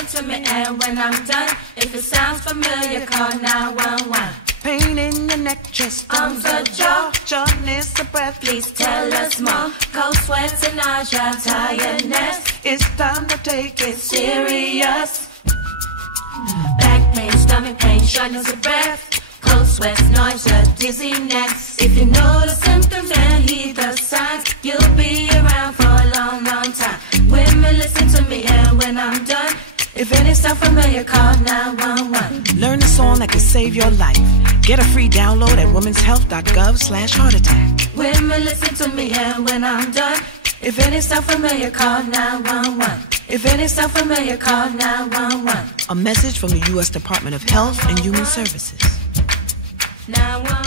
listen to me, and when I'm done, if it sounds familiar, call 911. Pain in your neck, chest, arms or jaw, shortness of breath. Please tell us more. Cold sweats and nausea, tiredness. It's time to take it serious. Back pain, stomach pain, shortness of breath. Cold sweats, nausea, dizziness. If you know the symptoms and heed the signs, you'll be around for a long, long time. Women, listen to me, and when I'm done, if any sound familiar, call 911. Learn a song that can save your life. Get a free download at womenshealth.gov/heart attack. Women, listen to me, and when I'm done, if any sound familiar, call 911. If any sound familiar, call 911. A message from the U.S. Department of Health and Human Services. 911.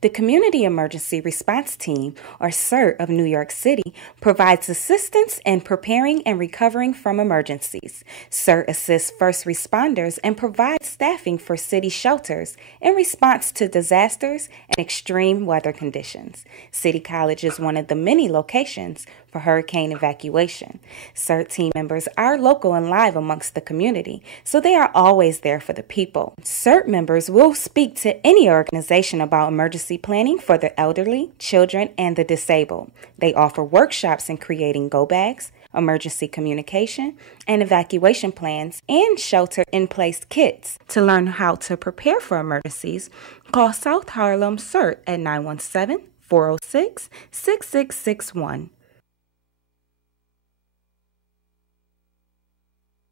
The Community Emergency Response Team, or CERT of New York City, provides assistance in preparing and recovering from emergencies. CERT assists first responders and provides staffing for city shelters in response to disasters and extreme weather conditions. City College is one of the many locations for hurricane evacuation. CERT team members are local and live amongst the community, so they are always there for the people. CERT members will speak to any organization about emergency planning for the elderly, children, and the disabled. They offer workshops in creating go bags, emergency communication, and evacuation plans, and shelter-in-place kits. To learn how to prepare for emergencies, call South Harlem CERT at 917-406-6661.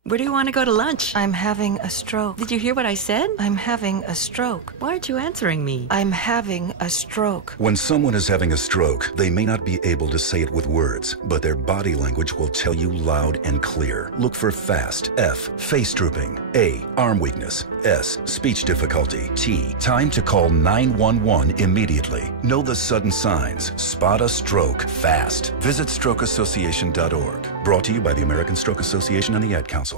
Where do you want to go to lunch? I'm having a stroke. Did you hear what I said? I'm having a stroke. Why aren't you answering me? I'm having a stroke. When someone is having a stroke, they may not be able to say it with words, but their body language will tell you loud and clear. Look for FAST. F, face drooping. A, arm weakness. S, speech difficulty. T, time to call 911 immediately. Know the sudden signs. Spot a stroke fast. Visit strokeassociation.org. Brought to you by the American Stroke Association and the Ad Council.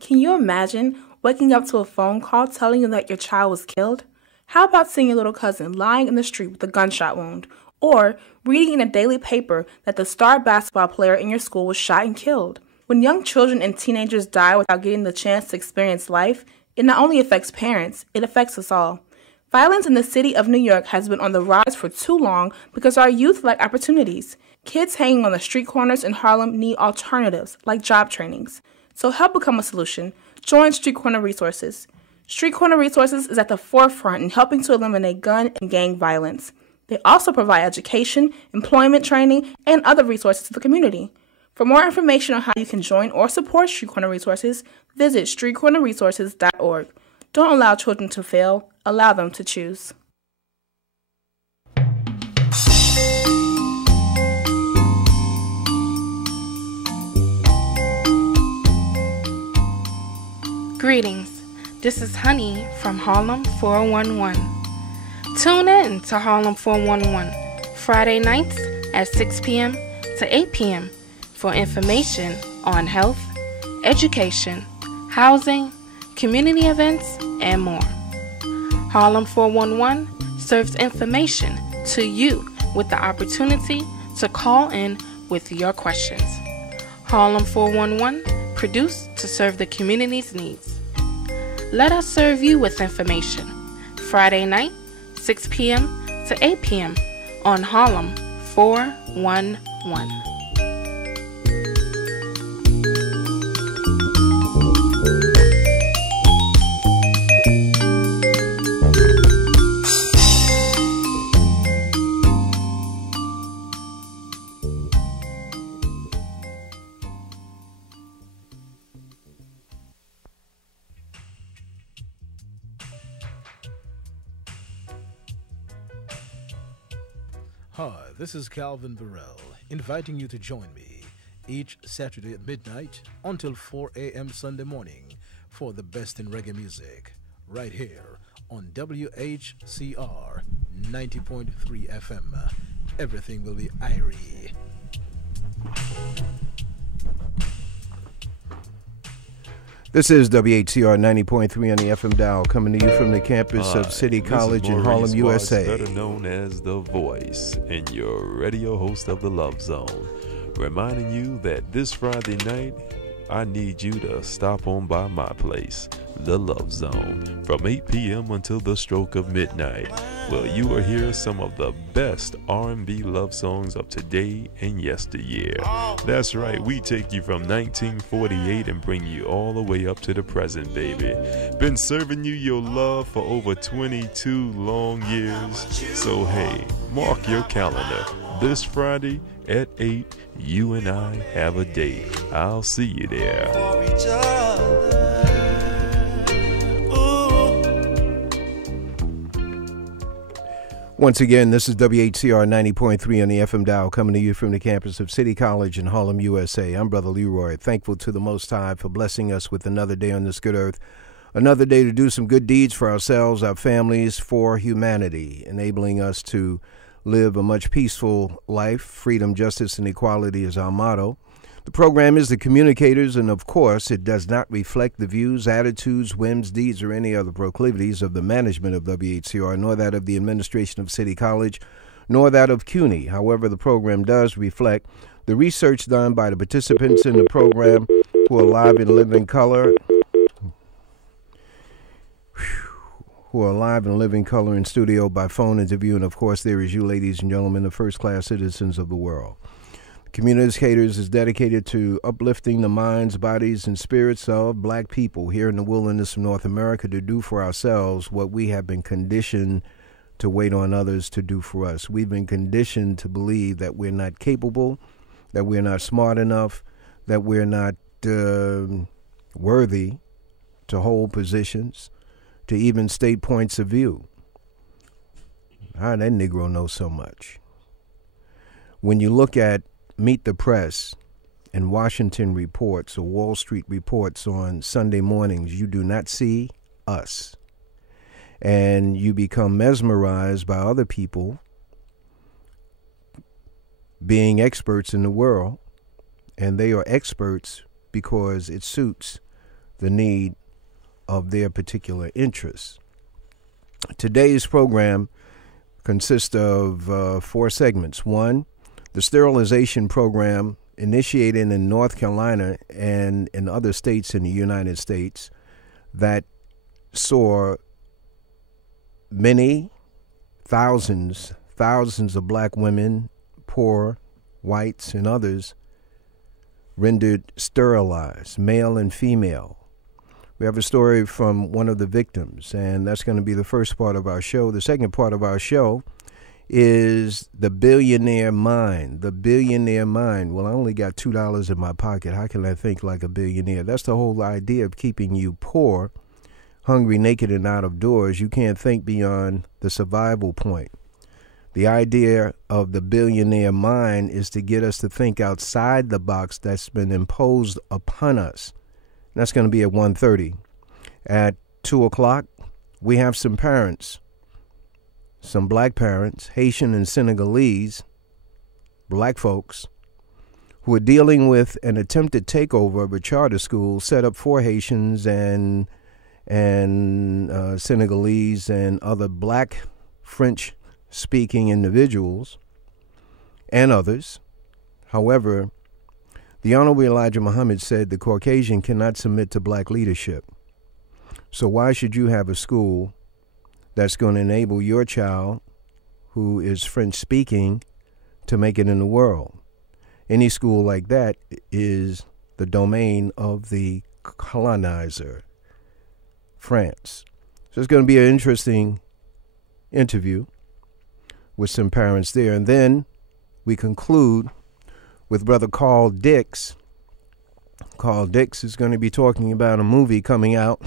Can you imagine waking up to a phone call telling you that your child was killed? How about seeing your little cousin lying in the street with a gunshot wound? Or reading in a daily paper that the star basketball player in your school was shot and killed? When young children and teenagers die without getting the chance to experience life, it not only affects parents, it affects us all. Violence in the city of New York has been on the rise for too long because our youth lack opportunities. Kids hanging on the street corners in Harlem need alternatives, like job trainings. So help become a solution. Join Street Corner Resources. Street Corner Resources is at the forefront in helping to eliminate gun and gang violence. They also provide education, employment training, and other resources to the community. For more information on how you can join or support Street Corner Resources, visit streetcornerresources.org. Don't allow children to fail. Allow them to choose. Greetings. This is Honey from Harlem 411. Tune in to Harlem 411 Friday nights at 6 p.m. to 8 p.m. for information on health, education, housing, community events, and more. Harlem 411 serves information to you with the opportunity to call in with your questions. Harlem 411, produced to serve the community's needs. Let us serve you with information. Friday night, 6 p.m. to 8 p.m. on Harlem 411. Hi, this is Calvin Burrell, inviting you to join me each Saturday at midnight until 4 a.m. Sunday morning for the best in reggae music, right here on WHCR 90.3 FM. Everything will be Irie. This is WHCR 90.3 on the FM dial, coming to you from the campus of City College in Harlem, USA. Better known as The Voice, and your radio host of The Love Zone. Reminding you that this Friday night, I need you to stop on by my place, The Love Zone, from 8 p.m. until the stroke of midnight, where you will hear some of the best R&B love songs of today and yesteryear. That's right, we take you from 1948 and bring you all the way up to the present, baby. Been serving you your love for over 22 long years, so hey, mark your calendar. This Friday at 8, you and I have a date. I'll see you there. Once again, this is WHCR 90.3 on the FM dial, coming to you from the campus of City College in Harlem, USA. I'm Brother Leroy, thankful to the Most High for blessing us with another day on this good earth, another day to do some good deeds for ourselves, our families, for humanity, enabling us to live a much peaceful life. Freedom, justice, and equality is our motto. The program is The Communicators, and of course, it does not reflect the views, attitudes, whims, deeds, or any other proclivities of the management of WHCR, nor that of the administration of City College, nor that of CUNY. However, the program does reflect the research done by the participants in the program who are live and live in color, in studio, by phone interview, and of course there is you, ladies and gentlemen, the first-class citizens of the world. Communicators is dedicated to uplifting the minds, bodies, and spirits of black people here in the wilderness of North America to do for ourselves what we have been conditioned to wait on others to do for us. We've been conditioned to believe that we're not capable, that we're not smart enough, that we're not worthy to hold positions, to even state points of view. That Negro knows so much. When you look at Meet the Press and Washington reports or Wall Street reports on Sunday mornings, you do not see us. And you become mesmerized by other people being experts in the world, and they are experts because it suits the need of their particular interests. Today's program consists of 4 segments. 1, the sterilization program initiated in North Carolina and in other states in the United States that saw many thousands of black women, poor, whites, and others rendered sterilized, male and female. We have a story from one of the victims, and that's going to be the first part of our show. The second part of our show is the billionaire mind. The billionaire mind. Well, I only got $2 in my pocket. How can I think like a billionaire? That's the whole idea of keeping you poor, hungry, naked, and out of doors. You can't think beyond the survival point. The idea of the billionaire mind is to get us to think outside the box that's been imposed upon us. That's going to be at 1:30. At 2 o'clock, we have some parents, some black parents, Haitian and Senegalese, black folks, who are dealing with an attempted takeover of a charter school set up for Haitians and Senegalese and other black French-speaking individuals and others. However, the Honorable Elijah Muhammad said the Caucasian cannot submit to black leadership. So why should you have a school that's going to enable your child, who is French-speaking, to make it in the world? Any school like that is the domain of the colonizer, France. So it's going to be an interesting interview with some parents there. And then we conclude with Brother Carl Dix. Carl Dix is going to be talking about a movie coming out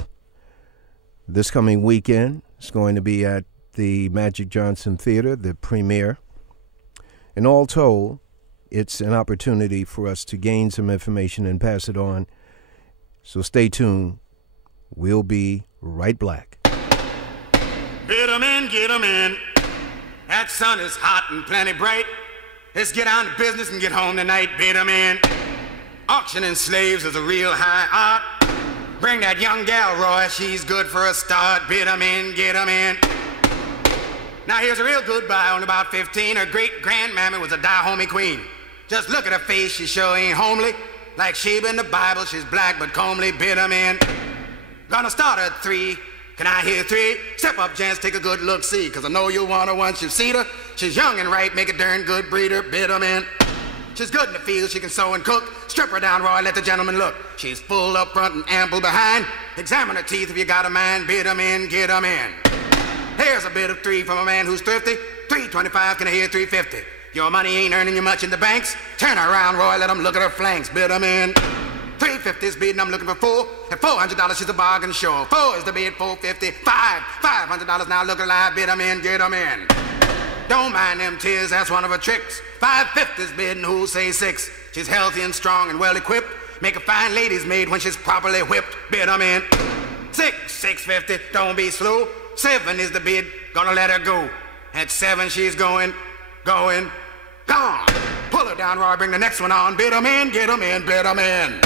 this coming weekend. It's going to be at the Magic Johnson Theater, the premiere. And all told, it's an opportunity for us to gain some information and pass it on. So stay tuned. We'll be right back. Get 'em in, get 'em in. That sun is hot and plenty bright. Let's get on to business and get home tonight, bid 'em in. Auctioning slaves is a real high art. Bring that young gal, Roy. She's good for a start. Bid 'em in, get 'em in. Now here's a real good buy, only about 15. Her great-grandmammy was a Dahomey queen. Just look at her face, she sure ain't homely. Like Sheba in the Bible, she's black but comely. Bid 'em in. Gonna start her at 3. Can I hear 3? Step up, gents, take a good look, see. Cause I know you'll want her once you've seen her. She's young and right, make a darn good breeder. Bid 'em in. She's good in the field, she can sew and cook. Strip her down, Roy, let the gentleman look. She's full up front and ample behind. Examine her teeth if you got a mind. Bid 'em in, get 'em in. Here's a bid of 3 from a man who's thrifty. 325, can I hear 350? Your money ain't earning you much in the banks. Turn her around, Roy, let 'em look at her flanks. Bid 'em in. 350's bidding, I'm looking for 4. At $400, she's a bargain sure. 4 is the bid, 450. $500 now, look alive. Bid 'em in, get 'em in. Don't mind them tears, that's one of her tricks. 550's bidding, who'll say 6? She's healthy and strong and well equipped. Make a fine lady's maid when she's properly whipped. Bid 'em in. 650, don't be slow. 7 is the bid, gonna let her go. At 7 she's going, gone. Pull her down, Roy, bring the next one on. Bid 'em in, get 'em in, bid 'em in.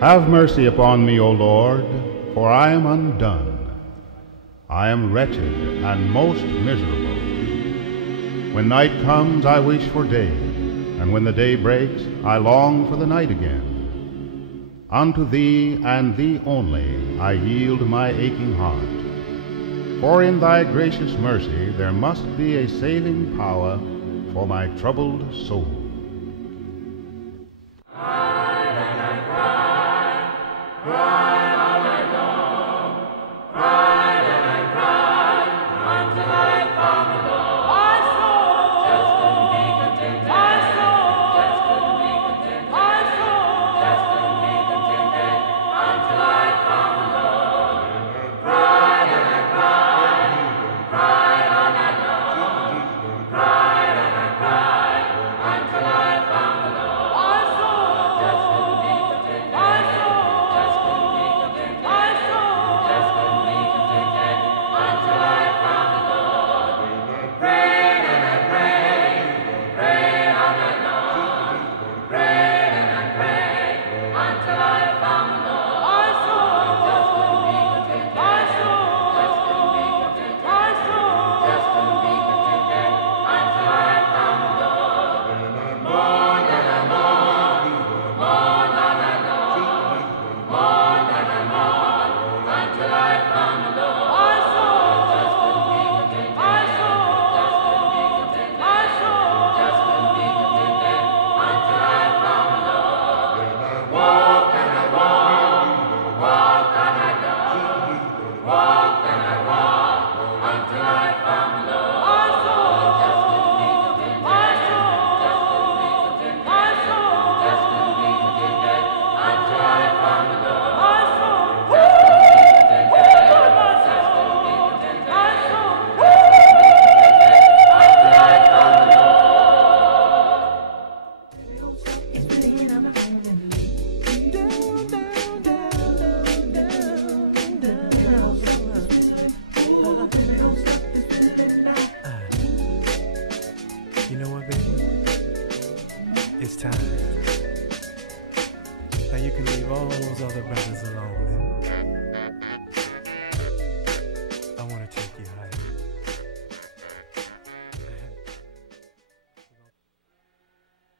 Have mercy upon me, O Lord, for I am undone. I am wretched and most miserable. When night comes, I wish for day, and when the day breaks, I long for the night again. Unto thee and thee only I yield my aching heart. For in thy gracious mercy there must be a saving power for my troubled soul.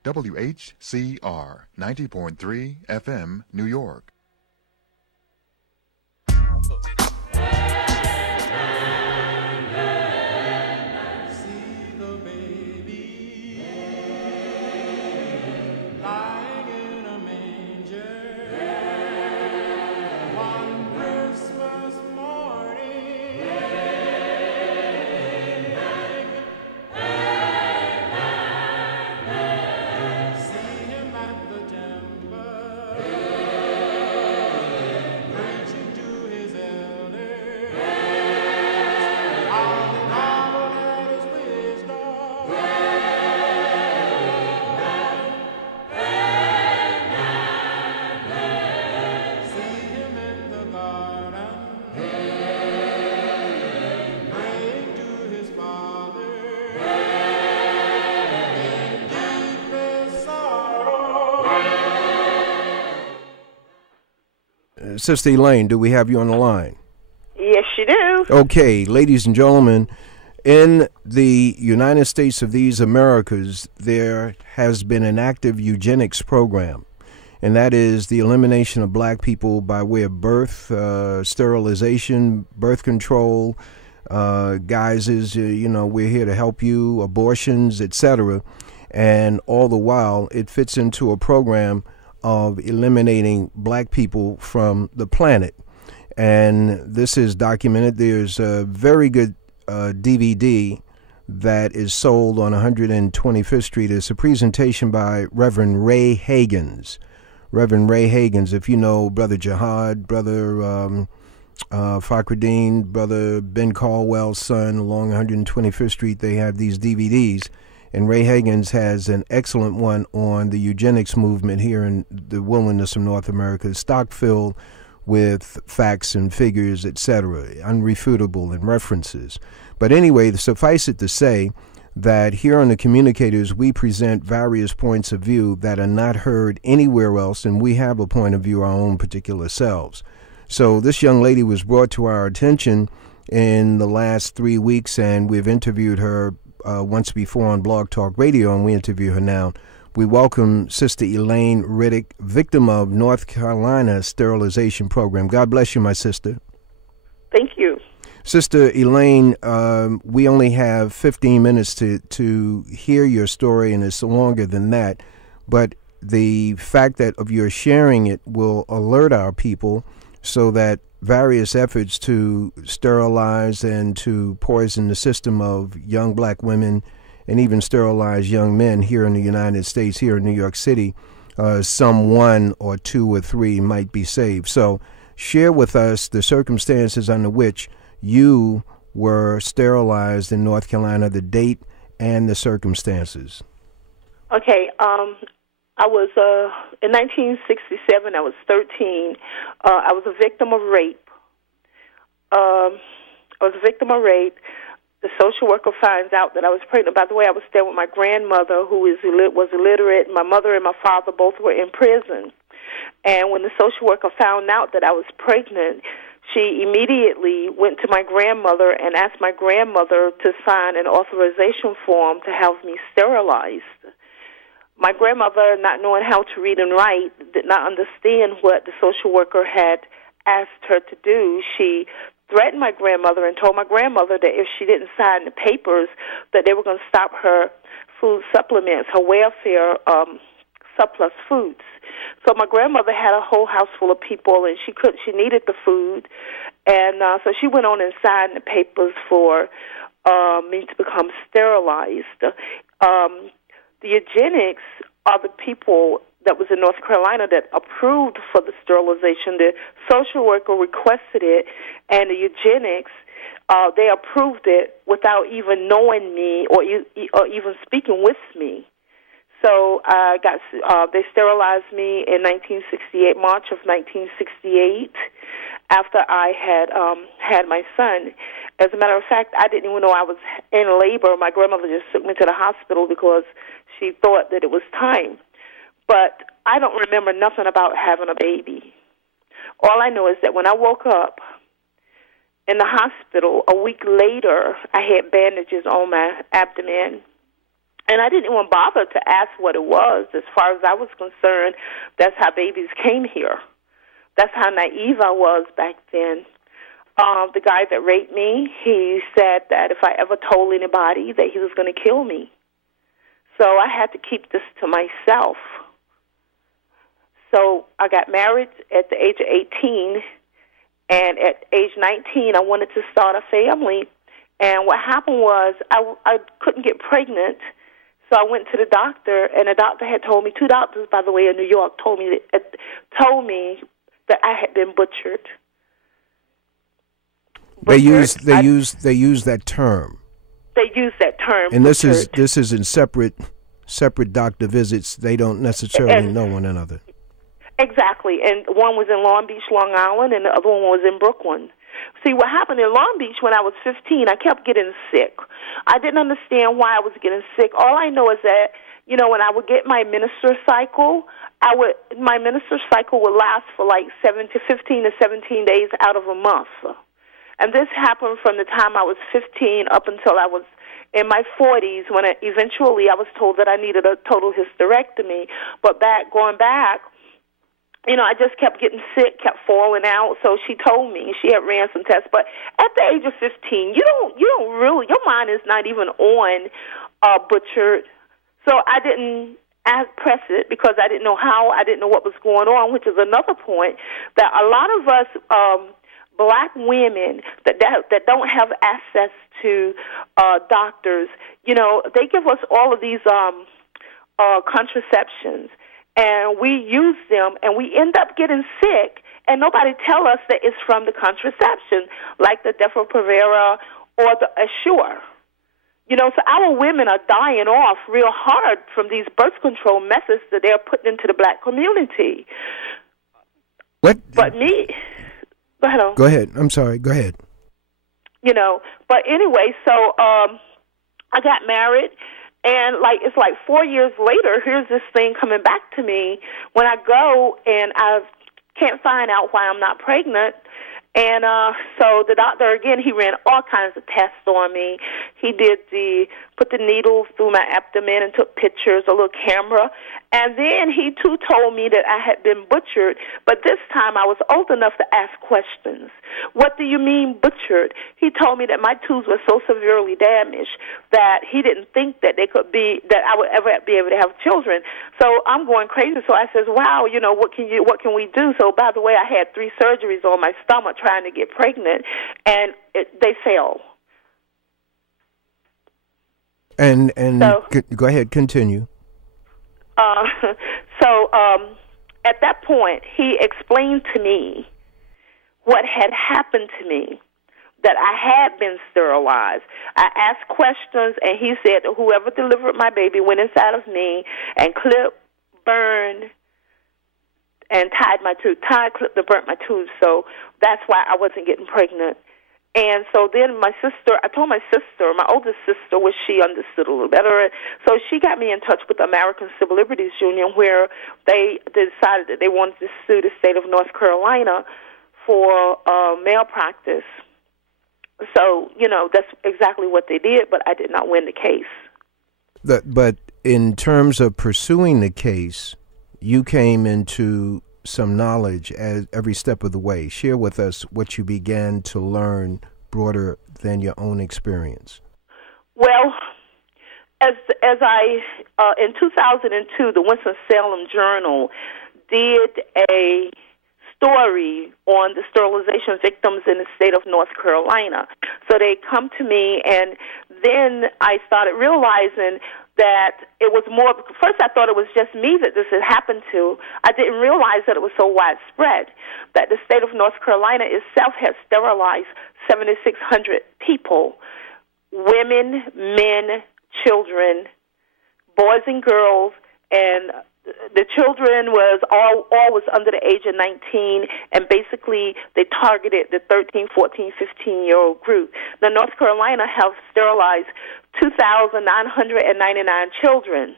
WHCR 90.3 FM, New York. Yeah. Sister Elaine, do we have you on the line? Yes, you do. Okay, ladies and gentlemen, in the United States of these Americas, there has been an active eugenics program, and that is the elimination of black people by way of birth, sterilization, birth control, guises, we're here to help you, abortions, etc. And all the while, it fits into a program of eliminating black people from the planet. And this is documented. There's a very good DVD that is sold on 125th Street. It's a presentation by Reverend Ray Hagins. Reverend Ray Hagins, if you know Brother Jihad, Brother Fakhruddin, Brother Ben Caldwell's son, along 125th Street, they have these DVDs. And Ray Hagins has an excellent one on the eugenics movement here in the wilderness of North America. It's stock-filled with facts and figures, etc., unrefutable and references. But anyway, suffice it to say that here on the Communicators, we present various points of view that are not heard anywhere else, and we have a point of view our own particular selves. So this young lady was brought to our attention in the last 3 weeks, and we've interviewed her once before on Blog Talk Radio, and we interview her now. We welcome Sister Elaine Riddick, victim of North Carolina sterilization program. God bless you, my sister. Thank you. Sister Elaine, we only have 15 minutes to hear your story, and it's longer than that. But the fact that of your sharing it will alert our people so that various efforts to sterilize and to poison the system of young black women and even sterilize young men here in the United States, here in New York City, some 1 or 2 or 3 might be saved. So share with us the circumstances under which you were sterilized in North Carolina, the date and the circumstances. Okay, I was, in 1967, I was 13. I was a victim of rape. The social worker finds out that I was pregnant. By the way, I was staying with my grandmother, who was illiterate. My mother and my father both were in prison. And when the social worker found out that I was pregnant, she immediately went to my grandmother and asked my grandmother to sign an authorization form to have me sterilized. My grandmother, not knowing how to read and write, did not understand what the social worker had asked her to do. She threatened my grandmother and told my grandmother that if she didn't sign the papers, that they were going to stop her food supplements, her welfare surplus foods. So my grandmother had a whole house full of people, and she needed the food, and so she went on and signed the papers for me to become sterilized. The eugenics are the people that was in North Carolina that approved for the sterilization. The social worker requested it, and the eugenics, they approved it without even knowing me or even speaking with me. So they sterilized me in 1968, March of 1968, after I had my son. As a matter of fact, I didn't even know I was in labor. My grandmother just took me to the hospital because she thought that it was time. But I don't remember nothing about having a baby. All I know is that when I woke up in the hospital, a week later, I had bandages on my abdomen. And I didn't even bother to ask what it was. As far as I was concerned, that's how babies came here. That's how naive I was back then. The guy that raped me, he said that if I ever told anybody that he was going to kill me. So I had to keep this to myself. So I got married at the age of 18, and at age 19, I wanted to start a family. And what happened was I couldn't get pregnant, so I went to the doctor, and the doctor had told me, 2 doctors, by the way, in New York, told me that I had been butchered. They use that term. They use that term. And this is in separate doctor visits. They don't necessarily know one another. Exactly. And one was in Long Beach, Long Island, and the other one was in Brooklyn. See, what happened in Long Beach when I was 15, I kept getting sick. I didn't understand why I was getting sick. All I know is that, when I would get my menstrual cycle, my menstrual cycle would last for like 15 to 17 days out of a month. And this happened from the time I was 15 up until I was in my 40s, when eventually I was told that I needed a total hysterectomy. But going back, I just kept getting sick, kept falling out. So she told me, she had ran some tests. But at the age of 15, you don't really, your mind is not even on butchered. So I didn't press it because I didn't know how, I didn't know what was going on, which is another point that a lot of us black women that don't have access to doctors, they give us all of these contraceptions, and we use them, and we end up getting sick, and nobody tell us that it's from the contraception, like the Depo-Provera or the Assure. So our women are dying off real hard from these birth control methods that they're putting into the black community. What? But me... Go ahead. Go ahead. I'm sorry. Go ahead. But anyway, so I got married, and it's like 4 years later, here's this thing coming back to me when I go and I can't find out why I'm not pregnant. And so the doctor, again, he ran all kinds of tests on me. He put the needles through my abdomen and took pictures, a little camera. And then he, too, told me that I had been butchered. But this time I was old enough to ask questions. What do you mean butchered? He told me that my tubes were so severely damaged that he didn't think that that I would ever be able to have children. So I'm going crazy. So I says, wow, what can we do? So, by the way, I had 3 surgeries on my stomach trying to get pregnant, and they failed. And so, go ahead, continue. At that point, he explained to me what had happened to me, that I had been sterilized. I asked questions, and he said that whoever delivered my baby went inside of me and clipped, burned, and tied my tubes. Clipped, and burnt my tubes. So that's why I wasn't getting pregnant. And so then I told my sister, my oldest sister, which she understood a little better. So she got me in touch with the American Civil Liberties Union, where they decided that they wanted to sue the state of North Carolina for malpractice. So, that's exactly what they did, but I did not win the case. But in terms of pursuing the case, you came into some knowledge at every step of the way. Share with us what you began to learn broader than your own experience. Well, as I in 2002, the Winston-Salem Journal did a story on the sterilization victims in the state of North Carolina. So they come to me, and then I started realizing that it was more. First, I thought it was just me that this had happened to. I didn't realize that it was so widespread, that the state of North Carolina itself has sterilized 7,600 people, women, men, children, boys and girls, and the children was all was under the age of 19, and basically they targeted the 13, 14, 15-year-old group. Now, North Carolina has sterilized 2,999 children,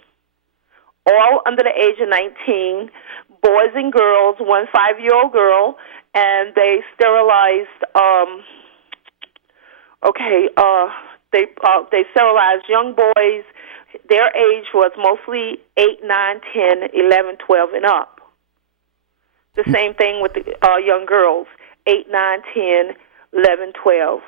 all under the age of 19, boys and girls, 1 5-year-old girl, and they sterilized. They sterilized young boys. Their age was mostly 8, 9, 10, 11, 12, and up. The same thing with the young girls, 8, 9, 10, 11, 12,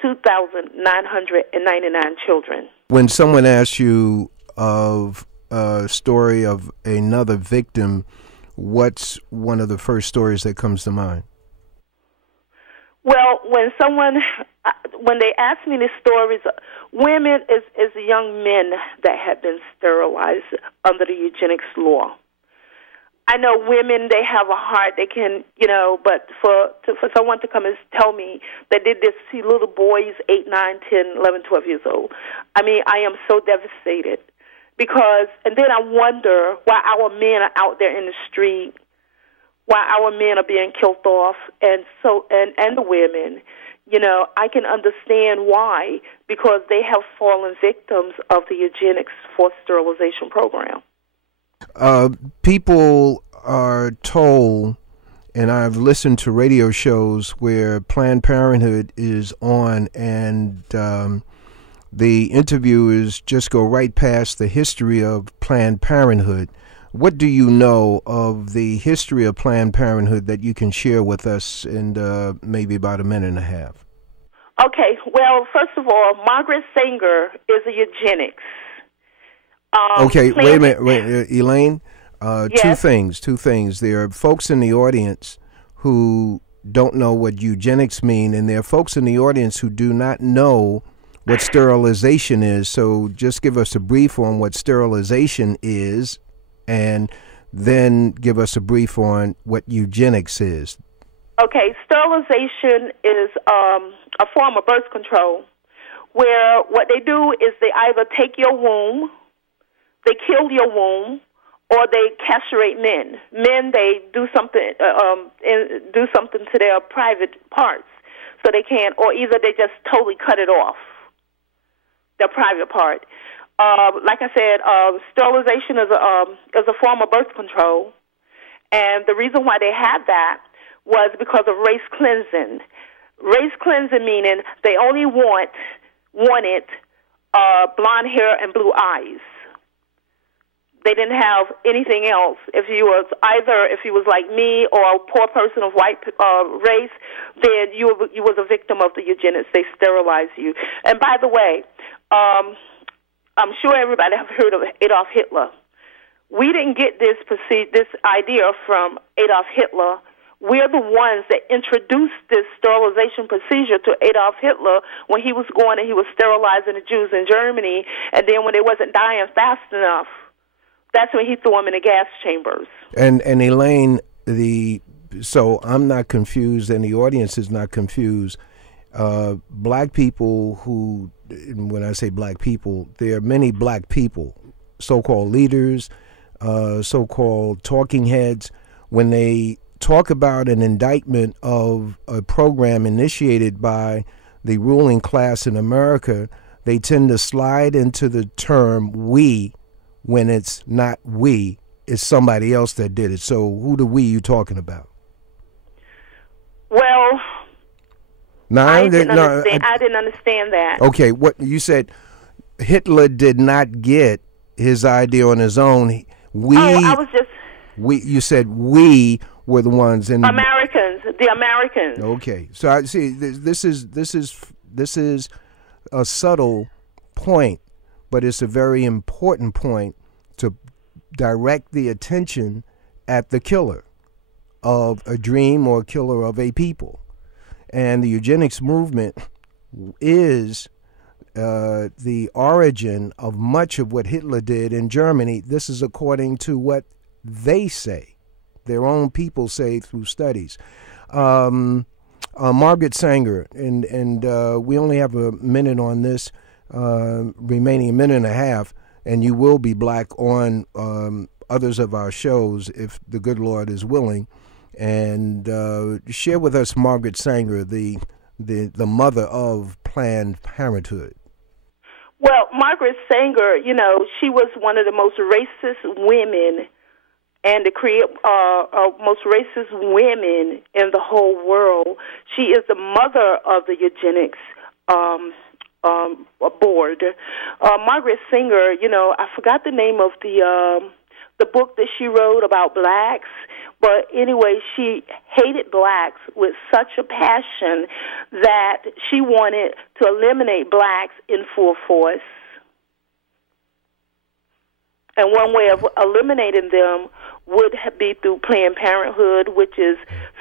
2,999 children. When someone asks you of a story of another victim, what's one of the first stories that comes to mind? Well, when they ask me the stories, women is young men that have been sterilized under the eugenics law. I know women, they have a heart, they can, but for someone to come and tell me that they did see little boys 8, 9, 10, 11, 12 years old, I mean, I am so devastated and then I wonder why our men are out there in the street, why our men are being killed off, and the women, I can understand why, because they have fallen victims of the eugenics forced sterilization program. People are told, and I've listened to radio shows where Planned Parenthood is on, and the interviewers just go right past the history of Planned Parenthood. What do you know of the history of Planned Parenthood that you can share with us in maybe about a minute and a half? Okay, well, first of all, Margaret Sanger is a eugenics. Okay, wait a minute, Elaine. Yes? Two things. There are folks in the audience who don't know what eugenics mean, and there are folks in the audience who do not know what sterilization is. So just give us a brief on what sterilization is, and then give us a brief on what eugenics is. Okay, sterilization is a form of birth control where what they do is they either take your womb, they kill your womb, or they castrate men. Men, they do something to their private parts so they can, or either they just totally cut it off, their private part. Like I said, sterilization is a form of birth control, and the reason why they had that was because of race cleansing. Race cleansing meaning they only wanted blonde hair and blue eyes. They didn't have anything else. If you was like me or a poor person of white race, then you was a victim of the eugenics. They sterilized you. And by the way, I'm sure everybody have heard of Adolf Hitler. We didn't get this idea from Adolf Hitler. We're the ones that introduced this sterilization procedure to Adolf Hitler when he was going and he was sterilizing the Jews in Germany, and then when they wasn't dying fast enough, that's when he threw them in the gas chambers. And Elaine, so I'm not confused, and the audience is not confused. Black people who, when I say black people, there are many black people, so-called leaders, so-called talking heads, when they talk about an indictment of a program initiated by the ruling class in America, they tend to slide into the term we when it's not we, it's somebody else that did it. So who the we you talking about? Well, I didn't understand that. Okay, what you said, Hitler did not get his idea on his own. You said we were the ones in Americans, the Americans. Okay, so I see this is a subtle point, but it's a very important point to direct the attention at the killer of a dream or killer of a people. And the eugenics movement is the origin of much of what Hitler did in Germany. This is according to what they say, their own people say through studies. Margaret Sanger, and we only have a minute on this, remaining a minute and a half, and you will be black on others of our shows if the good Lord is willing. And share with us Margaret Sanger, the mother of Planned Parenthood. Well, Margaret Sanger, she was one of the most racist women and the most racist women in the whole world. She is the mother of the eugenics board. Margaret Sanger, I forgot the name of the book that she wrote about blacks, but anyway, she hated blacks with such a passion that she wanted to eliminate blacks in full force. And one way of eliminating them would be through Planned Parenthood, which is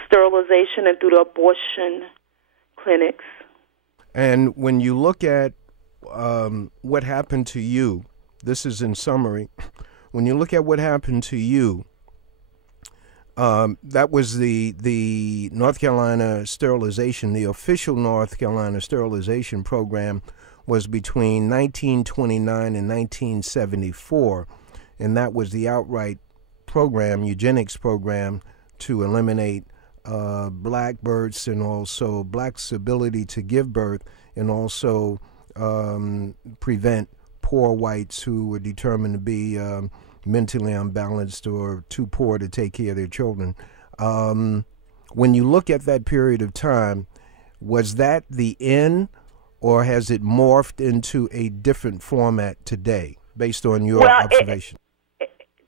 sterilization, and through the abortion clinics. And when you look at what happened to you, this is in summary, when you look at what happened to you, that was the North Carolina sterilization, the official North Carolina sterilization program was between 1929 and 1974, and that was the outright program, eugenics program, to eliminate black births and also blacks' ability to give birth, and also prevent poor whites who were determined to be mentally unbalanced or too poor to take care of their children. When you look at that period of time, was that the end, or has it morphed into a different format today, based on your observation?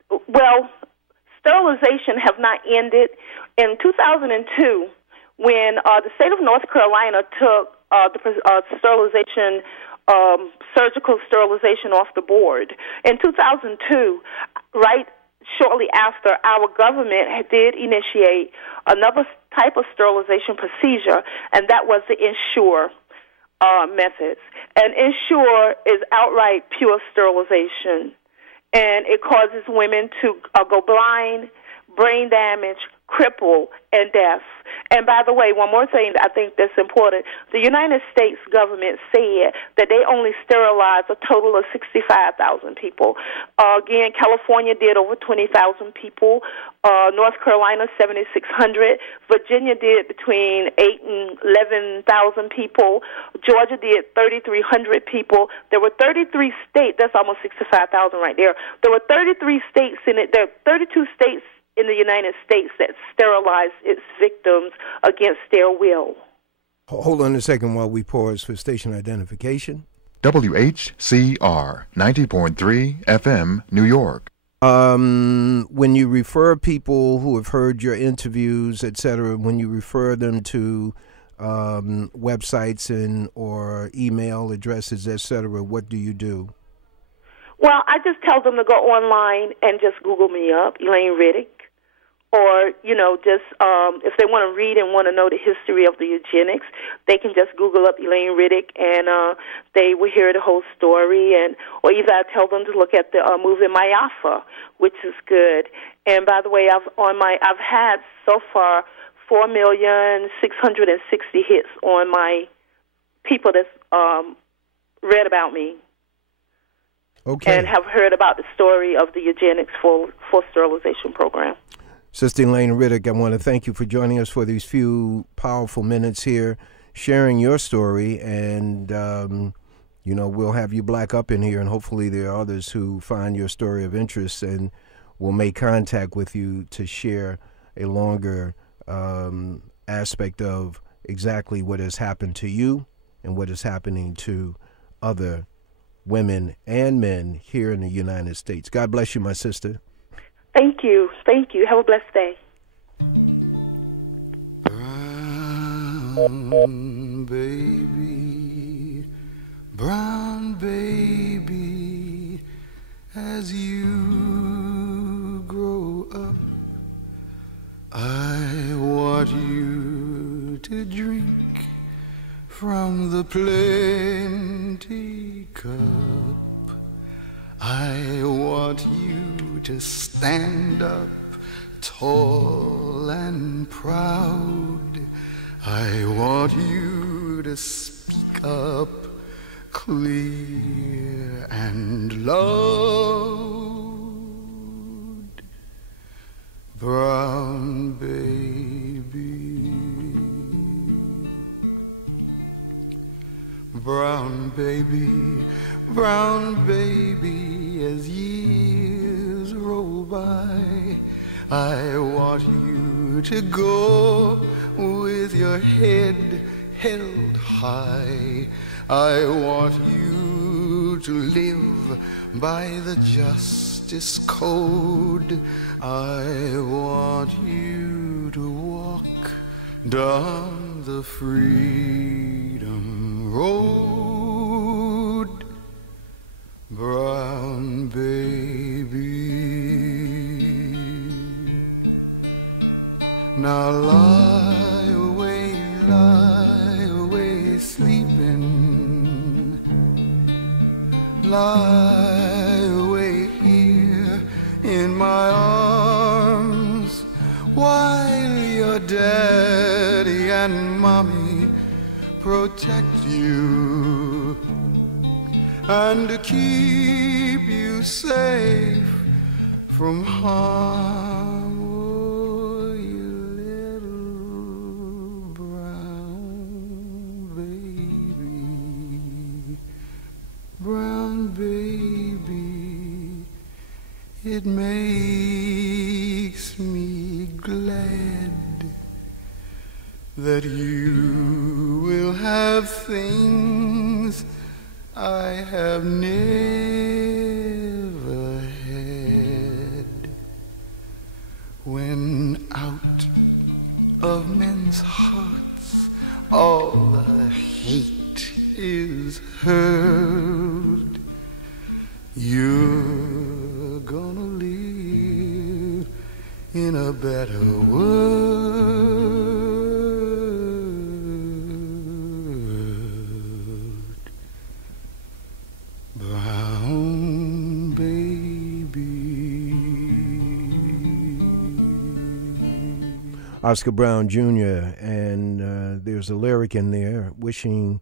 Well, sterilization have not ended. In 2002, when the state of North Carolina took the sterilization, surgical sterilization off the board, in 2002, right shortly after, our government did initiate another type of sterilization procedure, and that was the Whcr methods. And Whcr is outright pure sterilization, and it causes women to go blind, brain damage, cripple, and deaf. And by the way, one more thing that I think that's important. The United States government said that they only sterilized a total of 65,000 people. Again, California did over 20,000 people. North Carolina, 7,600. Virginia did between 8,000 and 11,000 people. Georgia did 3,300 people. There were 33 states. That's almost 65,000 right there. There were 33 states in it. There are 32 states in the United States that sterilized its victims against their will. Hold on a second while we pause for station identification. WHCR 90.3 FM, New York. When you refer people who have heard your interviews, etc., when you refer them to websites and or email addresses, etc., what do you do? Well, I just tell them to go online and just Google me up, Elaine Riddick. Or, just if they want to read and want to know the history of the eugenics, they can just Google up Elaine Riddick, and they will hear the whole story. Or either I tell them to look at the movie Mayafa, which is good. And by the way, I've had so far 4,660,000 hits on my people that's read about me. Okay. And have heard about the story of the eugenics for sterilization program. Sister Elaine Riddick, I want to thank you for joining us for these few powerful minutes here, sharing your story, and, we'll have you black up in here, and hopefully there are others who find your story of interest and will make contact with you to share a longer aspect of exactly what has happened to you and what is happening to other women and men here in the United States. God bless you, my sister. Thank you. Thank you. Have a blessed day. Brown baby, as you grow up, I want you to drink from the plenty cup. I want you to stand up tall and proud. I want you to speak up clear and loud. Brown baby, brown baby, brown baby, as years roll by, I want you to go with your head held high. I want you to live by the justice code. I want you to walk down the freedom road. Brown baby, now lie away sleeping. Lie away here in my arms while your daddy and mommy protect you and to keep you safe from harm. Oh, you little baby, it makes me glad that you will have things I have never had. When out of men's hearts all the hate is heard, you're gonna live in a better world. Brown baby. Oscar Brown Jr., and there's a lyric in there wishing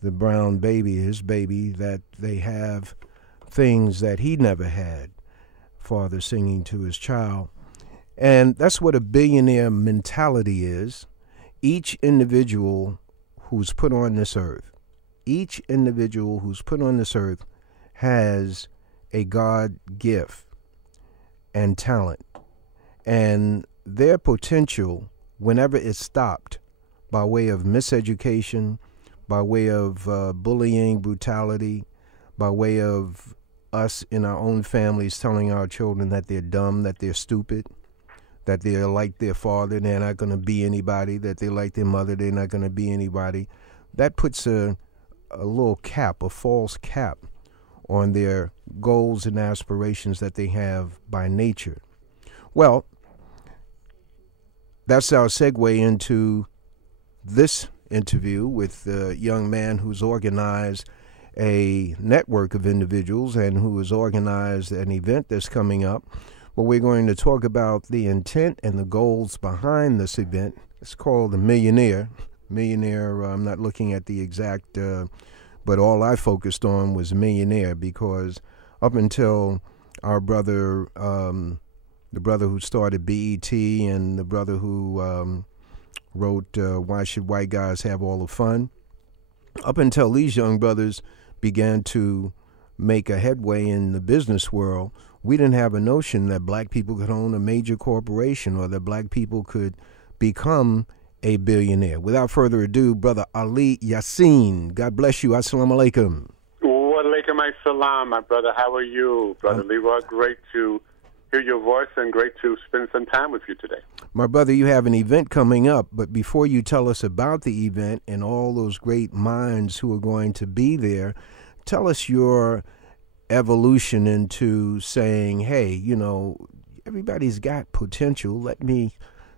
the brown baby, his baby, that they have things that he never had. Father singing to his child. And that's what a billionaire mentality is. Each individual who's put on this earth, has a God gift and talent. And their potential, whenever it's stopped by way of miseducation, by way of bullying, brutality, by way of us in our own families telling our children that they're dumb, that they're stupid, that they're like their father, they're not going to be anybody, that they're like their mother, they're not going to be anybody. That puts a little cap, a false cap on their goals and aspirations that they have by nature. Well, that's our segue into this interview with a young man who's organized a network of individuals and who has organized an event that's coming up. But we're going to talk about the intent and the goals behind this event. It's called the Millionaire. I'm not looking at the exact, but all I focused on was Millionaire, because up until our brother, the brother who started BET and the brother who wrote Why Should White Guys Have All the Fun, up until these young brothers began to make a headway in the business world, we didn't have a notion that black people could own a major corporation or that black people could become a billionaire. Without further ado, Brother Ali Yassin. God bless you. Assalamu alaikum. Wa alaikum assalam, my brother. How are you, Brother Leroy? Great to hear your voice and great to spend some time with you today. My brother, you have an event coming up, but before you tell us about the event and all those great minds who are going to be there, tell us your evolution into saying, hey, you know, everybody's got potential. Let me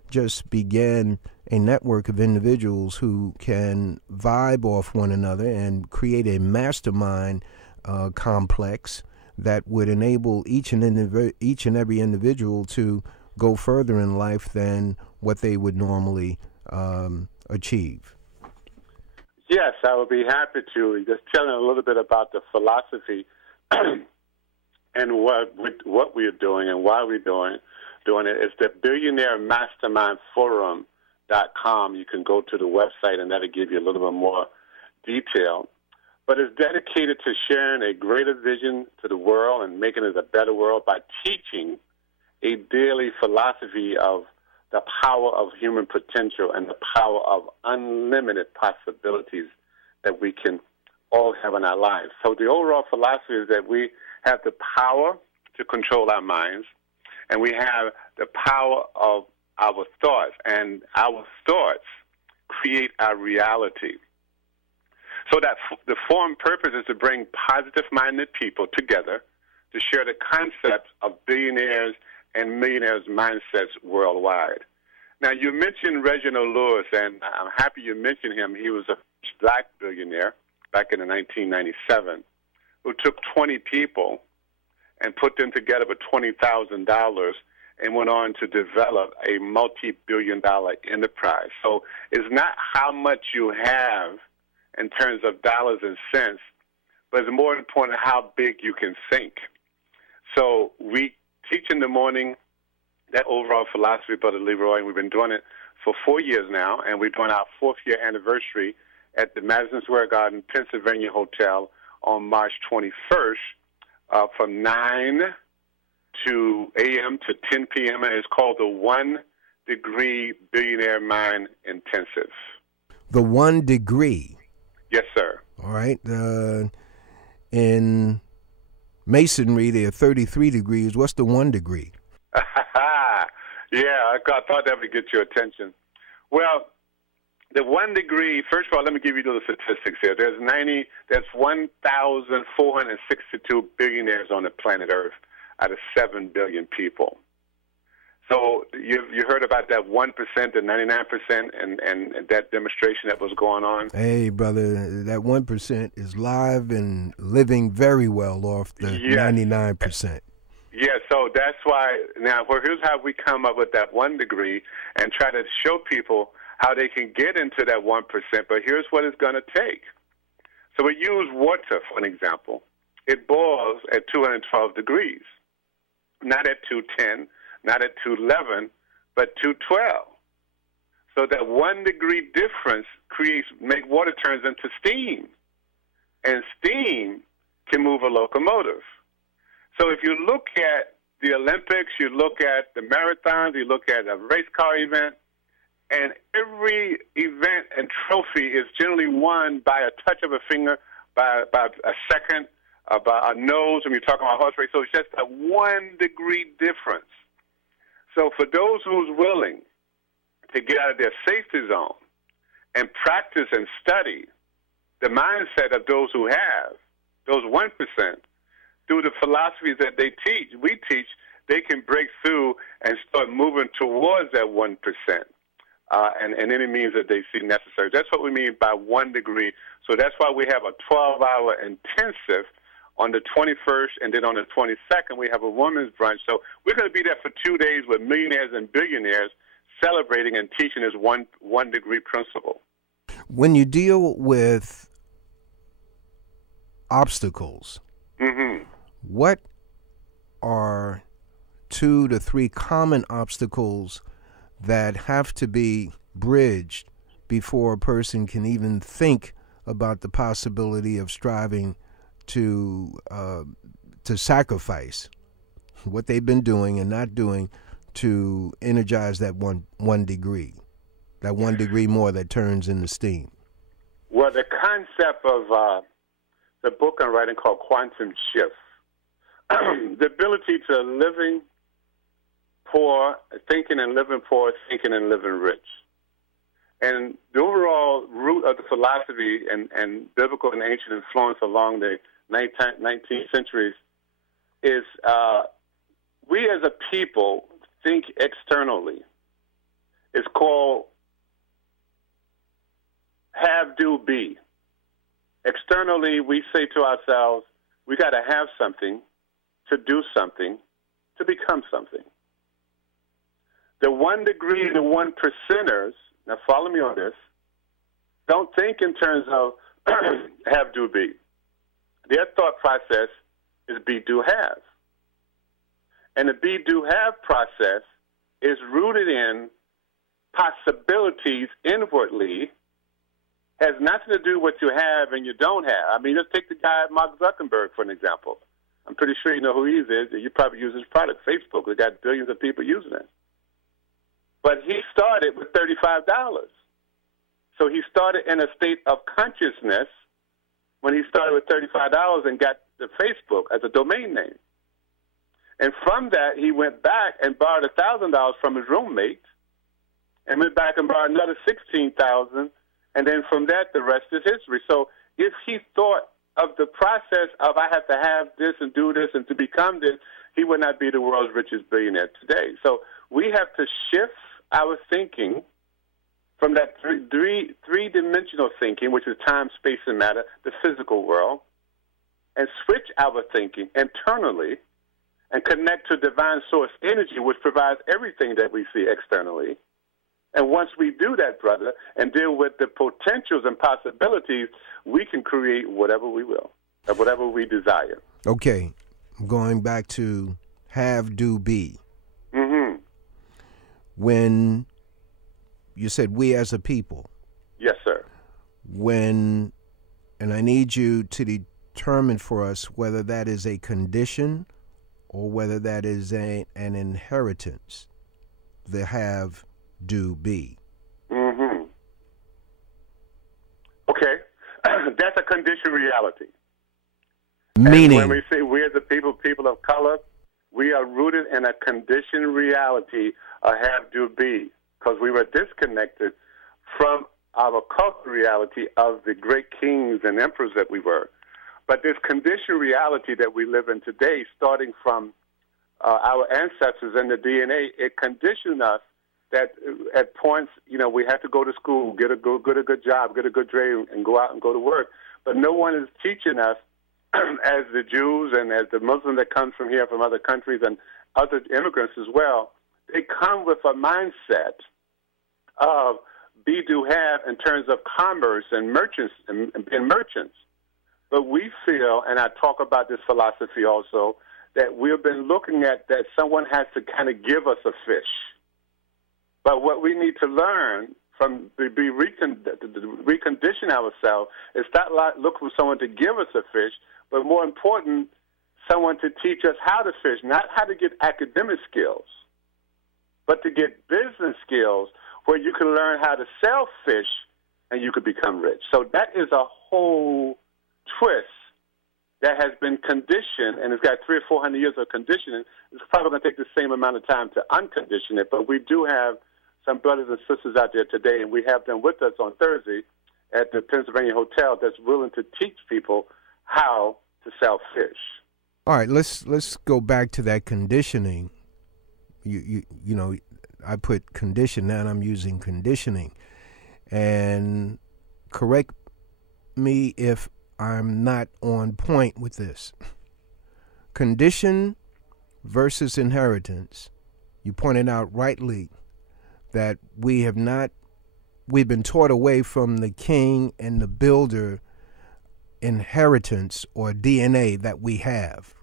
just begin a network of individuals who can vibe off one another and create a mastermind complex that would enable each and every individual to go further in life than what they would normally achieve. Yes, I would be happy to. Just telling a little bit about the philosophy and what we are doing and why we're doing it. It's the Billionaire Mastermind Forum.com. You can go to the website and that'll give you a little bit more detail. But it's dedicated to sharing a greater vision to the world and making it a better world by teaching a daily philosophy of the power of human potential and the power of unlimited possibilities that we can all have in our lives. So the overall philosophy is that we have the power to control our minds, and we have the power of our thoughts, and our thoughts create our reality. So that the forum purpose is to bring positive-minded people together to share the concepts of billionaires and millionaires' mindsets worldwide. Now, you mentioned Reginald Lewis, and I'm happy you mentioned him. He was a black billionaire back in 1997 who took 20 people and put them together for $20,000 and went on to develop a multi-billion-dollar enterprise. So it's not how much you have in terms of dollars and cents, but it's more important how big you can think. So we teach in the morning that overall philosophy, Brother Leroy, and we've been doing it for 4 years now, and we're doing our 4th year anniversary at the Madison Square Garden, Pennsylvania Hotel on March 21st from 9 a.m. to 10 p.m. And it's called the 1 Degree Billionaire Mind Intensive. The 1 degree. Yes, sir. All right. In masonry, there are 33 degrees. What's the 1 degree? Yeah, I thought that would get your attention. Well, the 1 degree, first of all, let me give you the statistics here. There's 1,462 billionaires on the planet Earth out of 7 billion people. So you heard about that 1%, the 99%, and that demonstration that was going on? Hey, brother, that 1% is live and living very well off the 99%. Yeah, so that's why, now here's how we come up with that 1 degree and try to show people how they can get into that 1%, but here's what it's going to take. So we use water, for an example. It boils at 212 degrees, not at 210, not at 211, but 212. So that 1 degree difference make water turns into steam. And steam can move a locomotive. So if you look at the Olympics, you look at the marathons, you look at a race car event, and every event and trophy is generally won by a touch of a finger, by a second, by a nose when you're talking about horse race. So it's just a 1 degree difference. So for those who's willing to get out of their safety zone and practice and study the mindset of those who have, those 1%, through the philosophies that we teach, they can break through and start moving towards that 1%, and any means that they see necessary. That's what we mean by 1 degree. So that's why we have a 12-hour intensive on the 21st, and then on the 22nd, we have a women's brunch. So we're going to be there for 2 days with millionaires and billionaires celebrating and teaching this 1 degree principle. When you deal with obstacles, what are 2 to 3 common obstacles that have to be bridged before a person can even think about the possibility of striving to sacrifice what they've been doing and not doing to energize that one degree, that 1 degree more that turns into steam? Well, the concept of the book I'm writing called Quantum Shift, the ability to living poor, thinking and living poor, thinking and living rich. And the overall root of the philosophy and biblical and ancient influence along the 19th centuries is we as a people think externally. It's called have, do, be. Externally, we say to ourselves, we got to have something, to do something, to become something. The 1 degree, the 1%ers, now follow me on this, don't think in terms of have, do, be. Their thought process is be, do, have. And the be, do, have process is rooted in possibilities inwardly, has nothing to do with what you have and you don't have. I mean, let's take the guy, Mark Zuckerberg, for an example. I'm pretty sure you know who he is. You probably use his product, Facebook. They got billions of people using it. But he started with $35. So he started in a state of consciousness when he started with $35 and got the Facebook as a domain name. And from that, he went back and borrowed $1,000 from his roommate and went back and borrowed another $16,000. And then from that, the rest is history. So if he thought of the process of I have to have this and do this and to become this, he would not be the world's richest billionaire today. So we have to shift our thinking from that three-dimensional thinking, which is time, space, and matter, the physical world, and switch our thinking internally and connect to divine source energy, which provides everything that we see externally. And once we do that, brother, and deal with the potentials and possibilities, we can create whatever we will, or whatever we desire. Okay, going back to have, do, be. Mm-hmm. When you said we as a people. Yes, sir. And I need you to determine for us whether that is a condition or whether that is an inheritance. The have, do, be. Mm-hmm. Okay. That's a conditioned reality. Meaning? And when we say we're the people of color, we are rooted in a conditioned reality of have, do, be, because we were disconnected from our cultural reality of the great kings and emperors that we were. But this conditioned reality that we live in today, starting from our ancestors and the DNA, it conditioned us that at points, we have to go to school, get a good job, get a good grade, and go out and go to work. But no one is teaching us, as the Jews and as the Muslims that come from here, from other countries, and other immigrants as well, they come with a mindset of be, do, have in terms of commerce and merchants and merchants. But we feel, and I talk about this philosophy also, that we've been looking at that someone has to kind of give us a fish. But what we need to learn recondition ourselves is not look for someone to give us a fish, but more important, someone to teach us how to fish, not how to get academic skills, but to get business skills where you can learn how to sell fish and you could become rich. So that is a whole twist that has been conditioned, and it's got 300 or 400 years of conditioning. It's probably going to take the same amount of time to uncondition it, but we do have some brothers and sisters out there today, and we have them with us on Thursday at the Pennsylvania Hotel that's willing to teach people how to sell fish. All right, let's go back to that conditioning. You know, I put condition, now I'm using conditioning. And correct me if I'm not on point with this. Condition versus inheritance. You pointed out rightly that we've been taught away from the king and the builder inheritance or DNA that we have.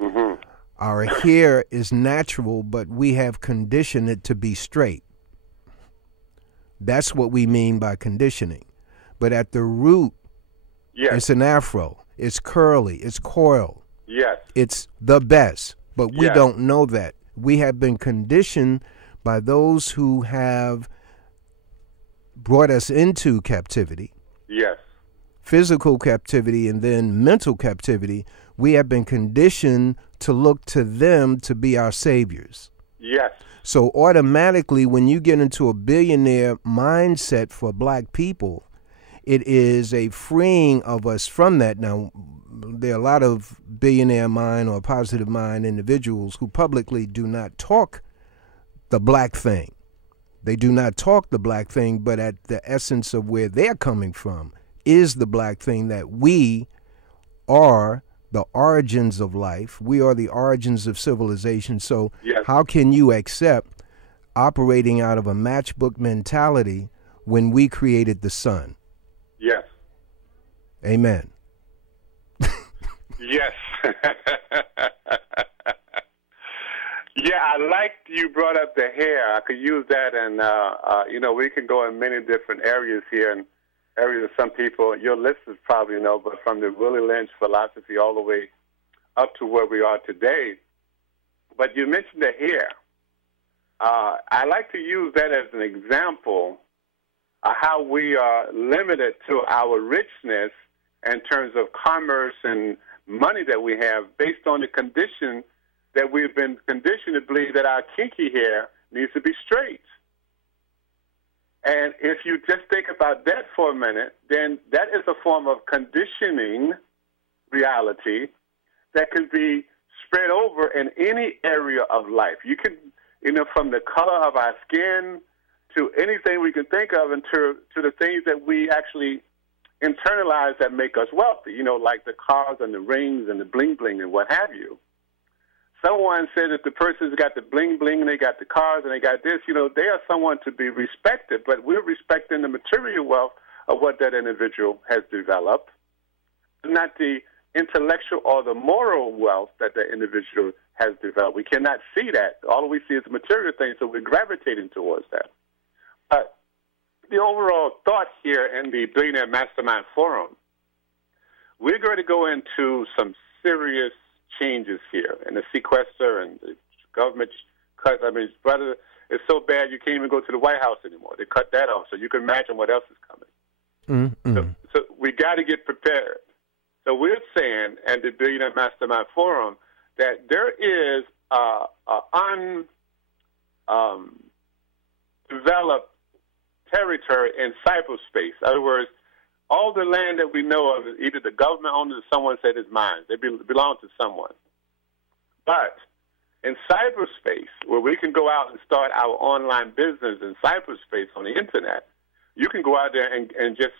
Mm-hmm. Our hair is natural, but we have conditioned it to be straight. That's what we mean by conditioning. But at the root, yes, it's an afro. It's curly. It's coiled. Yes. It's the best, but we Yes. don't know that. We have been conditioned by those who have brought us into captivity. Yes. Physical captivity and then mental captivity. We have been conditioned to look to them to be our saviors. Yes. So automatically, when you get into a billionaire mindset for black people, it is a freeing of us from that. Now, there are a lot of billionaire mind or positive mind individuals who publicly do not talk the black thing. They do not talk the black thing, but at the essence of where they're coming from is the black thing, that we are the origins of life. We are the origins of civilization. So yes, how can you accept operating out of a matchbook mentality when we created the sun? Yes. Amen. Yes. Yeah, I liked you brought up the hair. I could use that, and we can go in many different areas here, and areas that some people, your listeners probably know, but from the Willie Lynch philosophy all the way up to where we are today. But you mentioned the hair. I like to use that as an example of how we are limited to our richness in terms of commerce and money that we have based on the condition that we've been conditioned to believe that our kinky hair needs to be straight. And if you just think about that for a minute, then that is a form of conditioning reality that can be spread over in any area of life. You can, from the color of our skin to anything we can think of, and to the things that we actually internalize that make us wealthy, like the cars and the rings and the bling-bling and what have you. Someone said that the person's got the bling-bling and they got the cars and they got this, they are someone to be respected, but we're respecting the material wealth of what that individual has developed, not the intellectual or the moral wealth that the individual has developed. We cannot see that. All we see is the material things, so we're gravitating towards that. But the overall thought here in the Billionaire Mastermind Forum, we're going to go into some serious changes here, and the sequester and the government cut. I mean, brother, it's so bad you can't even go to the White House anymore. They cut that off, so you can imagine what else is coming. So we got to get prepared. So we're saying, and the Billionaire Mastermind Forum, that there is undeveloped territory in cyberspace. In other words, all the land that we know of, either the government owns it or someone said is mine. They belong to someone. But in cyberspace, where we can go out and start our online business in cyberspace on the Internet, you can go out there and just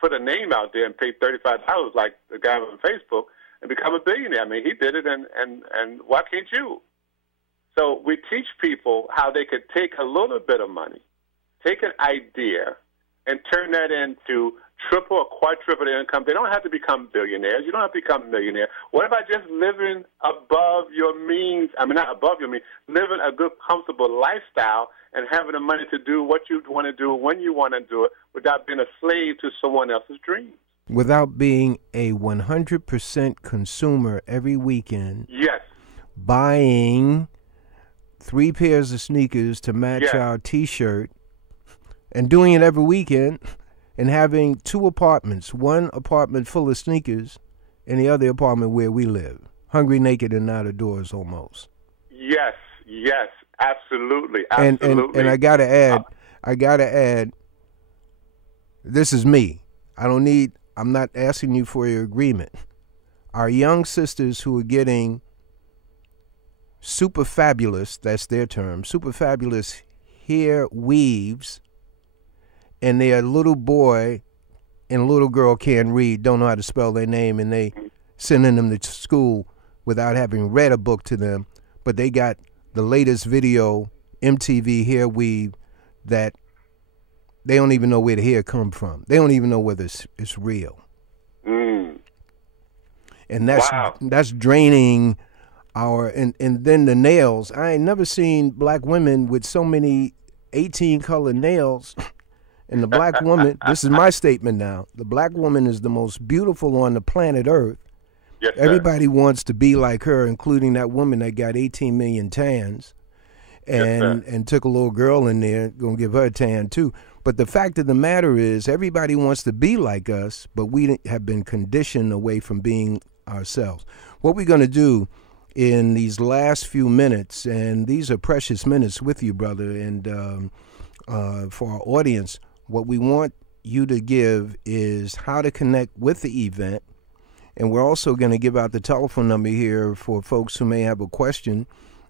put a name out there and pay $35 like the guy on Facebook and become a billionaire. I mean, he did it, and why can't you? So we teach people how they could take a little bit of money, take an idea, and turn that into triple or quadruple their income. They don't have to become billionaires. You don't have to become a millionaire. What about just living above your means? I mean, not above your means, living a good, comfortable lifestyle and having the money to do what you want to do when you want to do it without being a slave to someone else's dreams. Without being a 100% consumer every weekend. Yes. Buying 3 pairs of sneakers to match our T-shirt and doing it every weekend. And having 2 apartments, one apartment full of sneakers and the other apartment where we live. Hungry, naked, and out of doors almost. Yes, absolutely. And I gotta add, this is me. I'm not asking you for your agreement. Our young sisters who are getting super fabulous, that's their term, super fabulous hair weaves, and their little boy and little girl can't read, don't know how to spell their name, and they sending them to school without having read a book to them, but they got the latest video, MTV hair weave, that they don't even know where the hair come from. They don't even know whether it's real. And that's draining our, and then the nails. I ain't never seen black women with so many 18 color nails. And the black woman, this is my statement now, the black woman is the most beautiful on the planet Earth. Yes, sir. Everybody wants to be like her, including that woman that got 18 million tans and took a little girl in there, going to give her a tan too. But the fact of the matter is everybody wants to be like us, but we have been conditioned away from being ourselves. What we're going to do in these last few minutes, and these are precious minutes with you, brother, and for our audience, what we want you to give is how to connect with the event. And we're also going to give out the telephone number here for folks who may have a question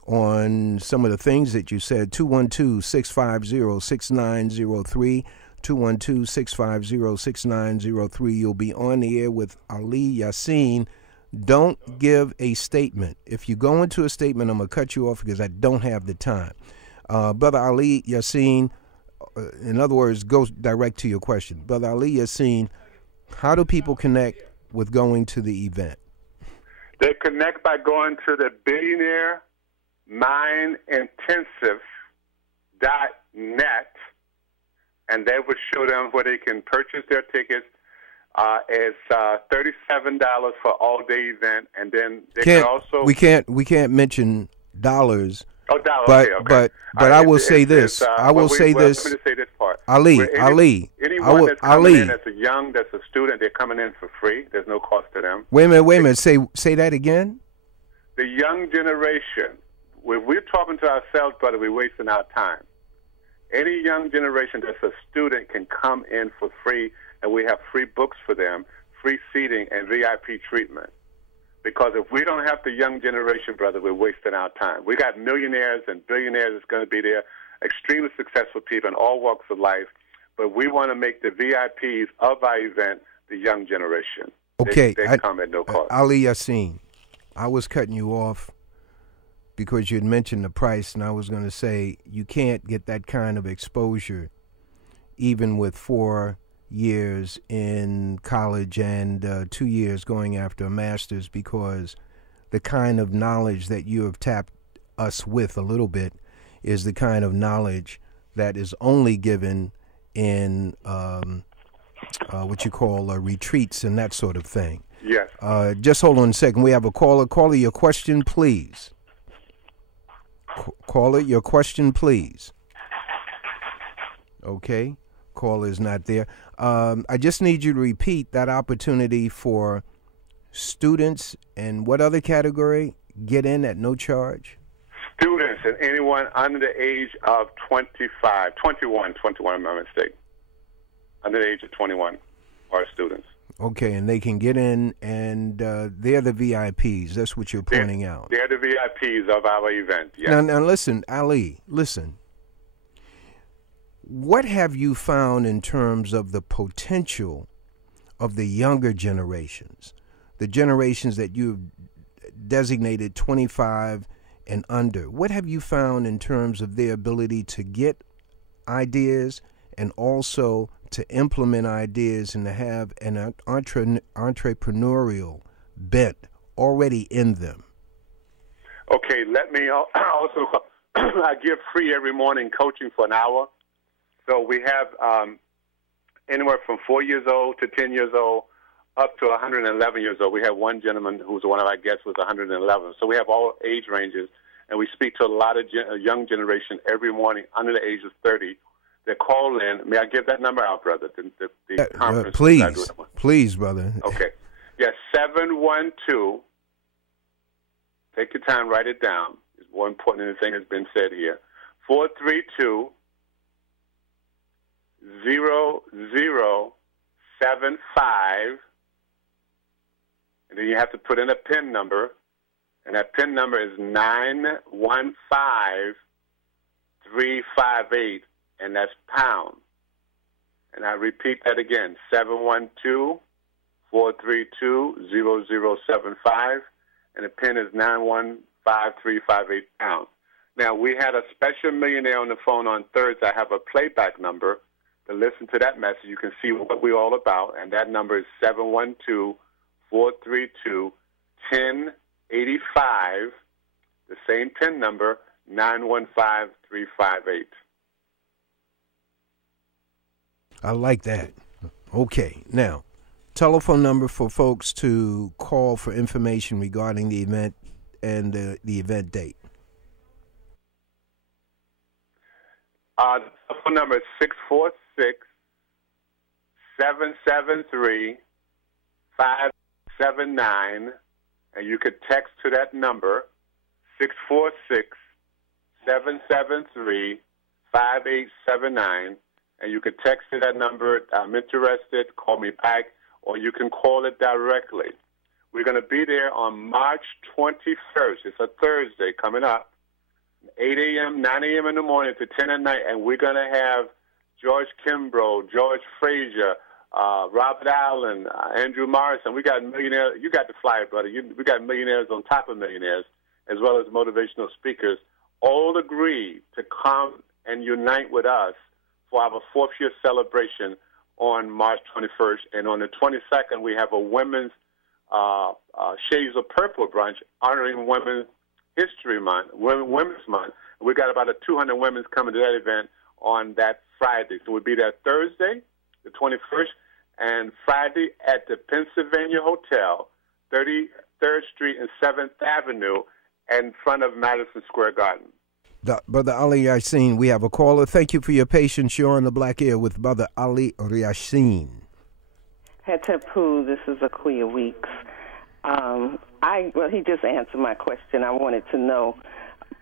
on some of the things that you said. 212-650-6903. 212-650-6903. You'll be on the air with Ali Yassin. Don't give a statement. If you go into a statement, I'm going to cut you off because I don't have the time. Brother Ali Yassin, in other words, go direct to your question. Brother Ali Yassin, how do people connect with going to the event? They connect by going to the billionairemindintensive.net, and they will show them where they can purchase their tickets. It's $37 for all-day event, and then they can also... We can't mention dollars. Oh, dollars. But okay. I will say this. I will say this. Let me just say this part. Ali. Anyone that's coming in that's a student, they're coming in for free. There's no cost to them. Wait a minute. Say that again. The young generation. When we're talking to ourselves, brother, we're wasting our time. Any young generation that's a student can come in for free, and we have free books for them, free seating, and VIP treatment. Because if we don't have the young generation, brother, we're wasting our time. We got millionaires and billionaires that's going to be there, extremely successful people in all walks of life, but we want to make the VIPs of our event the young generation. Okay. They come at no cost. Ali Yassin, I was cutting you off because you had mentioned the price, and I was going to say you can't get that kind of exposure even with 4 years in college and 2 years going after a master's, because the kind of knowledge that you have tapped us with a little bit is the kind of knowledge that is only given in what you call retreats and that sort of thing. Yes. Just hold on a second. We have a caller. Caller, your question, please. Caller, your question, please. Okay. Caller is not there. I just need you to repeat that opportunity for students and what other category get in at no charge? Students and anyone under the age of 21, my mistake. Under the age of 21 are students. Okay, and they can get in, and they're the VIPs. That's what you're pointing out. They're the VIPs of our event, yes. Now listen, Ali, listen. What have you found in terms of the potential of the younger generations, the generations that you've designated 25 and under? What have you found in terms of their ability to get ideas and also to implement ideas and to have an entrepreneurial bent already in them? Okay, let me also, I give free every morning coaching for an hour. So we have anywhere from 4 years old to 10 years old up to 111 years old. We have one gentleman who's one of our guests was 111. So we have all age ranges, and we speak to a lot of young generation every morning under the age of 30. They call in. May I give that number out, brother? The conference. Please, brother. Okay. Yes, 712. Take your time, write it down. It's more important than anything has been said here. 432 0075, and then you have to put in a PIN number, and that PIN number is 915358, and that's pound. And I repeat that again, 712-432-0075, and the PIN is 915358 pound. Now, we had a special millionaire on the phone on Thursday. I have a playback number. To listen to that message, you can see what we're all about, and that number is 712-432-1085, the same PIN number, 915358. I like that. Okay, now, telephone number for folks to call for information regarding the event and the event date. The telephone number is 646-773-579, and you could text to that number, 646-773-5879, and you could text to that number, I'm interested, call me back, or you can call it directly. We're going to be there on March 21st. It's a Thursday coming up, 8 a.m., 9 a.m. in the morning to 10 at night, and we're going to have George Kimbrough, George Frazier, Robert Allen, Andrew Morrison. We got millionaires. You got the flyer, brother. We got millionaires on top of millionaires, as well as motivational speakers, all agreed to come and unite with us for our 4th year celebration on March 21st. And on the 22nd, we have a women's Shades of Purple brunch honoring Women's History Month, Women's Month. We got about 200 women coming to that event on that Friday. So we'll be there Thursday, the 21st, and Friday at the Pennsylvania Hotel, 33rd Street and 7th Avenue, in front of Madison Square Garden. Brother Ali Yassin, we have a caller. Thank you for your patience. You're on the Black Air with Brother Ali Yassin. Hetapu, this is Akuya Weeks. He just answered my question. I wanted to know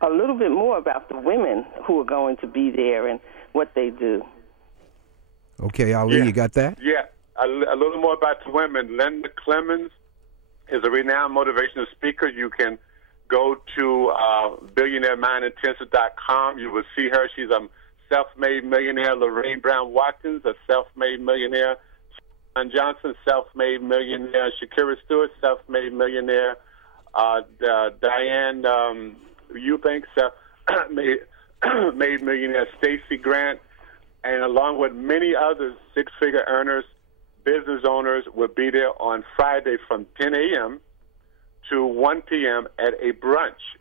a little bit more about the women who are going to be there and what they do. Okay, Ali, you got that? Yeah, a little more about the women. Linda Clemens is a renowned motivational speaker. You can go to billionairemindintensive.com. You will see her. She's a self-made millionaire. Lorraine Brown Watkins, a self-made millionaire. John Johnson, self-made millionaire. Shakira Stewart, self-made millionaire. Diane Eubanks, self-made millionaire. Stacey Grant, and along with many others, six-figure earners, business owners, will be there on Friday from 10 a.m. to 1 p.m. at a brunch,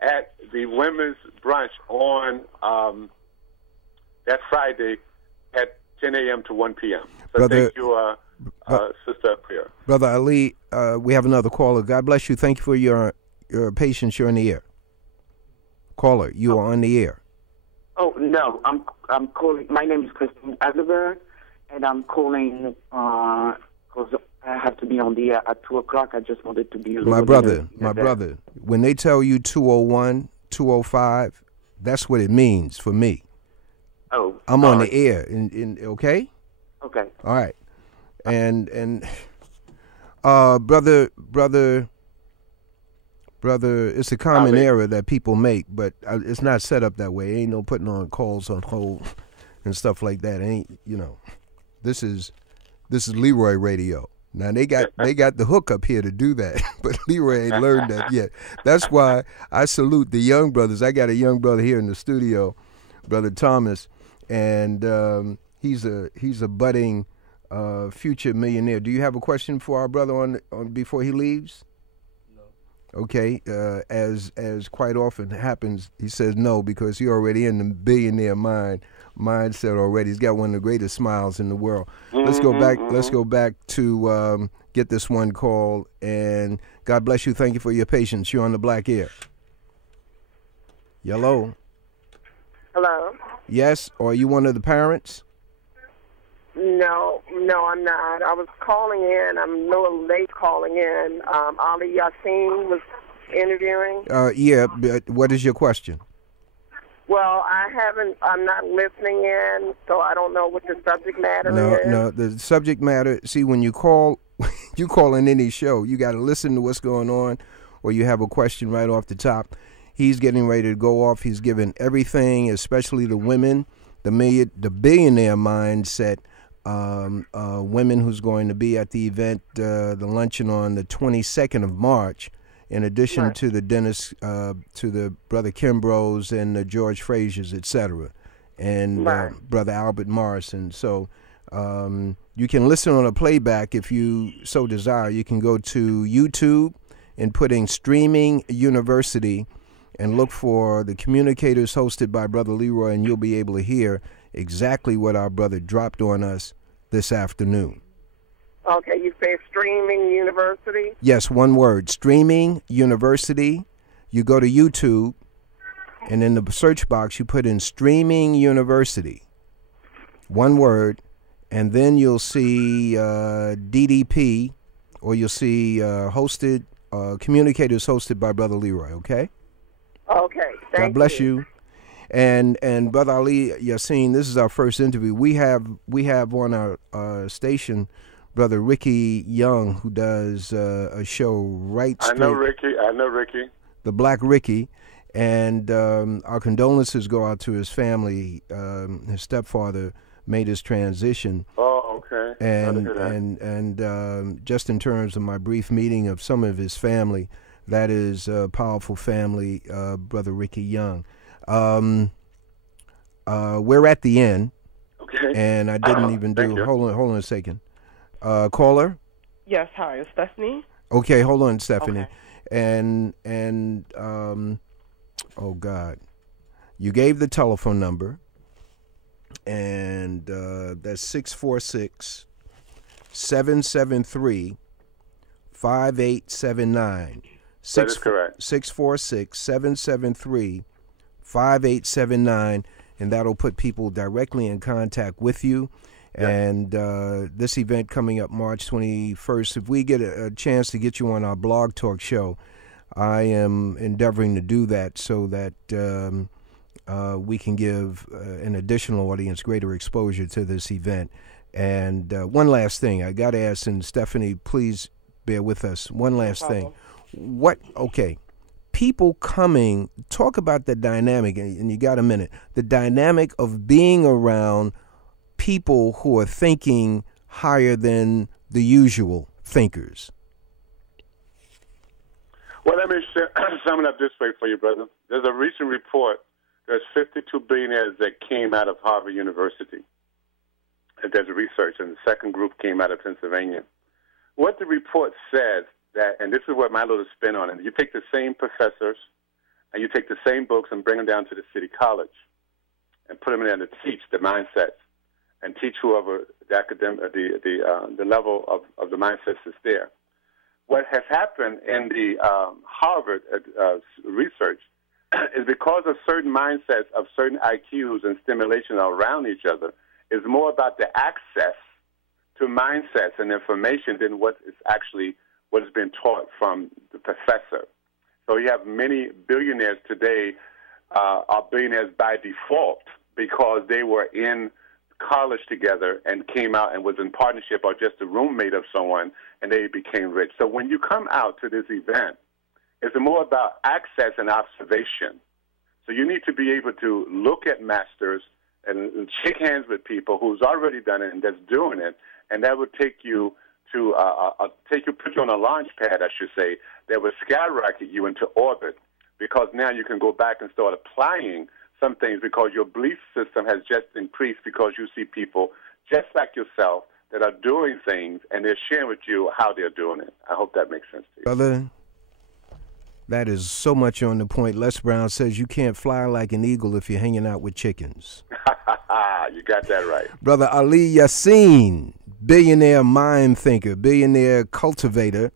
at the women's brunch on that Friday at 10 a.m. to 1 p.m. So Brother, thank you, sister up here. Brother Ali, we have another caller. God bless you. Thank you for your patience. You're in the air. Caller, you are on the air. Oh, no. I'm calling. My name is Christine Adelberg, and I'm calling because I have to be on the air at 2 o'clock. I just wanted to be a little My brother, when they tell you 201, 205, that's what it means for me. Oh. I'm on the air. Okay? Okay. All right. And brother, it's a common error that people make, but it's not set up that way. Ain't no putting on calls on hold and stuff like that. This is Leroy Radio. Now they got the hook up here to do that, but Leroy ain't learned that yet. That's why I salute the young brothers. I got a young brother here in the studio, Brother Thomas, and he's a budding future millionaire. Do you have a question for our brother on before he leaves? No. Okay. As quite often happens, he says no because he's already in the billionaire mindset already. He's got one of the greatest smiles in the world. Let's go back to get this one call, and God bless you. Thank you for your patience. You're on the Black Air. Hello. Hello. Yes, or are you one of the parents? No, I'm not. I was calling in. I'm a little late calling in. Ali Yassin was interviewing. Yeah, but what is your question? Well, I'm not listening in, so I don't know what the subject matter is. No, the subject matter, see, when you call in any show, you got to listen to what's going on, or you have a question right off the top. He's getting ready to go off. He's giving everything, especially the women, the billionaire mindset, women who's going to be at the event, the luncheon on the 22nd of March, in addition to the Dennis, to the Brother Kimbroughs and the George Frazier's, etc., and Brother Albert Morrison. So you can listen on a playback if you so desire. You can go to YouTube and put in Streaming University and look for the Communicators hosted by Brother Leroy, and you'll be able to hear exactly what our brother dropped on us this afternoon. Okay, you say Streaming University? Yes, one word, Streaming University. You go to YouTube, and in the search box, you put in Streaming University, one word, and then you'll see DDP, or you'll see Communicators hosted by Brother Leroy, okay? Okay, thank you. God bless you. And Brother Ali Yassin, this is our first interview. We have on our station Brother Ricky Young, who does a show right straight. I know Ricky. The Black Ricky. And our condolences go out to his family. His stepfather made his transition. Oh, okay. And just in terms of my brief meeting of some of his family, that is a powerful family, Brother Ricky Young. We're at the end. Okay. And I didn't even do. Hold on a second. Caller. Yes. Hi, it's Stephanie. Okay, hold on, Stephanie. Okay. And oh God, you gave the telephone number, and that's 646-773-5879. That is correct. 646-773-5879, and that'll put people directly in contact with you. Yes. And this event coming up March 21st, if we get a chance to get you on our blog talk show, I am endeavoring to do that so that we can give an additional audience greater exposure to this event. And one last thing, I got to ask, and Stephanie, please bear with us. One last thing. People coming, talk about the dynamic, and you got a minute, the dynamic of being around people who are thinking higher than the usual thinkers. Well, let me sum it up this way for you, brother. There's a recent report. There's 52 billionaires that came out of Harvard University. There's research, and the second group came out of Pennsylvania. What the report says that, and this is what my little spin on it, you take the same professors and you take the same books and bring them down to the city college and put them in there to teach the mindsets. and teach whoever the academic, the level of the mindsets is there. What has happened in the Harvard research is because of certain mindsets of certain IQs and stimulation around each other, is more about the access to mindsets and information than what has been taught from the professor. So you have many billionaires today are billionaires by default because they were in college together and came out and was in partnership or just a roommate of someone, and they became rich. So when you come out to this event, it's more about access and observation. So you need to be able to look at masters and shake hands with people who's already done it and that's doing it, and that would take you to put you on a launch pad, I should say, that would skyrocket you into orbit, because now you can go back and start applying some things because your belief system has just increased because you see people just like yourself that are doing things and they're sharing with you how they're doing it. I hope that makes sense to you. Brother, that is so much on the point. Les Brown says you can't fly like an eagle if you're hanging out with chickens. You got that right. Brother Ali Yassin, billionaire mind thinker, billionaire cultivator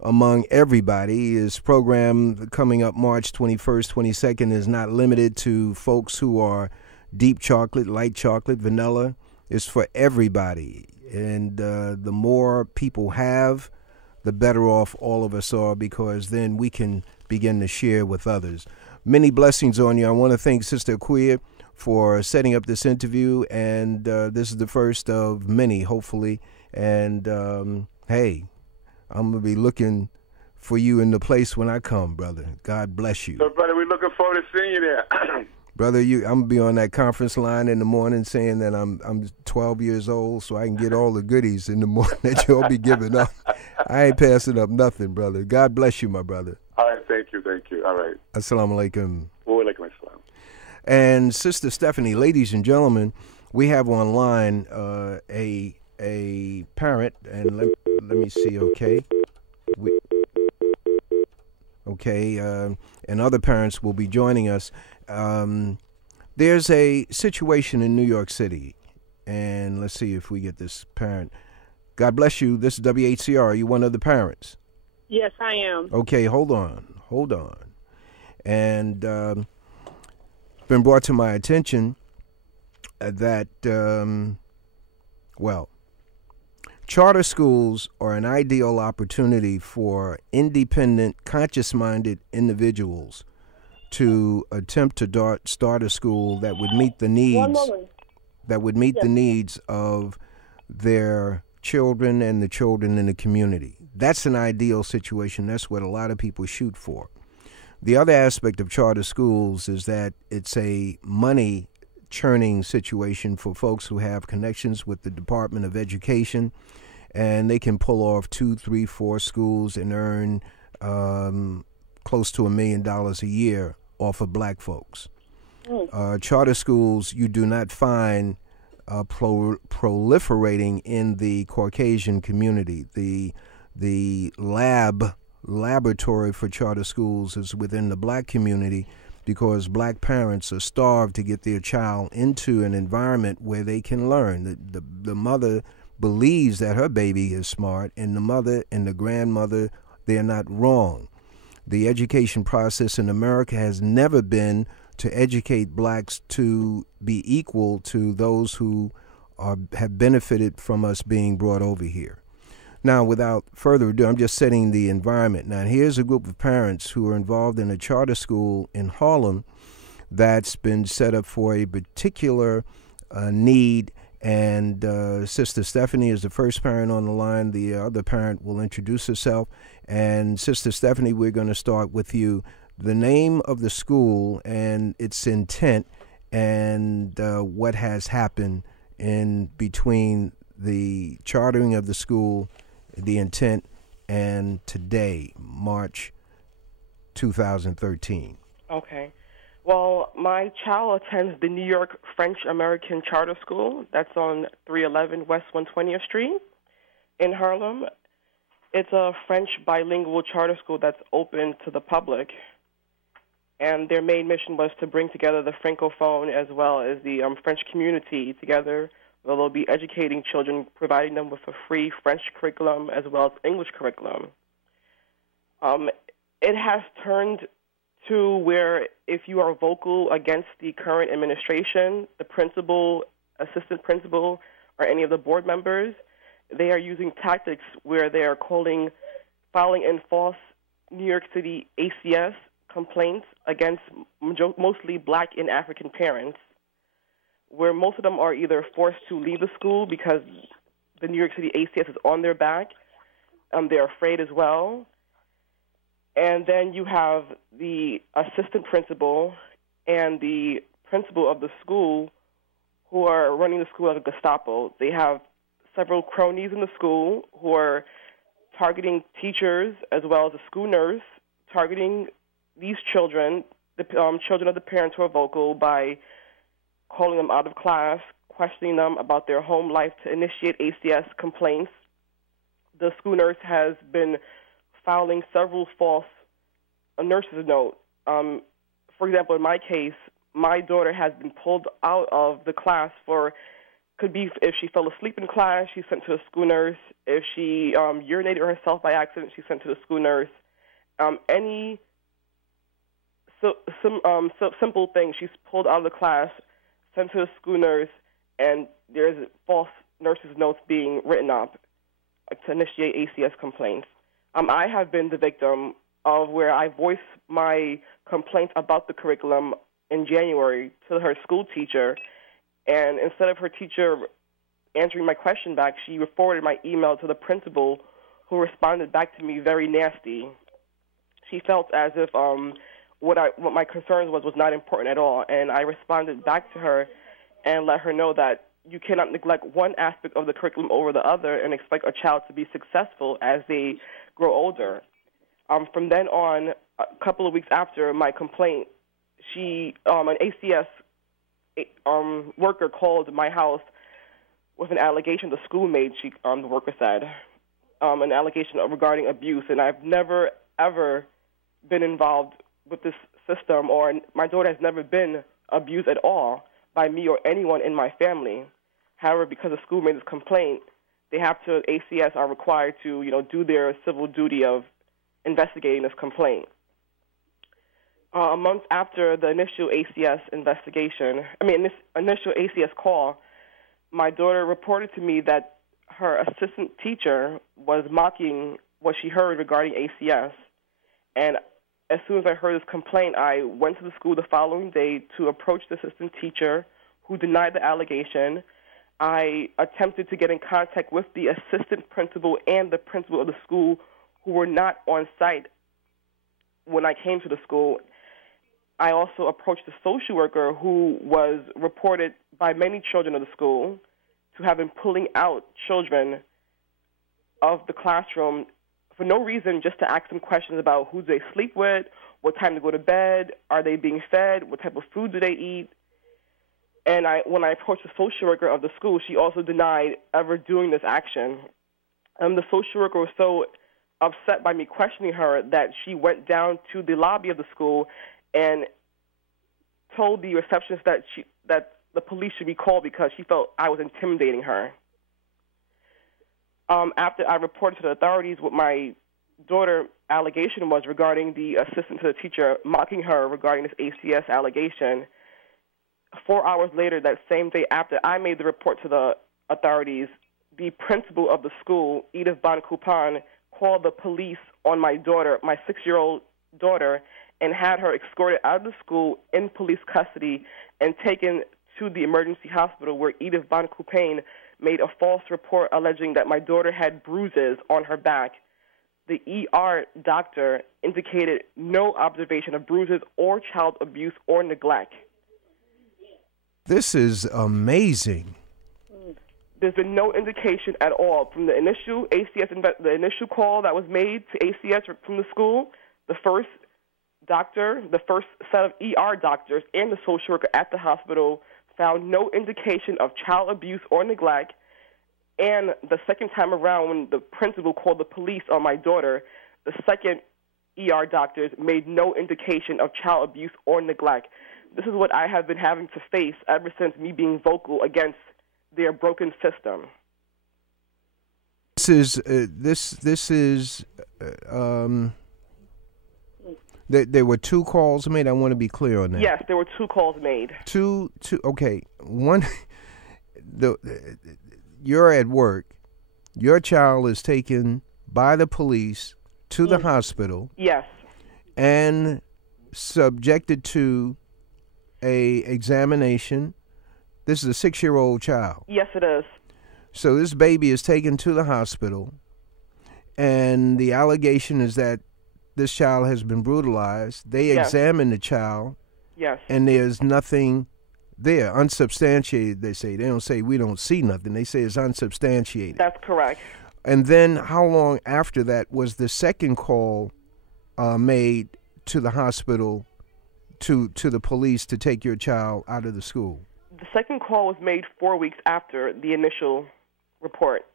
among everybody. His program coming up March 21st, 22nd is not limited to folks who are deep chocolate, light chocolate, vanilla. It's for everybody. And the more people have, the better off all of us are, because then we can begin to share with others. Many blessings on you. I want to thank Sister Whcr for setting up this interview, and this is the first of many, hopefully. And, hey, I'm going to be looking for you in the place when I come, brother. God bless you. So, brother, we're looking forward to seeing you there. Brother, I'm going to be on that conference line in the morning saying that I'm 12 years old so I can get all the goodies in the morning that you'll be giving up. I ain't passing up nothing, brother. God bless you, my brother. All right, thank you. All right. Assalamu alaikum. Wa alaikum assalam. And Sister Stephanie, ladies and gentlemen, we have online a parent, and let me see, okay? And other parents will be joining us. There's a situation in New York City, and let's see if we get this parent. God bless you. This is WHCR. Are you one of the parents? Yes, I am. Okay, hold on. And been brought to my attention that, charter schools are an ideal opportunity for independent, conscious-minded individuals to attempt to start a school that would meet the needs the needs of their children and the children in the community. That's an ideal situation. That's what a lot of people shoot for. The other aspect of charter schools is that it's a money churning situation for folks who have connections with the Department of Education, and they can pull off 2, 3, 4 schools and earn close to $1 million a year off of black folks. Charter schools you do not find proliferating in the Caucasian community. The laboratory for charter schools is within the black community, because black parents are starved to get their child into an environment where they can learn. The mother believes that her baby is smart, and the mother and the grandmother, they're not wrong. The education process in America has never been to educate blacks to be equal to those who have benefited from us being brought over here. Now, without further ado, I'm just setting the environment. Now, here's a group of parents who are involved in a charter school in Harlem that's been set up for a particular need. And Sister Stephanie is the first parent on the line. The other parent will introduce herself. And Sister Stephanie, we're going to start with you. The name of the school and its intent, and what has happened in between the chartering of the school, the intent, and today, March 2013. Okay. Well, my child attends the New York French American Charter School. That's on 311 West 120th Street in Harlem. It's a French bilingual charter school that's open to the public. And their main mission was to bring together the Francophone as well as the French community together where they'll be educating children, providing them with a free French curriculum as well as English curriculum. It has turned to where if you are vocal against the current administration, the principal, assistant principal, or any of the board members, they are using tactics where they are filing in false New York City ACS complaints against mostly black and African parents, where most of them are either forced to leave the school because the New York City ACS is on their back. They're afraid as well. And then you have the assistant principal and the principal of the school who are running the school as a Gestapo. They have several cronies in the school who are targeting teachers as well as a school nurse, targeting these children, the children of the parents who are vocal, by calling them out of class, questioning them about their home life to initiate ACS complaints. The school nurse has been filing several false nurse's note. For example, in my case, my daughter has been pulled out of the class could be if she fell asleep in class, she's sent to a school nurse. If she urinated on herself by accident, she's sent to the school nurse. Any simple thing, she's pulled out of the class, sent to a school nurse, and there's false nurse's notes being written up to initiate ACS complaints. I have been the victim of where I voiced my complaints about the curriculum in January to her school teacher, and instead of her teacher answering my question back, she forwarded my email to the principal, who responded back to me very nasty. She felt as if what my concerns was not important at all, and I responded back to her and let her know that you cannot neglect one aspect of the curriculum over the other and expect a child to be successful as they grow older. From then on, a couple of weeks after my complaint, an ACS worker called my house with an allegation the school made, the worker said, an allegation regarding abuse, and I've never, ever been involved with this system, or my daughter has never been abused at all by me or anyone in my family. However, because the school made this complaint, ACS are required to, do their civil duty of investigating this complaint. A month after the initial ACS initial ACS call, my daughter reported to me that her assistant teacher was mocking what she heard regarding ACS. And as soon as I heard this complaint, I went to the school the following day to approach the assistant teacher, who denied the allegation. I attempted to get in contact with the assistant principal and the principal of the school, who were not on site when I came to the school. I also approached the social worker, who was reported by many children of the school to have been pulling out children of the classroom for no reason, just to ask them questions about who they sleep with, what time to go to bed, are they being fed, what type of food do they eat. And when I approached the social worker of the school, she also denied ever doing this action. The social worker was so upset by me questioning her that she went down to the lobby of the school and told the receptionist that the police should be called because she felt I was intimidating her. After I reported to the authorities what my daughter allegation was regarding the assistant to the teacher mocking her regarding this ACS allegation, 4 hours later, that same day after I made the report to the authorities, the principal of the school, Edith Van Coupan, called the police on my daughter, my 6-year-old daughter, and had her escorted out of the school in police custody and taken to the emergency hospital, where Edith Van Coupan made a false report alleging that my daughter had bruises on her back. The ER doctor indicated no observation of bruises or child abuse or neglect. This is amazing. There's been no indication at all from the initial the initial call that was made to ACS from the school, the first set of ER doctors and the social worker at the hospital found no indication of child abuse or neglect. And the second time around, when the principal called the police on my daughter, the second ER doctors made no indication of child abuse or neglect. This is what I have been having to face ever since me being vocal against their broken system. There were 2 calls made. I want to be clear on that. Yes, there were 2 calls made. Two. Okay, one. You're at work. Your child is taken by the police to the hospital. Yes. And subjected to a examination. This is a 6-year-old child. Yes, it is. So this baby is taken to the hospital, and the allegation is that this child has been brutalized. They examine the child. Yes. And there's nothing there, unsubstantiated, they say. They don't say we don't see nothing. They say it's unsubstantiated. That's correct. And then how long after that was the second call made to the hospital, to the police, to take your child out of the school? The second call was made 4 weeks after the initial report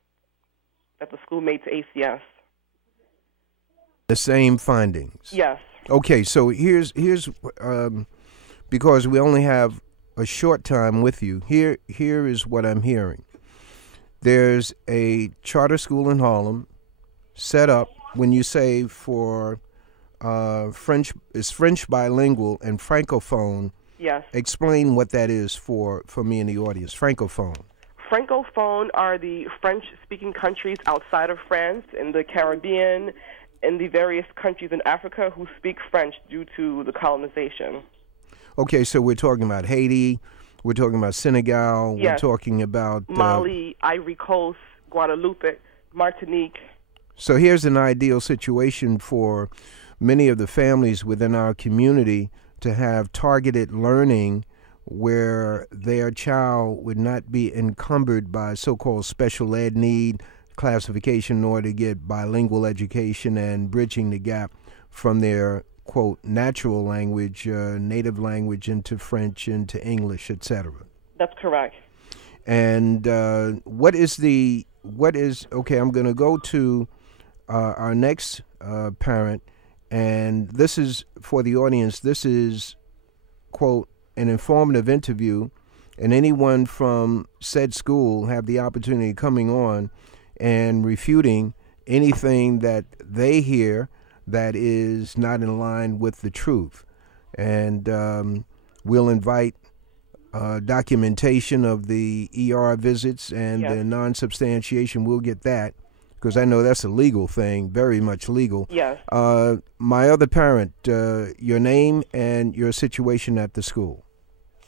that the school made to ACS. The same findings? Yes. Okay, so here's because we only have a short time with you, here is what I'm hearing. There's a charter school in Harlem set up, when you say for French, is French bilingual and francophone. Yes. Explain what that is for me in the audience. Francophone. Francophone are the French-speaking countries outside of France, in the Caribbean, and the various countries in Africa who speak French due to the colonization. Okay, so we're talking about Haiti, we're talking about Senegal, yes. We're talking about Mali, Ivory Coast, Guadeloupe, Martinique. So here's an ideal situation for many of the families within our community to have targeted learning where their child would not be encumbered by so-called special ed need classification in order to get bilingual education and bridging the gap from their, quote, natural language, native language into French, into English, etc. That's correct. And okay, I'm going to go to our next parent, and this is, for the audience, this is, quote, an informative interview, and anyone from said school have the opportunity of coming on and refuting anything that they hear that is not in line with the truth. And we'll invite documentation of the ER visits and the non-substantiation. We'll get that, because I know that's a legal thing, very much legal. Yes. My other parent, your name and your situation at the school.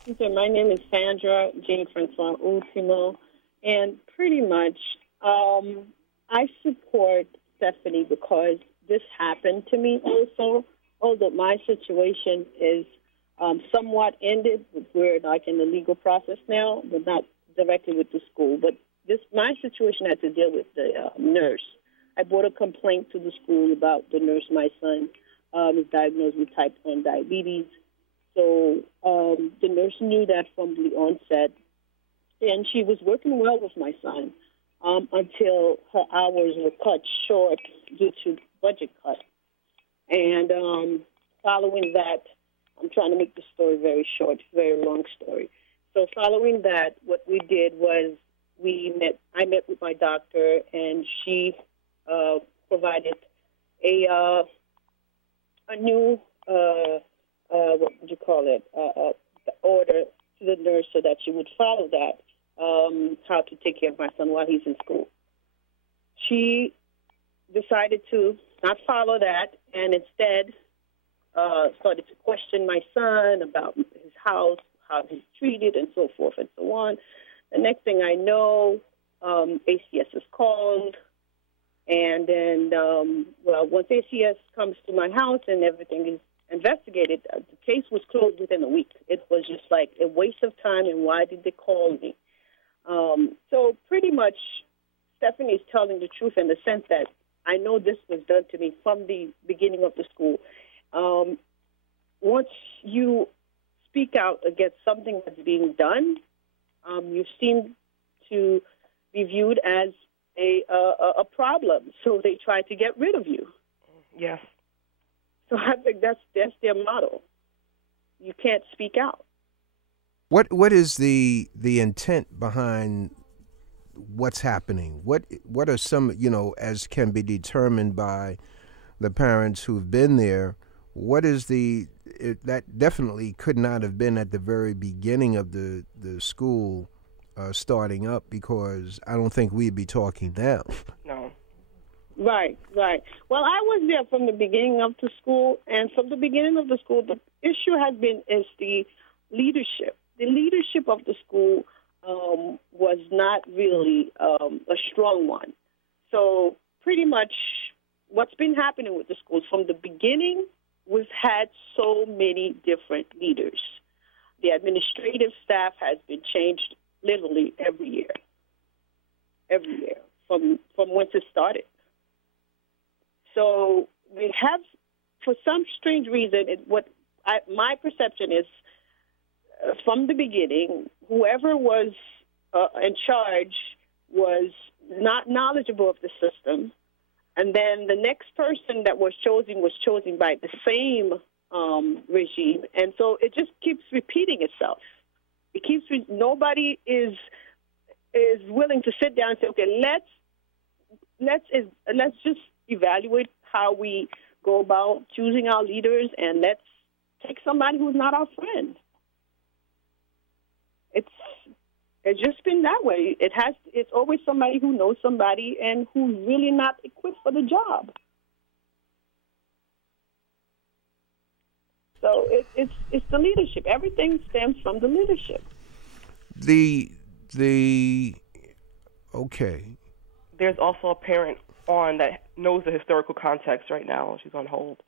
Okay, my name is Sandra Jean Francois Ultimo, and pretty much I support Stephanie because this happened to me also, although my situation is somewhat ended. We're like in the legal process now, but not directly with the school. But my situation had to deal with the nurse. I brought a complaint to the school about the nurse. My son is diagnosed with type 1 diabetes. So the nurse knew that from the onset, and she was working well with my son until her hours were cut short due to budget cut. And following that, I'm trying to make the story very short, very long story. So following that, what we did was I met with my doctor, and she provided a new what would you call it, order to the nurse so that she would follow that, how to take care of my son while he's in school. She decided to not follow that and instead started to question my son about his house, how he's treated, and so forth and so on. The next thing I know, ACS is called, and then, once ACS comes to my house and everything is investigated, the case was closed within a week. It was just like a waste of time, and why did they call me? So pretty much Stephanie's telling the truth in the sense that I know this was done to me from the beginning of the school. Once you speak out against something that's being done, you seem to be viewed as a problem, so they try to get rid of you. Yes. So I think that's their motto. You can't speak out. What is the intent behind what's happening? What are some, as can be determined by the parents who've been there? What is that definitely could not have been at the very beginning of the school starting up, because I don't think we'd be talking now. No. Right. Well, I was there from the beginning of the school, and from the beginning of the school, the issue is the leadership. The leadership of the school was not really a strong one. So pretty much what's been happening with the schools from the beginning, we've had so many different leaders. The administrative staff has been changed literally every year from once it started. So we have, for some strange reason, my perception is from the beginning, whoever was in charge was not knowledgeable of the system, and then the next person that was chosen by the same regime, and so it just keeps repeating itself. Nobody is willing to sit down and say, okay, let's just evaluate how we go about choosing our leaders, and let's take somebody who's not our friend. It's just been that way. It's always somebody who knows somebody and who's really not equipped for the job. So it's the leadership. Everything stems from the leadership. Okay. There's also a parent on that knows the historical context right now. She's on hold.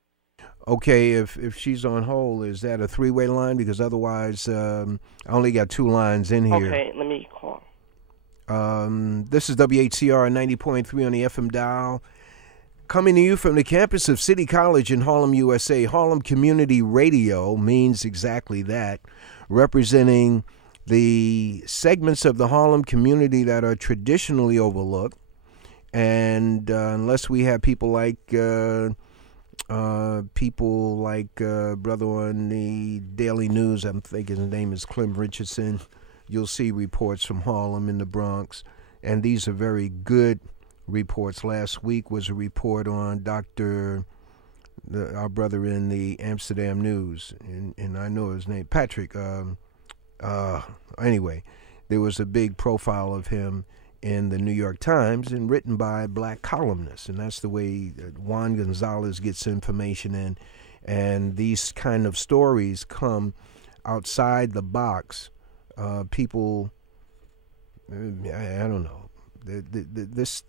Okay, if she's on hold, is that a three-way line? Because otherwise, I only got two lines in here. Okay, let me call. This is WHCR 90.3 on the FM dial. Coming to you from the campus of City College in Harlem, USA. Harlem Community Radio means exactly that, representing the segments of the Harlem community that are traditionally overlooked. And unless we have people like brother on the Daily News, I'm thinking his name is Clem Richardson, you'll see reports from Harlem and the Bronx, and these are very good reports. Last week was a report on our brother in the Amsterdam News, and I know his name, Patrick. Anyway, there was a big profile of him in the New York Times and written by black columnists, and that's the way Juan Gonzalez gets information in. And these kind of stories come outside the box. People, I don't know. This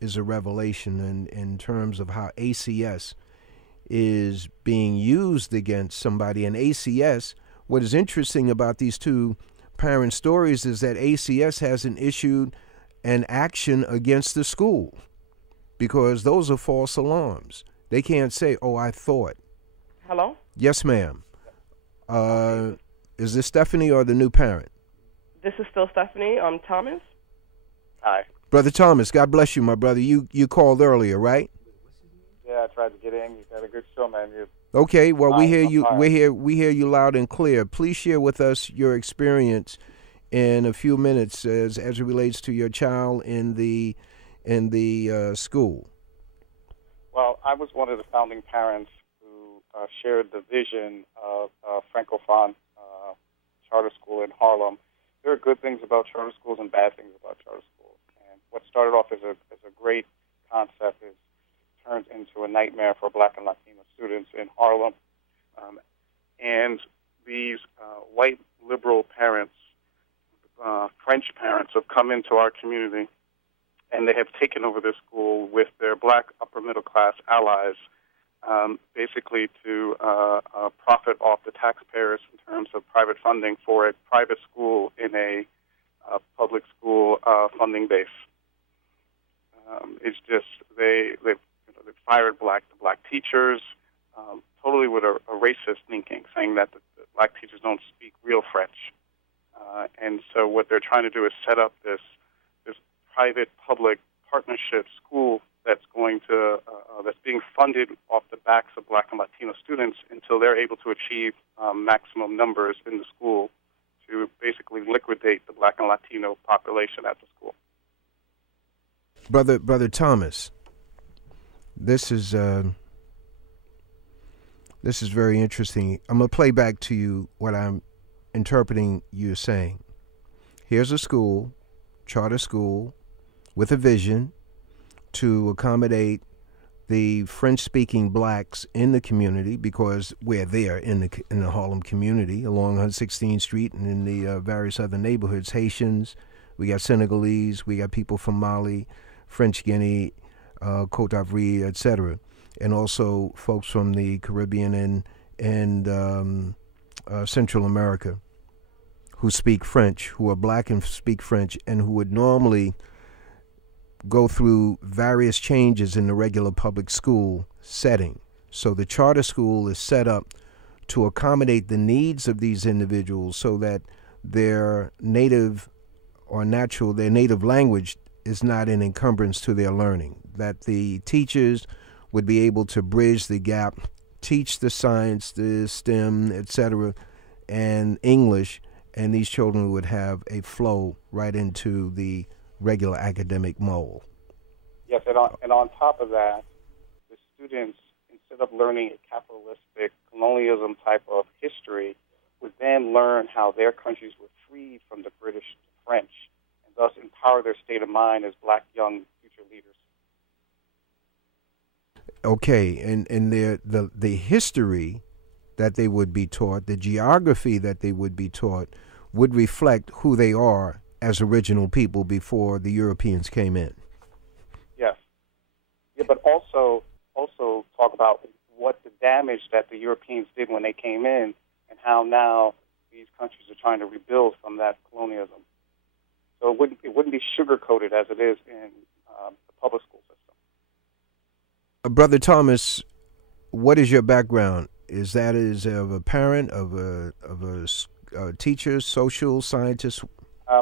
is a revelation in terms of how ACS is being used against somebody. And ACS, what is interesting about these two parent stories is that ACS hasn't issued an action against the school, because those are false alarms. They can't say, oh, I thought. Hello? Yes, ma'am. Is this Stephanie or the new parent? This is still Stephanie. Thomas. Hi. Brother Thomas, God bless you, my brother. You called earlier, right? Yeah, I tried to get in. You had a good show, man. Okay, well, we hear you. We hear you loud and clear. Please share with us your experience in a few minutes as it relates to your child in the school. Well, I was one of the founding parents who shared the vision of Francophone charter school in Harlem. There are good things about charter schools and bad things about charter schools. And what started off as a great concept is turned into a nightmare for Black and Latino students in Harlem. And these white liberal parents, French parents, have come into our community, and they have taken over this school with their black upper middle class allies, basically to profit off the taxpayers in terms of private funding for a private school in a public school funding base. It's just they've fired the black teachers, totally with a racist thinking, saying that the black teachers don't speak real French. And so what they're trying to do is set up this private-public partnership school that's going to that's being funded off the backs of Black and Latino students until they're able to achieve maximum numbers in the school to basically liquidate the Black and Latino population at the school. Brother Thomas, this is very interesting. I'm going to play back to you what I'm interpreting you saying. Here's a school, charter school, with a vision to accommodate the French-speaking blacks in the community, because we're there in the Harlem community along 116th Street and in the various other neighborhoods. Haitians, we got Senegalese, we got people from Mali, French Guinea, Côte d'Ivoire, etc., and also folks from the Caribbean and Central America who speak French, who are black and speak French, and who would normally go through various changes in the regular public school setting. So the charter school is set up to accommodate the needs of these individuals so that their native language is not an encumbrance to their learning, that the teachers would be able to bridge the gap, teach the science, the STEM, etc., and English, and these children would have a flow right into the regular academic mold. Yes, and on top of that, the students, instead of learning a capitalistic colonialism type of history, would then learn how their countries were freed from the British and French, and thus empower their state of mind as black young future leaders. Okay, and the history that they would be taught, the geography that they would be taught, would reflect who they are as original people before the Europeans came in. Yes. Yeah, but also talk about what the damage that the Europeans did when they came in, and how now these countries are trying to rebuild from that colonialism. So it wouldn't be sugar-coated as it is in the public school system. Brother Thomas, what is your background? Is that of a parent, of a teacher, social scientist?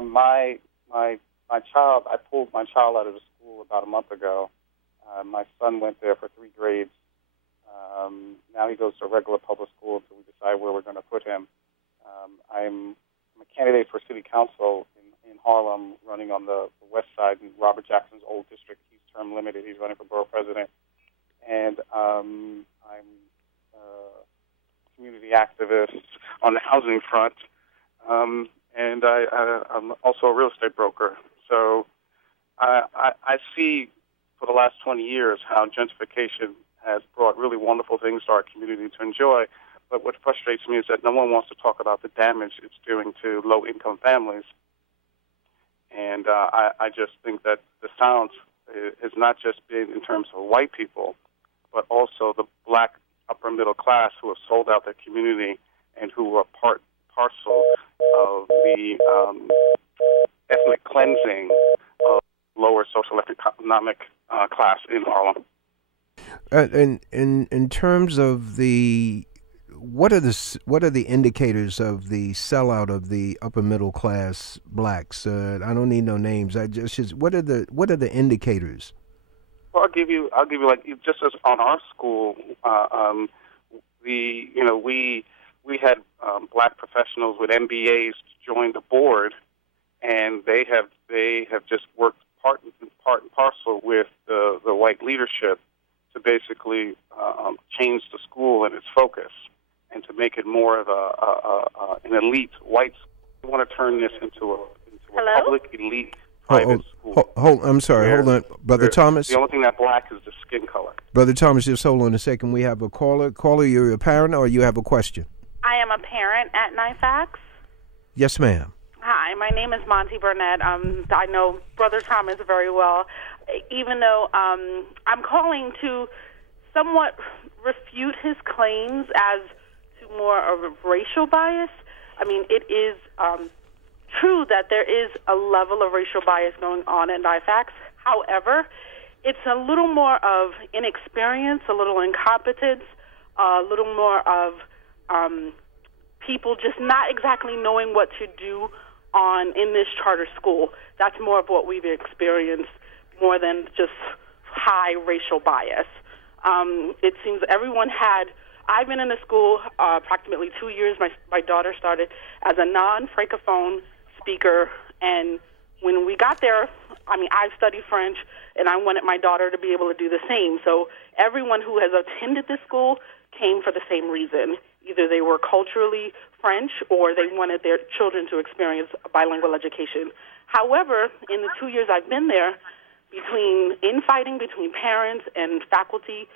My child, I pulled my child out of the school about a month ago. My son went there for 3 grades. Now he goes to a regular public school until we decide where we're going to put him. I'm a candidate for city council in Harlem, running on the west side in Robert Jackson's old district. He's term limited. He's running for borough president. And I'm a community activist on the housing front. And I'm also a real estate broker. So I see for the last 20 years how gentrification has brought really wonderful things to our community to enjoy. But what frustrates me is that no one wants to talk about the damage it's doing to low-income families. And I just think that the silence has not just been in terms of white people, but also the black upper middle class who have sold out their community and who are parcel of the ethnic cleansing of lower social economic class in Harlem. And in terms of what are the indicators of the sellout of the upper middle class blacks? I don't need no names. What are the indicators? Well, I'll give you like just as on our school, we had black professionals with MBAs join the board, and they have just worked part and parcel with the white leadership to basically change the school and its focus, and to make it more of an elite white school. We want to turn this into a public elite private school. I'm sorry. Hold on, Brother Thomas. The only thing that black is the skin color. Brother Thomas, just hold on a second. We have a caller. Caller, you're a parent or you have a question? I am a parent at NYFAX. Yes, ma'am. Hi, my name is Monty Burnett. I know Brother Thomas very well, even though I'm calling to somewhat refute his claims as to more of a racial bias. I mean, it is true that there is a level of racial bias going on at NYFAX. However, it's a little more of inexperience, a little incompetence, a little more of people just not exactly knowing what to do in this charter school. That's more of what we've experienced more than just high racial bias. It seems everyone had I've been in the school approximately 2 years. My daughter started as a non-Francophone speaker, and when we got there, I mean, I've studied French, and I wanted my daughter to be able to do the same. So everyone who has attended this school came for the same reason. Either they were culturally French or they wanted their children to experience a bilingual education. However, in the 2 years I've been there, between infighting between parents and faculty,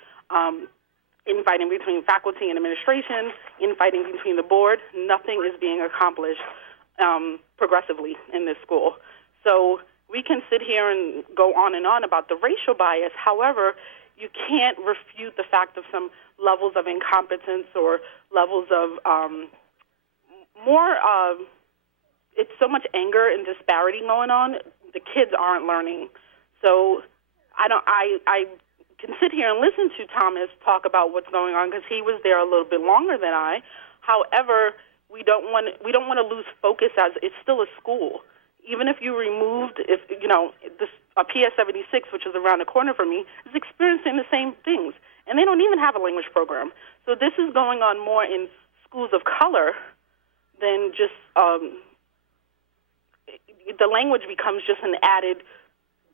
infighting between faculty and administration, infighting between the board, nothing is being accomplished progressively in this school. So we can sit here and go on and on about the racial bias. However, you can't refute the fact of some levels of incompetence or levels of it's so much anger and disparity going on. The kids aren't learning. So I can sit here and listen to Thomas talk about what's going on because he was there a little bit longer than I. However, we don't want to lose focus as it's still a school. Even if you removed, a PS 76, which is around the corner from me, is experiencing the same things, and they don't even have a language program. So this is going on more in schools of color than just the language becomes just an added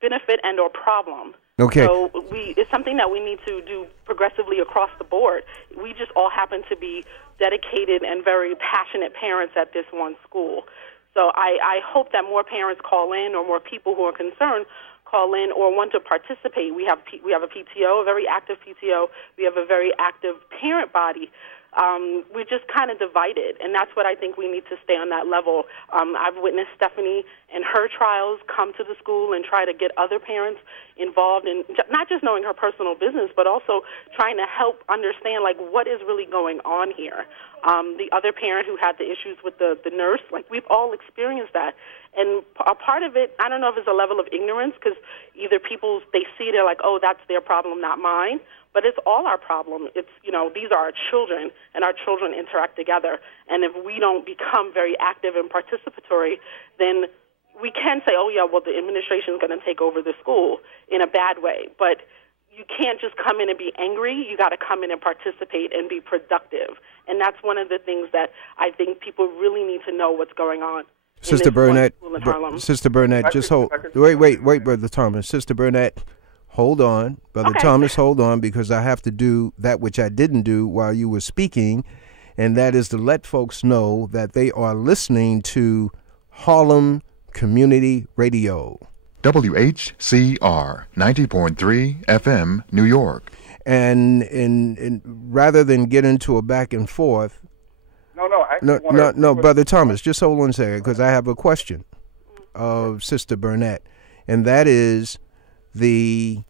benefit and or problem. Okay. So it's something that we need to do progressively across the board. We just all happen to be dedicated and very passionate parents at this one school. So I hope that more parents call in, or more people who are concerned call in or want to participate. We have a PTO, a very active PTO. We have a very active parent body. We're just kind of divided, and that's what I think we need to stay on that level. I've witnessed Stephanie and her trials come to the school and try to get other parents involved in not just knowing her personal business, but also trying to help understand, like, what is really going on here. The other parent who had the issues with the nurse, like, we've all experienced that. And a part of it, I don't know if it's a level of ignorance, because either people, they see, they're like, oh, that's their problem, not mine. But it's all our problem. It's, these are our children, and our children interact together. And if we don't become very active and participatory, then we can say, oh, yeah, well, the administration is going to take over the school in a bad way. But you can't just come in and be angry. You got to come in and participate and be productive. And that's one of the things that I think people really need to know what's going on. Sister Burnett, just hold. Wait, Brother Thomas. Sister Burnett, hold on. Brother Thomas, hold on, because I have to do that which I didn't do while you were speaking, and that is to let folks know that they are listening to Harlem Community Radio. WHCR 90.3 FM, New York. And rather than get into a back and forth, No, Brother Thomas, just hold on a second, because I have a question of Sister Burnett, and that is the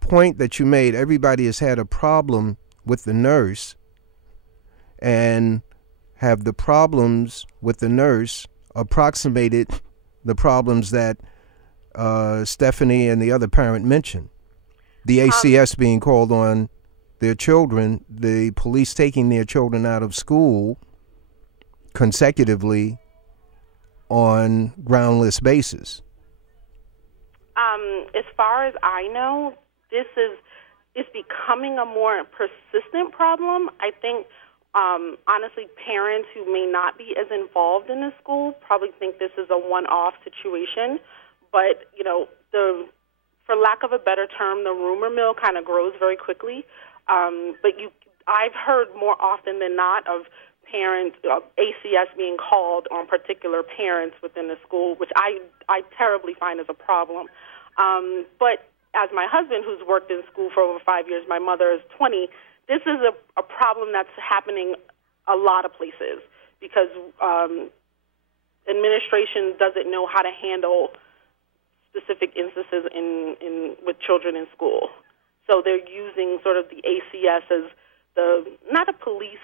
point that you made. Everybody has had a problem with the nurse, and have the problems with the nurse approximated the problems that Stephanie and the other parent mentioned. The ACS being called on their children, the police taking their children out of school consecutively on groundless basis. As far as I know, it's becoming a more persistent problem. I think, honestly, parents who may not be as involved in the school probably think this is a one-off situation. But, for lack of a better term, the rumor mill kind of grows very quickly. I've heard more often than not of parents, ACS being called on particular parents within the school, which I terribly find as a problem. But as my husband, who's worked in school for over 5 years, my mother is 20, this is a problem that's happening a lot of places because administration doesn't know how to handle specific instances with children in school. So they're using sort of the ACS as not a police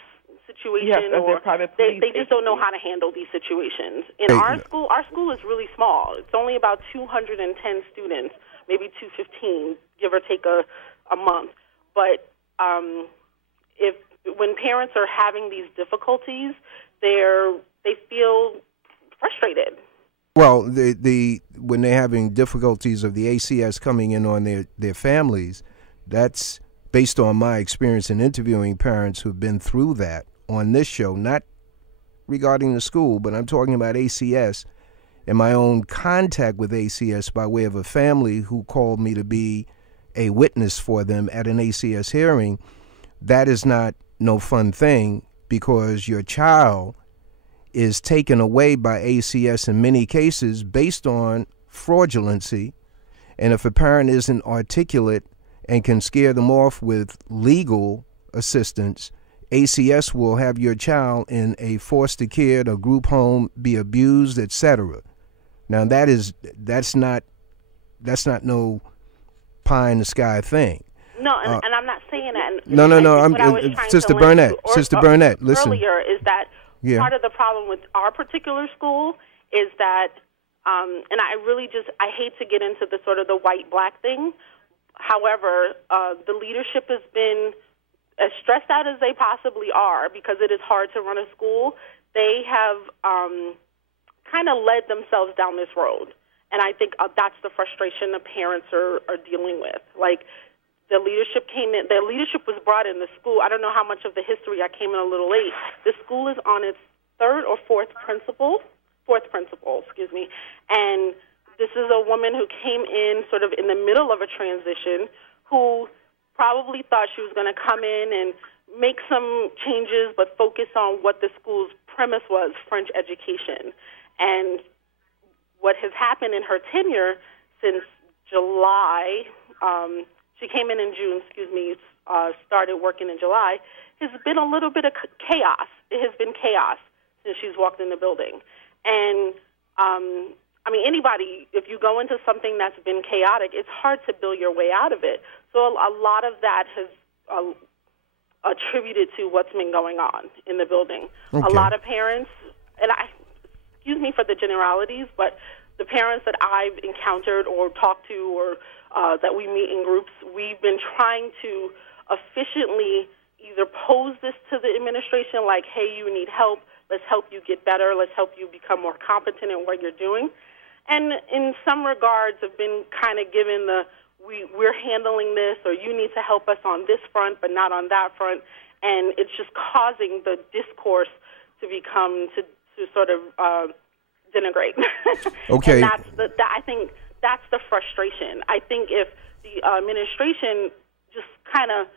situation, or they just don't know how to handle these situations. In our school is really small. It's only about 210 students, maybe 215, give or take a month. But when parents are having these difficulties, they feel frustrated. Well, when they're having difficulties of the ACS coming in on their families, that's based on my experience in interviewing parents who've been through that on this show, not regarding the school, but I'm talking about ACS and my own contact with ACS by way of a family who called me to be a witness for them at an ACS hearing. That is not no fun thing, because your child is taken away by ACS in many cases based on fraudulency. And if a parent isn't articulate and can scare them off with legal assistance, ACS will have your child in a foster care or group home, be abused, etc. Now that's not no pie in the sky thing. No, and I'm not saying that. No. I'm Sister Burnett. Sister Burnett, listen. Earlier is that Yeah. part of the problem with our particular school is that, and I hate to get into the sort of the white-black thing. However, the leadership has been as stressed out as they possibly are, because it is hard to run a school. They have kind of led themselves down this road. And I think that's the frustration the parents are dealing with. Like, the leadership came in. The leadership was brought in the school. I don't know how much of the history. I came in a little late. The school is on its fourth principal, and this is a woman who came in sort of in the middle of a transition, who probably thought she was going to come in and make some changes, but focus on what the school's premise was, French education. And what has happened in her tenure since July, she came in June, started working in July, has been a little bit of chaos. It has been chaos since she's walked in the building. And, anybody, if you go into something that's been chaotic, it's hard to build your way out of it. So a lot of that has attributed to what's been going on in the building. Okay. A lot of parents, and excuse me for the generalities, but the parents that I've encountered or talked to or that we meet in groups, we've been trying to efficiently either pose this to the administration like, hey, you need help, let's help you get better, let's help you become more competent in what you're doing. And in some regards have been kind of given we're handling this, or you need to help us on this front but not on that front. And it's just causing the discourse to become, to sort of denigrate. Okay. And I think that's the frustration. I think if the administration just kind of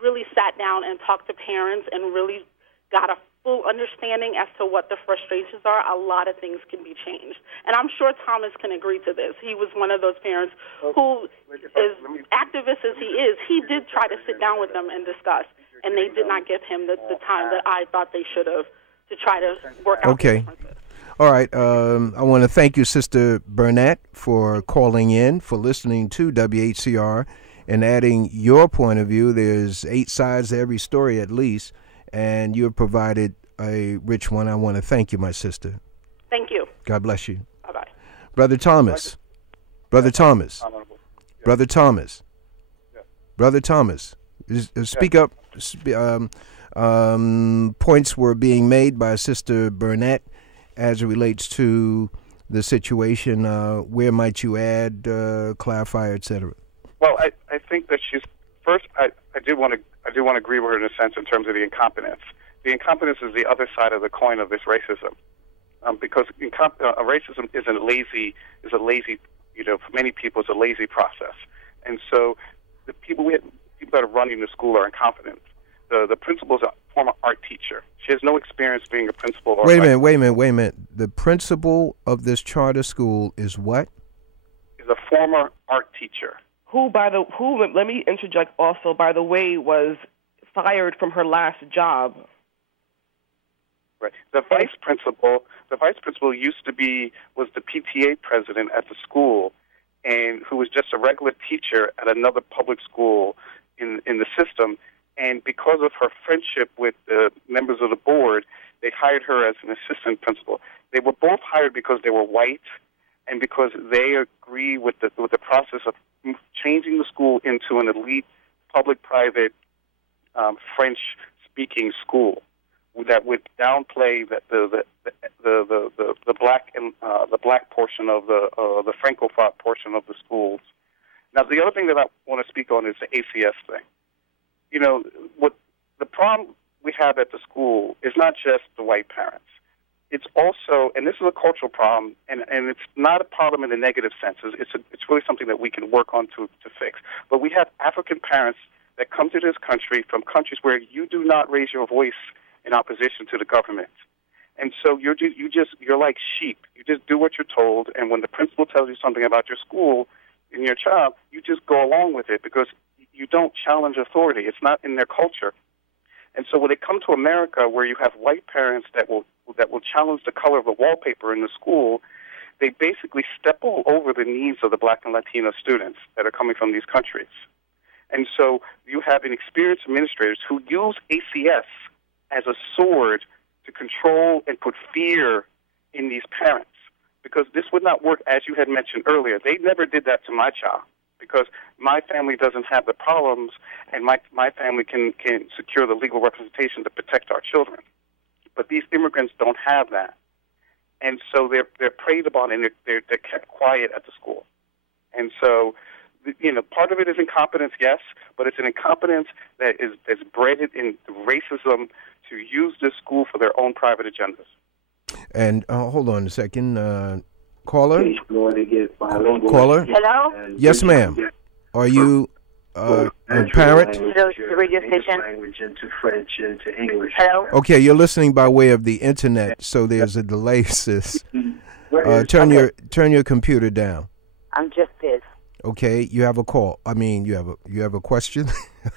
really sat down and talked to parents and really got a full understanding as to what the frustrations are, a lot of things can be changed. And I'm sure Thomas can agree to this. He was one of those parents who, as activist as he is, he did try to sit down with them and discuss, and they did not give him the time that I thought they should have to try to work out the differences. All right. I want to thank you, Sister Burnett, for calling in, for listening to WHCR, and adding your point of view. There's 8 sides to every story at least, and you have provided a rich one. I want to thank you, my sister. Thank you. God bless you. Bye-bye. Brother Thomas. Brother Thomas. Brother Thomas. Brother Thomas. Speak up. Points were being made by Sister Burnett as it relates to the situation. Where might you add, clarify, etc.? Well, I think that she's first. I do want to agree with her in a sense in terms of the incompetence. The incompetence is the other side of the coin of this racism, because racism is a lazy. For many people, it's a lazy process, and so the people that are running the school are incompetent. The principal is a former art teacher. She has no experience being a principal. Wait a minute. The principal of this charter school is what? Is a former art teacher. Who, let me interject also, by the way, was fired from her last job. Right. The vice principal was the PTA president at the school, and who was just a regular teacher at another public school in the system. And because of her friendship with the members of the board, they hired her as an assistant principal. They were both hired because they were white and because they agree with the process of changing the school into an elite public-private French-speaking school that would downplay the black and the black portion of the Francophone portion of the schools. Now, the other thing that I want to speak on is the ACS thing. what the problem we have at the school is not just the white parents. It's also, and this is a cultural problem, and it's not a problem in a negative sense. It's really something that we can work on to fix. But we have African parents that come to this country from countries where you do not raise your voice in opposition to the government. And so you're like sheep. You just do what you're told, and when the principal tells you something about your school and your child, you just go along with it because you don't challenge authority. It's not in their culture. And so when they come to America, where you have white parents that will challenge the color of the wallpaper in the school, they basically step all over the needs of the Black and Latino students that are coming from these countries. And so you have inexperienced administrators who use ACS as a sword to control and put fear in these parents, because this would not work, as you had mentioned earlier. They never did that to my child, because my family doesn't have the problems, and my family can secure the legal representation to protect our children. But these immigrants don't have that. And so they're preyed upon, and they're kept quiet at the school. And so, part of it is incompetence, yes, but it's an incompetence that's bred in racism to use this school for their own private agendas. And hold on a second. Caller? Caller? Hello? Yes, ma'am. Are you a parent? The radio station. Language into French, into English. Hello? Okay, you're listening by way of the internet, so there's a delay, sis. Turn your computer down. I'm just this. Okay, you have a call. I mean, you have a question?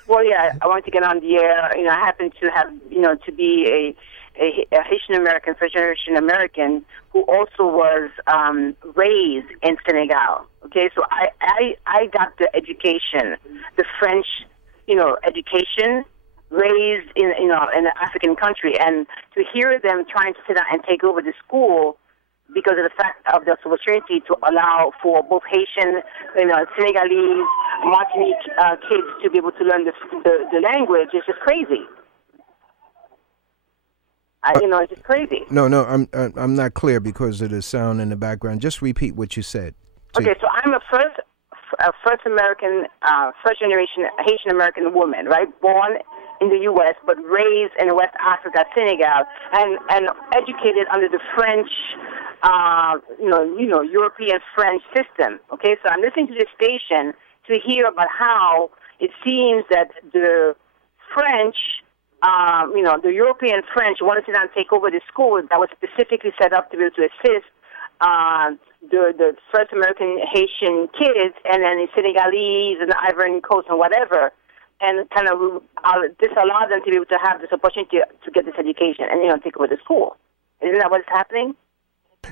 Well, yeah, I want to get on the air. I happen to have, to be a Haitian American, first generation American, who also was raised in Senegal. Okay, so I got the education, the French, education, raised in an African country, and to hear them trying to sit down and take over the school because of the fact of the opportunity to allow for both Haitian, Senegalese, Martinique kids to be able to learn the language is just crazy. It's just crazy. No, I'm not clear because of the sound in the background. Just repeat what you said. Okay, so I'm a first American, first generation Haitian American woman, right? Born in the U.S. but raised in West Africa, Senegal, and educated under the French, European French system. Okay, so I'm listening to this station to hear about how it seems that the French, the European French wanted to now take over the school that was specifically set up to be able to assist the first American Haitian kids, and then the Senegalese and the Ivory Coast and whatever, and kind of disallow them to be able to have this opportunity to get this education and take over the school. Isn't that what's happening?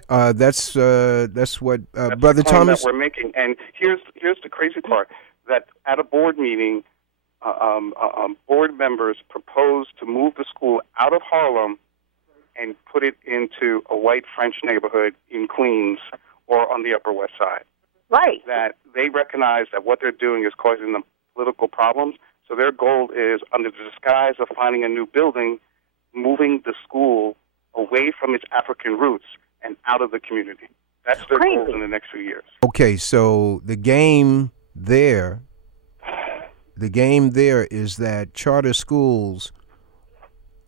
That's what that's Brother the claim Thomas. that we're making. And here's the crazy part: that at a board meeting, board members proposed to move the school out of Harlem and put it into a white French neighborhood in Queens or on the Upper West Side. Right. That they recognize that what they're doing is causing them political problems. So their goal is, under the disguise of finding a new building, moving the school away from its African roots and out of the community. That's their goal in the next few years. Okay, so the game there is that charter schools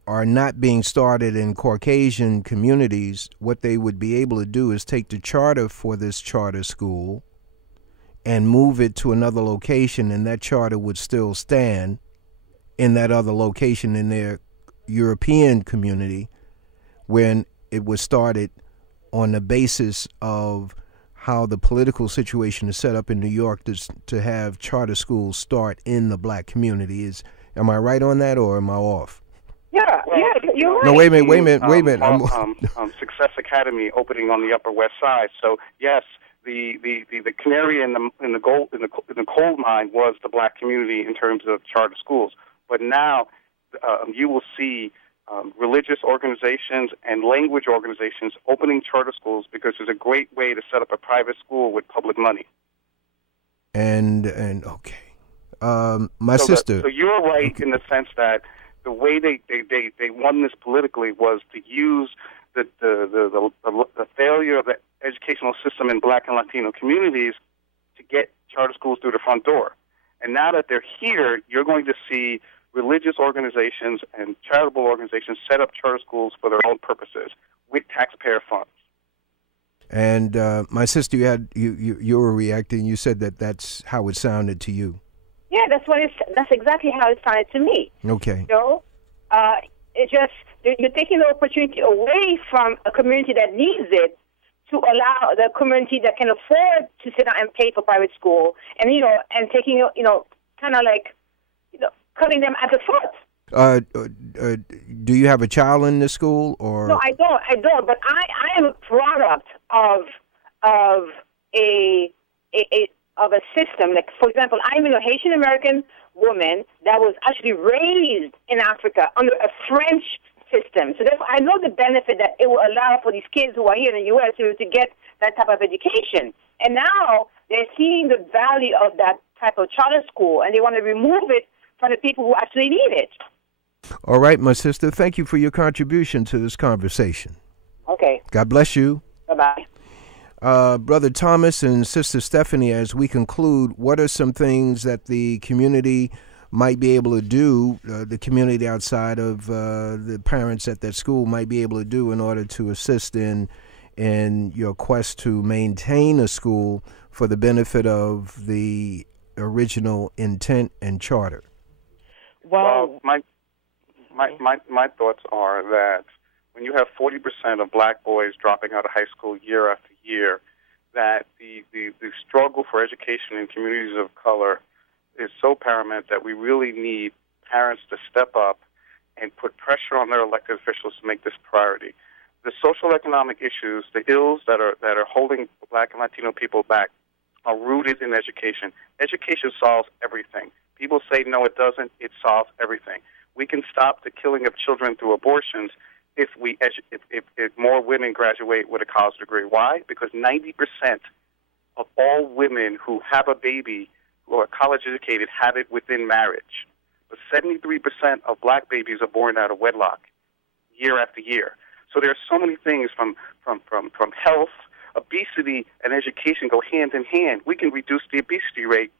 are not being started in Caucasian communities. What they would be able to do is take the charter for this charter school and move it to another location, and that charter would still stand in that other location in their European community when it was started on the basis of how the political situation is set up in New York to have charter schools start in the black community. Am I right on that, or am I off? Yeah, you're right. No, wait a minute. Success Academy opening on the Upper West Side. So yes, the canary in the coal mine was the black community in terms of charter schools. But now you will see religious organizations and language organizations opening charter schools because it's a great way to set up a private school with public money. And okay, my sister. So you're right in the sense that the way they won this politically was to use the failure of the educational system in black and Latino communities to get charter schools through the front door. And now that they're here, you're going to see religious organizations and charitable organizations set up charter schools for their own purposes with taxpayer funds. And my sister, you were reacting. You said that's how it sounded to you. Yeah, that's exactly how it sounded to me. Okay. It just, you're taking the opportunity away from a community that needs it to allow the community that can afford to sit down and pay for private school, and and taking kind of like cutting them at the foot. Do you have a child in the school, or no? I don't. But I am a product of a system. Like, for example, I'm a Haitian American woman that was actually raised in Africa under a French system. So therefore, I know the benefit that it will allow for these kids who are here in the U.S. to get that type of education. And now they're seeing the value of that type of charter school, and they want to remove it from the people who actually need it. All right, my sister, thank you for your contribution to this conversation. Okay. God bless you. Bye-bye. Brother Thomas and Sister Stephanie, as we conclude, what are some things that the community might be able to do, the community outside of the parents at that school might be able to do in order to assist in your quest to maintain a school for the benefit of the original intent and charter? Well, my thoughts are that when you have 40% of black boys dropping out of high school year after year, that the struggle for education in communities of color is so paramount that we really need parents to step up and put pressure on their elected officials to make this priority. The social economic issues, the ills that are holding black and Latino people back are rooted in education. Education solves everything. People say, no, it doesn't. It solves everything. We can stop the killing of children through abortions if more women graduate with a college degree. Why? Because 90% of all women who have a baby who are college educated have it within marriage. But 73% of black babies are born out of wedlock year after year. So there are so many things from health, obesity, and education go hand in hand. We can reduce the obesity rate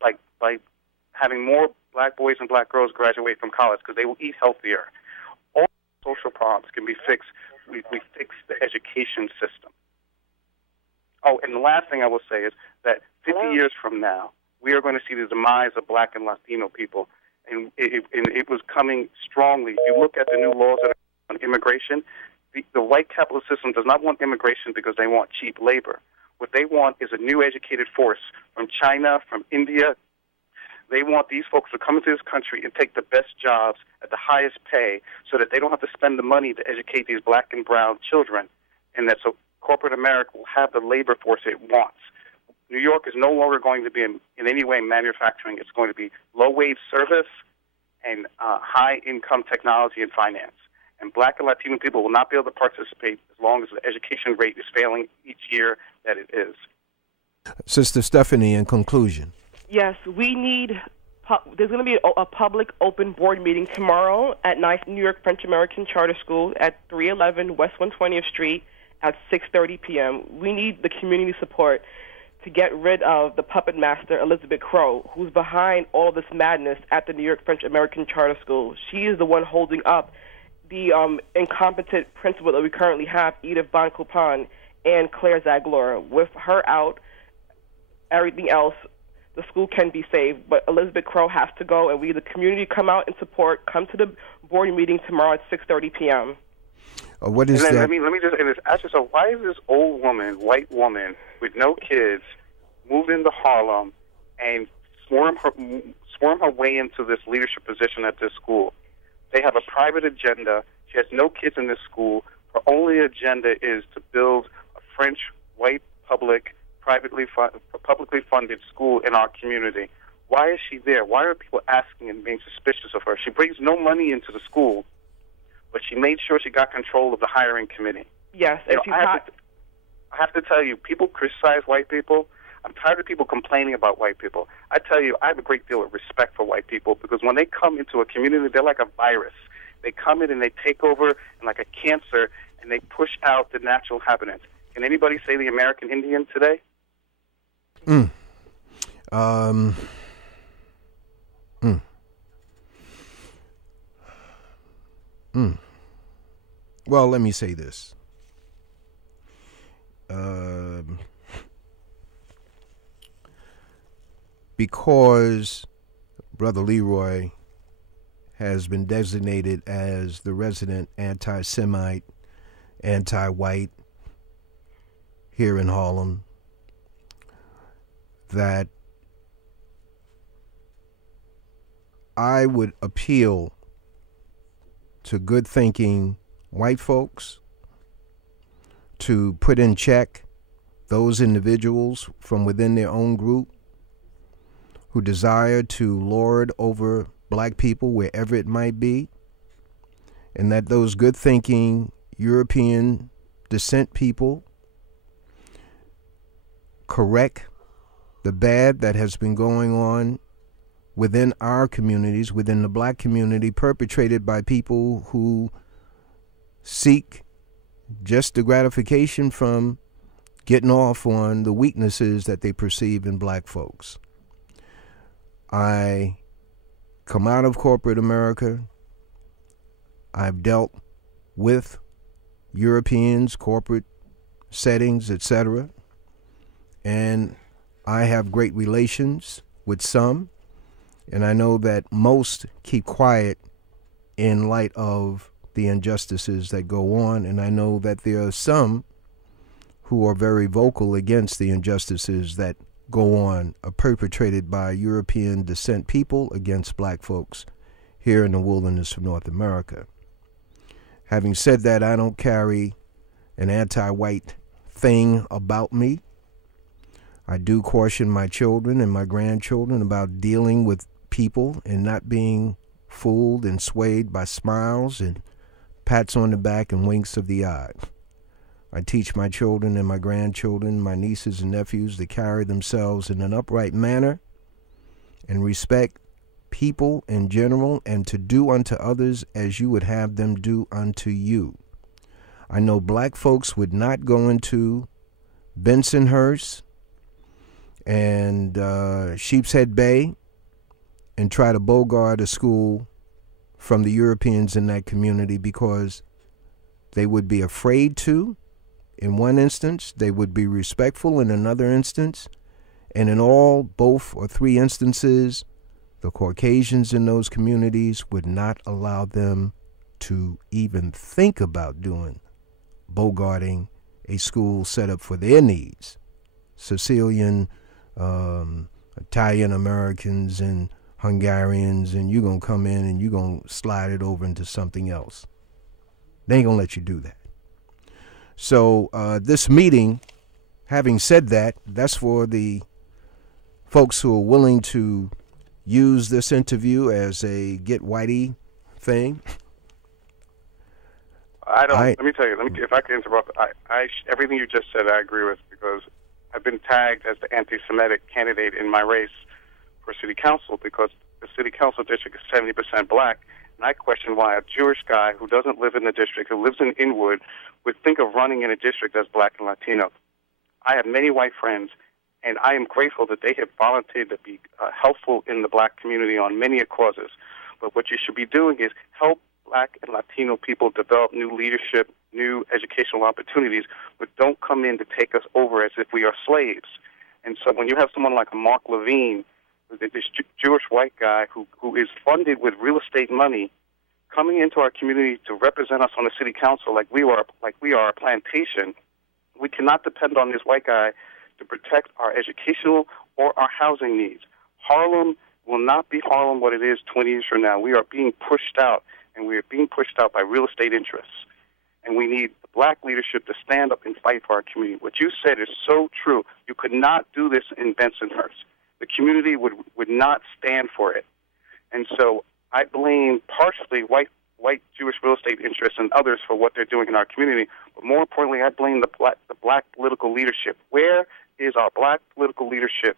by having more black boys and black girls graduate from college because they will eat healthier. All social problems can be fixed. We fix the education system. Oh, and the last thing I will say is that 50 years from now, we are going to see the demise of black and Latino people. And it was coming strongly. If you look at the new laws that are on immigration, the white capitalist system does not want immigration because they want cheap labor. What they want is a new educated force from China, from India. They want these folks to come into this country and take the best jobs at the highest pay so that they don't have to spend the money to educate these black and brown children, and that so corporate America will have the labor force it wants. New York is no longer going to be in any way manufacturing. It's going to be low-wage service and high-income technology and finance. And black and Latino people will not be able to participate as long as the education rate is failing each year that it is. Sister Stephanie, in conclusion. Yes, we need, there's going to be a public open board meeting tomorrow at New York French American Charter School at 311 West 120th Street at 6:30 p.m. We need the community support to get rid of the puppet master, Elizabeth Crow, who's behind all this madness at the New York French American Charter School. She is the one holding up the incompetent principal that we currently have, Edith Von Coupon and Claire Zaglora. With her out, everything else, the school can be saved. But Elizabeth Crow has to go, and we, the community, come out and support. Come to the board meeting tomorrow at 6:30 p.m. What is that? Let me just say this. Ask yourself, why is this old woman, white woman, with no kids, move into Harlem and swarm her way into this leadership position at this school? They have a private agenda. She has no kids in this school. Her only agenda is to build a French, white, publicly funded school in our community. Why is she there? Why are people asking and being suspicious of her? She brings no money into the school, but she made sure she got control of the hiring committee. Yes. I have to tell you, people criticize white people. I'm tired of people complaining about white people. I tell you, I have a great deal of respect for white people because when they come into a community, they're like a virus. They come in and they take over and like a cancer, and they push out the natural inhabitants. Can anybody say the American Indian today? Well, let me say this. Because Brother Leroy has been designated as the resident anti-Semite, anti-white here in Harlem, that I would appeal to good-thinking white folks to put in check those individuals from within their own group who desire to lord over black people wherever it might be, and that those good-thinking European descent people correct the bad that has been going on within our communities, within the black community, perpetrated by people who seek just the gratification from getting off on the weaknesses that they perceive in black folks. I come out of corporate America. I've dealt with Europeans, corporate settings, etc. And I have great relations with some, and I know that most keep quiet in light of the injustices that go on, and I know that there are some who are very vocal against the injustices that go on, are perpetrated by European descent people against black folks here in the wilderness of North America. Having said that, I don't carry an anti-white thing about me. I do caution my children and my grandchildren about dealing with people and not being fooled and swayed by smiles and pats on the back and winks of the eye. I teach my children and my grandchildren, my nieces and nephews, to carry themselves in an upright manner and respect people in general, and to do unto others as you would have them do unto you. I know black folks would not go into Bensonhurst and Sheepshead Bay and try to bogart a school from the Europeans in that community, because they would be afraid to. In one instance, they would be respectful in another instance, and in all, both or three instances, the Caucasians in those communities would not allow them to even think about doing bogarting a school set up for their needs. Sicilian, Italian Americans and Hungarians, and you're going to come in and you're going to slide it over into something else. They ain't going to let you do that. So this meeting, having said that, that's for the folks who are willing to use this interview as a get whitey thing. Let me tell you, if I can interrupt, everything you just said I agree with, because I've been tagged as the anti-Semitic candidate in my race for city council, because the city council district is 70% black. And I question why a Jewish guy who doesn't live in the district, who lives in Inwood, would think of running in a district that's black and Latino. I have many white friends, and I am grateful that they have volunteered to be helpful in the black community on many causes. But what you should be doing is help black and Latino people develop new leadership, new educational opportunities, but don't come in to take us over as if we are slaves. And so when you have someone like Mark Levine, this Jewish white guy who is funded with real estate money, coming into our community to represent us on the city council like we are a plantation, we cannot depend on this white guy to protect our educational or our housing needs. Harlem will not be Harlem what it is 20 years from now. We are being pushed out, and we are being pushed out by real estate interests. And we need black leadership to stand up and fight for our community. What you said is so true. You could not do this in Bensonhurst. The community would not stand for it. And so I blame partially white Jewish real estate interests and others for what they're doing in our community. But more importantly, I blame the black political leadership. Where is our black political leadership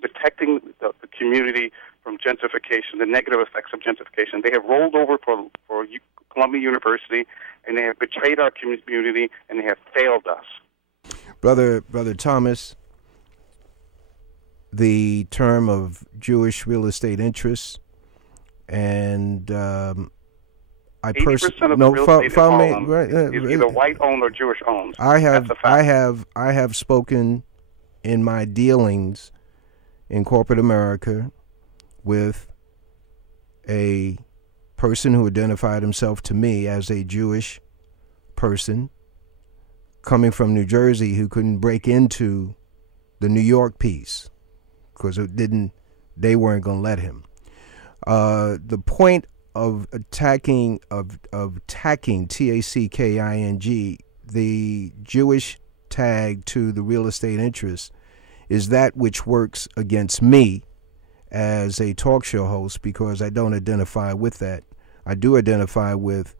protecting the community from gentrification, the negative effects of gentrification? They have rolled over for Columbia University, and they have betrayed our community, and they have failed us. Brother Thomas, the term of Jewish real estate interests, and I 80% of no, the real estate in Harlem right, is either white-owned or Jewish-owned. I That's a fact. I have spoken in my dealings in corporate America with a person who identified himself to me as a Jewish person coming from New Jersey who couldn't break into the New York piece because they weren't going to let him. The point of attacking TACKING, the Jewish tag to the real estate interest, is that which works against me as a talk show host because I don't identify with that. I do identify with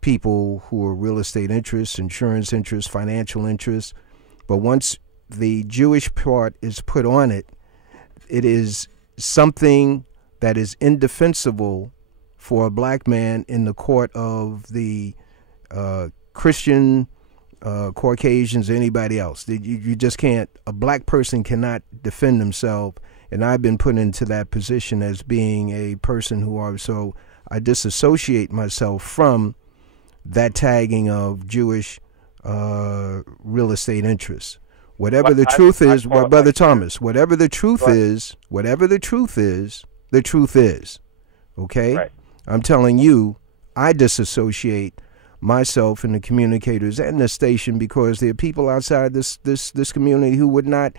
people who are real estate interests, insurance interests, financial interests, but once the Jewish part is put on it, it is something that is indefensible for a black man in the court of the Christian, Caucasians, or anybody else. You just can't, a black person cannot defend himself, and I've been put into that position as being a person so I disassociate myself from that tagging of Jewish real estate interests. Whatever the truth is, Brother Thomas, whatever the truth is, the truth is. Okay? Right. I'm telling you, I disassociate myself and the communicators and the station because there are people outside this community who would not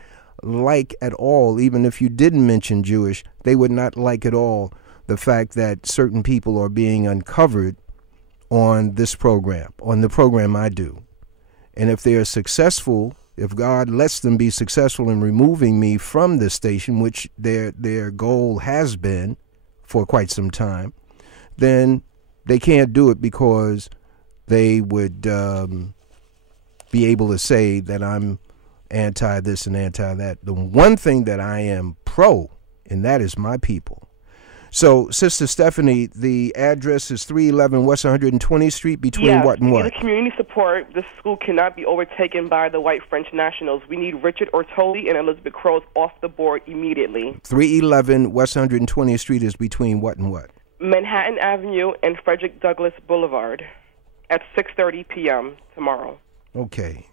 like at all, even if you didn't mention Jewish, they would not like at all the fact that certain people are being uncovered on this program, on the program I do. And if they are successful, if God lets them be successful in removing me from this station, which their goal has been for quite some time, then they can't do it because they would be able to say that I'm anti this and anti that. The one thing that I am pro, and that is my people. So, Sister Stephanie, the address is 311 West 120th Street between what and we what? need community support. This school cannot be overtaken by the white French nationals. We need Richard Ortoli and Elizabeth Crows off the board immediately. 311 West 120th Street is between what and what? Manhattan Avenue and Frederick Douglass Boulevard at 6:30 p.m. tomorrow. Okay.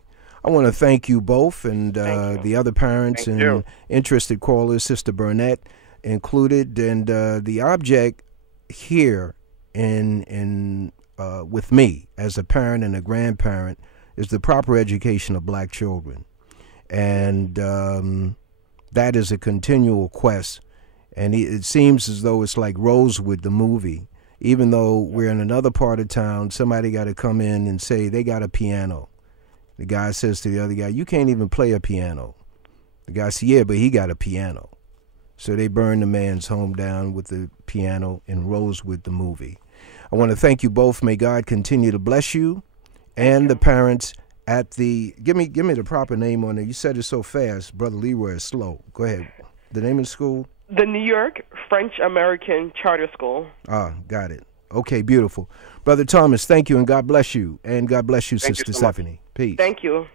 I want to thank you both and the other parents and interested callers, Sister Burnett included. And the object here with me as a parent and a grandparent is the proper education of black children. And that is a continual quest. And it seems as though it's like Rosewood, the movie. Even though we're in another part of town, somebody got to come in and say they got a piano. The guy says to the other guy, you can't even play a piano. The guy says, yeah, but he got a piano. So they burned the man's home down with the piano in Rosewood, the movie. I want to thank you both. May God continue to bless you and the parents at the, give me the proper name on it. You said it so fast. Brother Leroy is slow. Go ahead. The name of the school? The New York French American Charter School. Ah, got it. Okay, beautiful. Brother Thomas, thank you, and God bless you. And God bless you, Sister Stephanie. Peace. Thank you.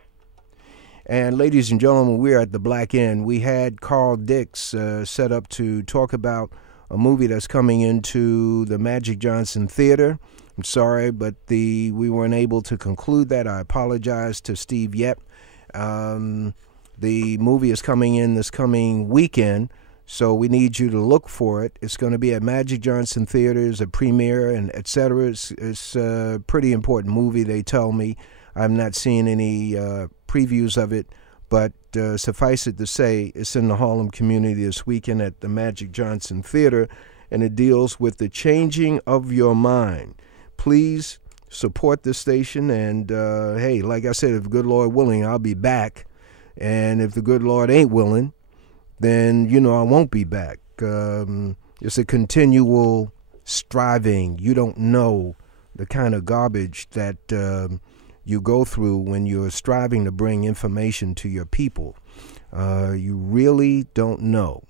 And ladies and gentlemen, we're at the Black End. We had Carl Dix set up to talk about a movie that's coming into the Magic Johnson Theater. I'm sorry, but we weren't able to conclude that. I apologize to Steve Yep. The movie is coming in this coming weekend, so we need you to look for it. It's going to be at Magic Johnson Theaters, a premiere, and et cetera. It's a pretty important movie, they tell me. I'm not seeing any previews of it, but suffice it to say, it's in the Harlem community this weekend at the Magic Johnson Theater, and it deals with the changing of your mind. Please support the station, and hey, like I said, if the good Lord willing, I'll be back. And if the good Lord ain't willing, then, I won't be back. It's a continual striving. You don't know the kind of garbage that you go through when you're striving to bring information to your people. You really don't know.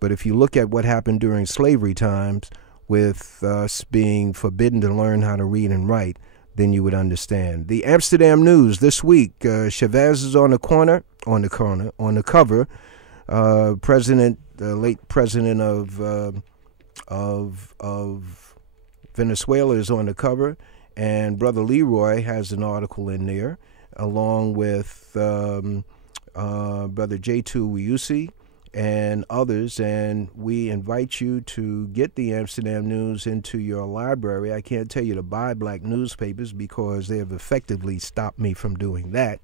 But if you look at what happened during slavery times with us being forbidden to learn how to read and write, then you would understand. The Amsterdam News this week, Chavez is on the cover. The late president of Venezuela is on the cover, and Brother Leroy has an article in there, along with Brother J2 Whcr and others, and we invite you to get the Amsterdam News into your library. I can't tell you to buy black newspapers because they have effectively stopped me from doing that,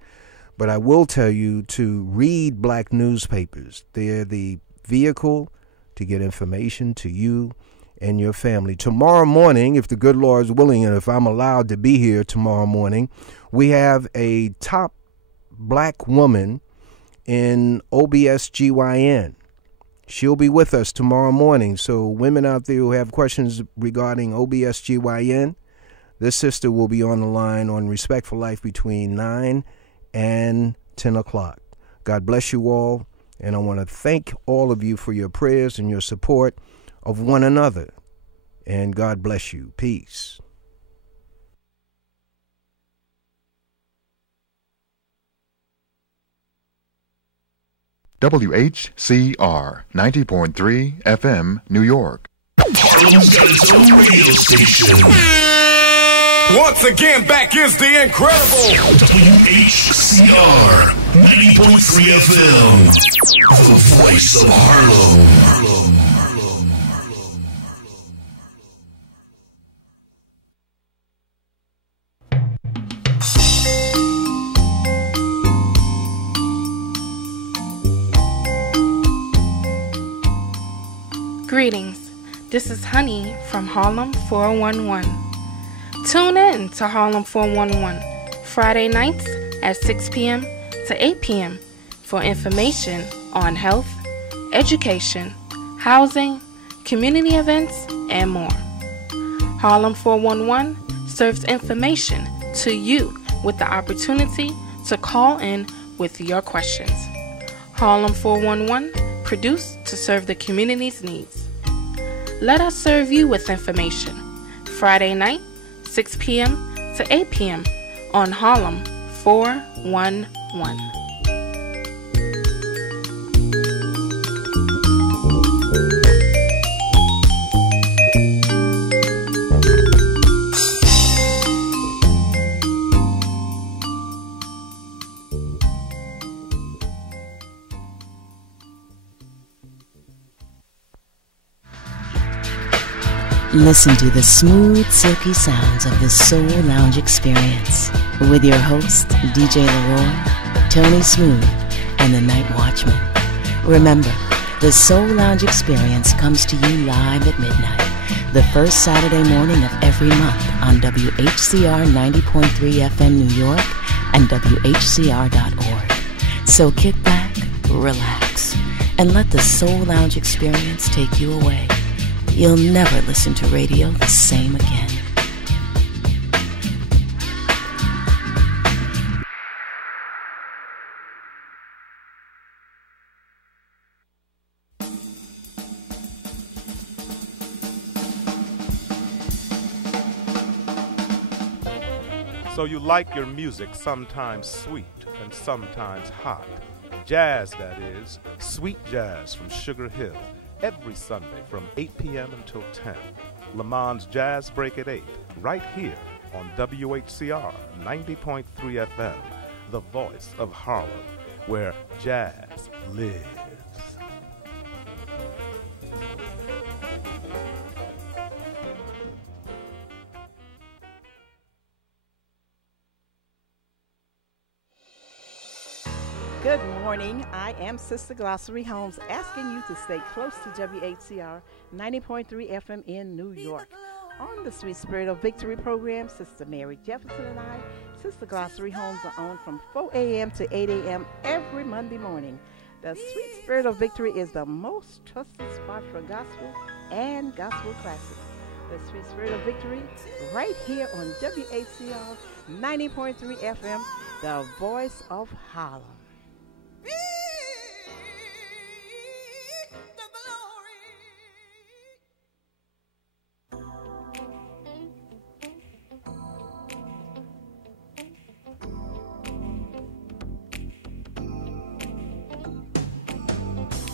but I will tell you to read black newspapers. They're the vehicle to get information to you and your family. Tomorrow morning, if the good Lord is willing, and if I'm allowed to be here tomorrow morning, we have a top black woman in OBSGYN. She'll be with us tomorrow morning. So women out there who have questions regarding OBSGYN, this sister will be on the line on Respect for Life between 9 and 10 o'clock. God bless you all, and I want to thank all of you for your prayers and your support of one another. And God bless you. Peace. WHCR 90.3 FM, New York. Harlem's got its own radio station. Once again, back is the incredible WHCR 90.3 FM, the voice of Harlem. Greetings. This is Honey from Harlem 411. Tune in to Harlem 411 Friday nights at 6 p.m. to 8 p.m. for information on health, education, housing, community events, and more. Harlem 411 serves information to you with the opportunity to call in with your questions. Harlem 411, produced to serve the community's needs. Let us serve you with information. Friday night, 6 p.m. to 8 p.m. on Harlem 411. Listen to the smooth, silky sounds of the Soul Lounge experience with your host, DJ Leroy, Tony Smooth, and the Night Watchman. Remember, the Soul Lounge experience comes to you live at midnight, the first Saturday morning of every month on WHCR 90.3 FM New York and WHCR.org. So kick back, relax, and let the Soul Lounge experience take you away. You'll never listen to radio the same again. So you like your music sometimes sweet and sometimes hot. Jazz, that is. Sweet jazz from Sugar Hill. Every Sunday from 8 p.m. until 10. Le Mans Jazz Break at 8, right here on WHCR 90.3 FM, the voice of Harlem, where jazz lives. Good morning. I am Sister Glossary Holmes, asking you to stay close to WHCR 90.3 FM in New York. On the Sweet Spirit of Victory program, Sister Mary Jefferson and I, Sister Glossary Holmes, are on from 4 a.m. to 8 a.m. every Monday morning. The Sweet Spirit of Victory is the most trusted spot for gospel and gospel classics. The Sweet Spirit of Victory, right here on WHCR 90.3 FM, the voice of Harlem.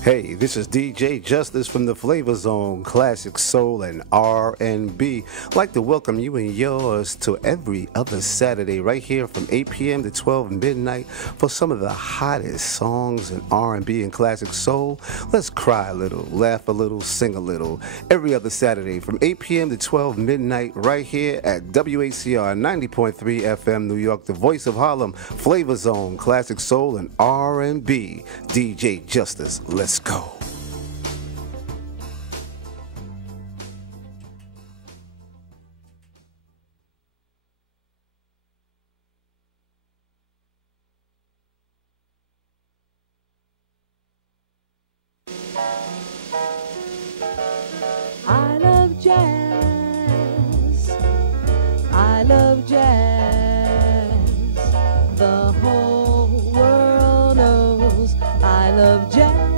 Hey, this is DJ Justice from the Flavor Zone, Classic Soul and R&B. I'd like to welcome you and yours to every other Saturday right here from 8 p.m. to 12 midnight for some of the hottest songs in R&B and Classic Soul. Let's cry a little, laugh a little, sing a little. Every other Saturday from 8 p.m. to 12 midnight right here at Whcr 90.3 FM New York, the voice of Harlem, Flavor Zone, Classic Soul and R&B. DJ Justice, let's go. I love jazz. I love jazz. The whole world knows I love jazz.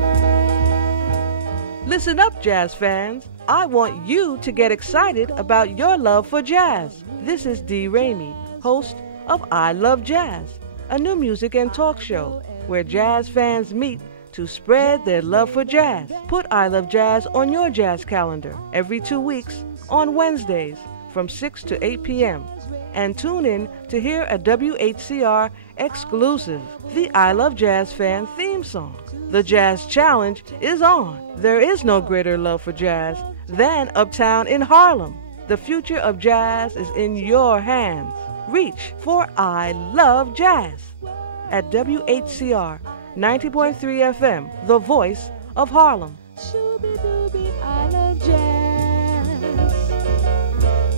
Listen up, jazz fans. I want you to get excited about your love for jazz. This is Dee Ramey, host of I Love Jazz, a new music and talk show where jazz fans meet to spread their love for jazz. Put I Love Jazz on your jazz calendar every 2 weeks on Wednesdays from 6 to 8 p.m. And tune in to hear a WHCR exclusive, the I Love Jazz fan theme song. The Jazz Challenge is on. There is no greater love for jazz than Uptown in Harlem. The future of jazz is in your hands. Reach for I Love Jazz at WHCR 90.3 FM, the voice of Harlem. I love jazz.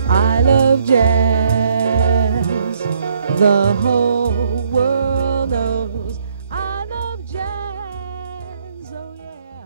I love jazz. The whole world knows I love jazz. Oh yeah.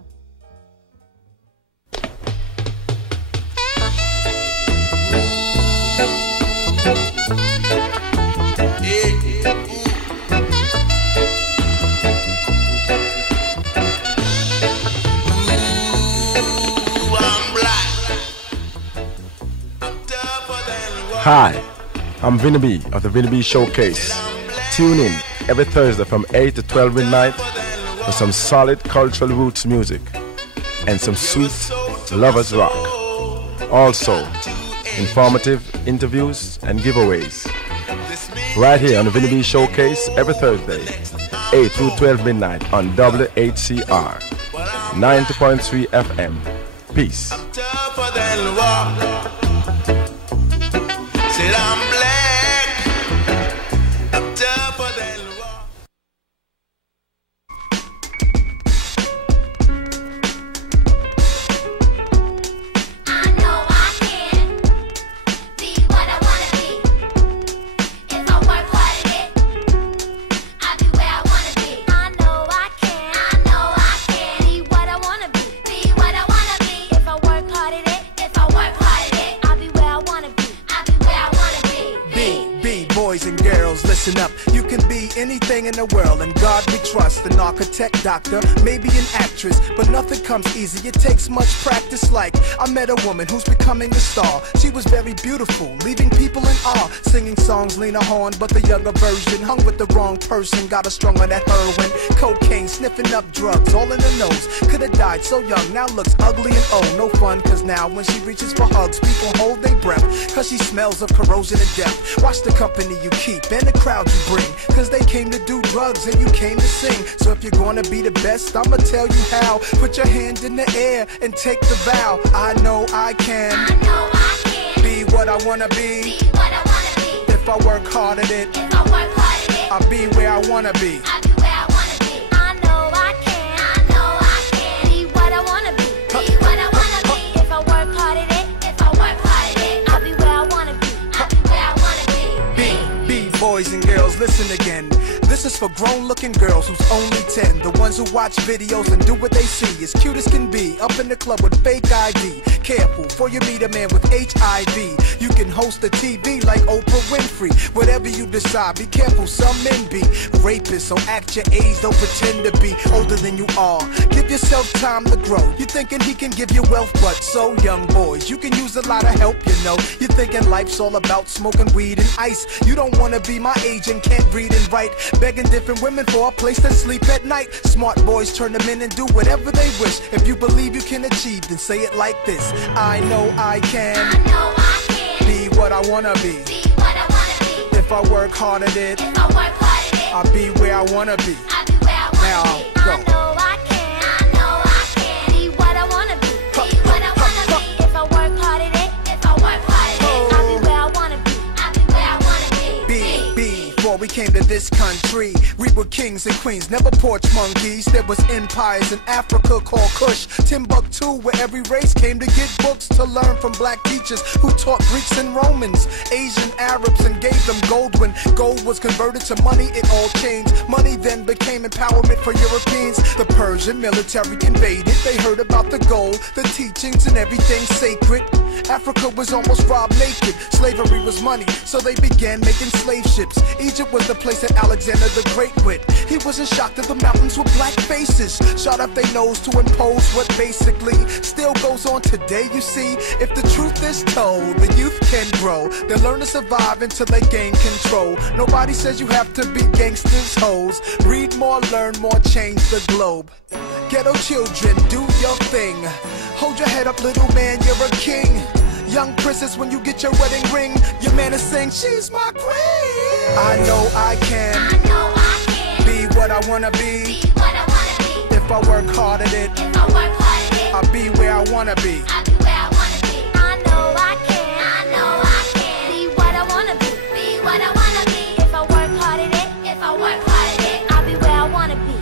Hi, I'm Vinny B of the Vinny B Showcase. Tune in every Thursday from 8 to 12 midnight for some solid cultural roots music and some sweet lovers rock. Also, informative interviews and giveaways. Right here on the Vinny B Showcase every Thursday, 8 through 12 midnight on WHCR 90.3 FM. Peace. Said I'm black, I'm tougher than rock. I know I can be what I wanna be. If I work hard at it, I'll be where I wanna be. I know I can be what I wanna be. Be what I wanna be. If I work hard at it, I'll be where I wanna be. Boys and girls, listen up. You can be anything in the world, and God we trust. An architect, doctor, maybe an actress, but nothing comes easy. It takes much practice. Like I met a woman who's becoming a star. She was very beautiful, leaving people in awe. Singing songs, Lena Horne, but the younger version. Hung with the wrong person, got her strung on that heroin, cocaine, sniffing up drugs, all in the nose. Could have died so young, now looks ugly and old. No fun, cause now when she reaches for hugs, people hold their breath, cause she smells of corrosion and death. Watch the company you keep and the crowd you bring, cause they came to do drugs and you came to sing. So if you're gonna be the best, I'ma tell you how. Put your hand in the air and take the vow. I know I can be what I wanna be. If I work hard at it, I'll be where I wanna be. I know I can be what I wanna be. Be what I wanna be. If I work hard at it, I'll be where I wanna be. Boys and girls, listen again. This is for grown-looking girls who's only 10. The ones who watch videos and do what they see. As cute as can be, up in the club with fake ID. Careful, for you meet a man with HIV. You can host a TV like Oprah Winfrey. Whatever you decide, be careful, some men be rapists. So act your age, don't pretend to be older than you are. Give yourself time to grow. You're thinking he can give you wealth, but so young boys, you can use a lot of help, you know. You're thinking life's all about smoking weed and ice. You don't wanna be my age and can't read and write, begging different women for a place to sleep at night. Smart boys turn them in and do whatever they wish. If you believe you can achieve, then say it like this: I know I can, be what I wanna be. If I work hard at it, I'll be where I wanna be. Now go. Before we came to this country, we were kings and queens, never porch monkeys. There was empires in Africa called Kush, Timbuktu, where every race came to get books to learn from black teachers who taught Greeks and Romans, Asian Arabs, and gave them gold. When gold was converted to money, it all changed. Money then became empowerment for Europeans. The Persian military invaded. They heard about the gold, the teachings, and everything sacred. Africa was almost robbed naked. Slavery was money, so they began making slave ships. Egypt was the place that Alexander the Great went. He wasn't shocked that the mountains were black faces, shot up their nose to impose what basically still goes on today. You see, if the truth is told, the youth can grow. They'll learn to survive until they gain control. Nobody says you have to be gangsters, hoes. Read more, learn more, change the globe. Ghetto children, do your thing. Hold your head up, little man, you're a king. Young princess, when you get your wedding ring, your man is saying, she's my queen. I know I can, be what I wanna be. If I work hard at it, I'll be where I wanna be. I know I can, be what I wanna be. If I work hard at it, I'll be where I wanna be.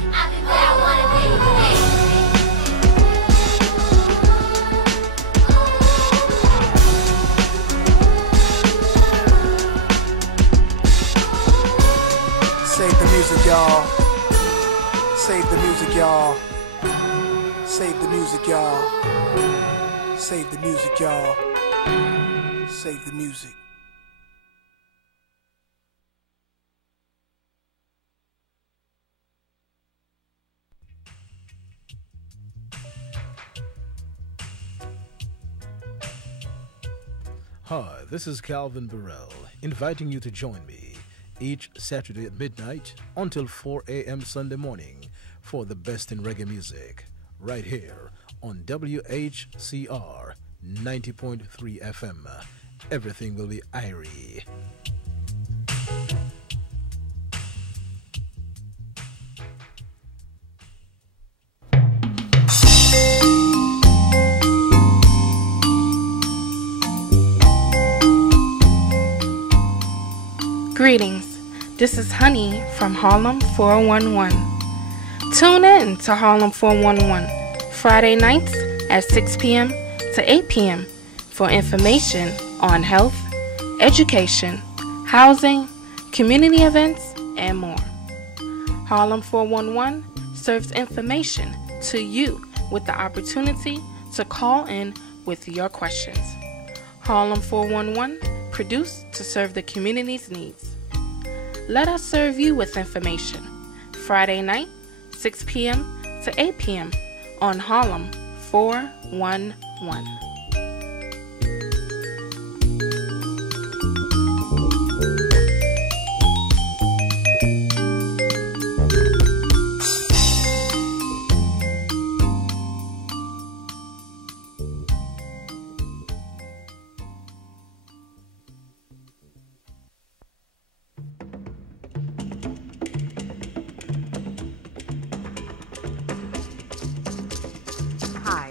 Save the music, y'all. Save the music, y'all. Save the music, y'all. Save the music, y'all. Save the music. Hi, this is Calvin Burrell, inviting you to join me each Saturday at midnight until 4 a.m. Sunday morning for the best in reggae music, right here on WHCR 90.3 FM. Everything will be Irie. Greetings. This is Honey from Harlem 411. Tune in to Harlem 411 Friday nights at 6 p.m. to 8 p.m. for information on health, education, housing, community events, and more. Harlem 411 serves information to you with the opportunity to call in with your questions. Harlem 411, produced to serve the community's needs. Let us serve you with information. Friday night, 6 p.m. to 8 p.m. on Harlem 411.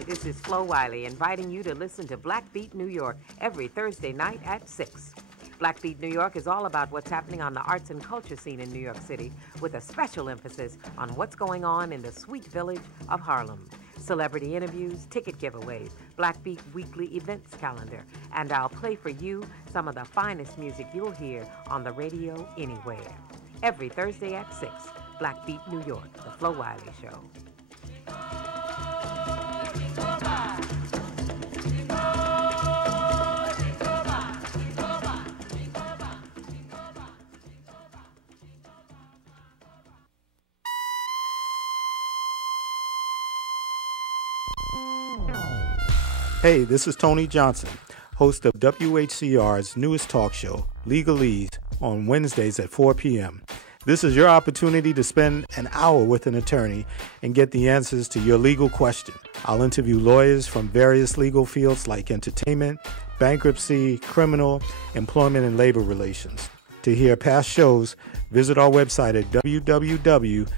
This is Flo Wiley inviting you to listen to Black Beat New York every Thursday night at 6. Black Beat New York is all about what's happening on the arts and culture scene in New York City, with a special emphasis on what's going on in the sweet village of Harlem. Celebrity interviews, ticket giveaways, Black Beat weekly events calendar, and I'll play for you some of the finest music you'll hear on the radio anywhere. Every Thursday at 6, Black Beat New York, The Flo Wiley Show. Hey, this is Tony Johnson, host of WHCR's newest talk show, Legalese, on Wednesdays at 4 p.m. This is your opportunity to spend an hour with an attorney and get the answers to your legal question. I'll interview lawyers from various legal fields like entertainment, bankruptcy, criminal, employment, and labor relations. To hear past shows, visit our website at www.whcr.org.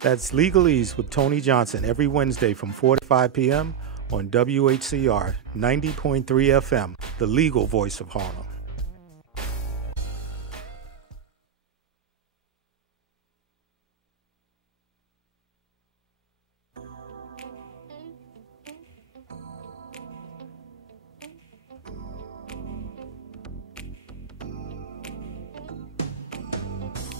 That's Legalese with Tony Johnson every Wednesday from 4 to 5 p.m. on WHCR 90.3 FM, the legal voice of Harlem.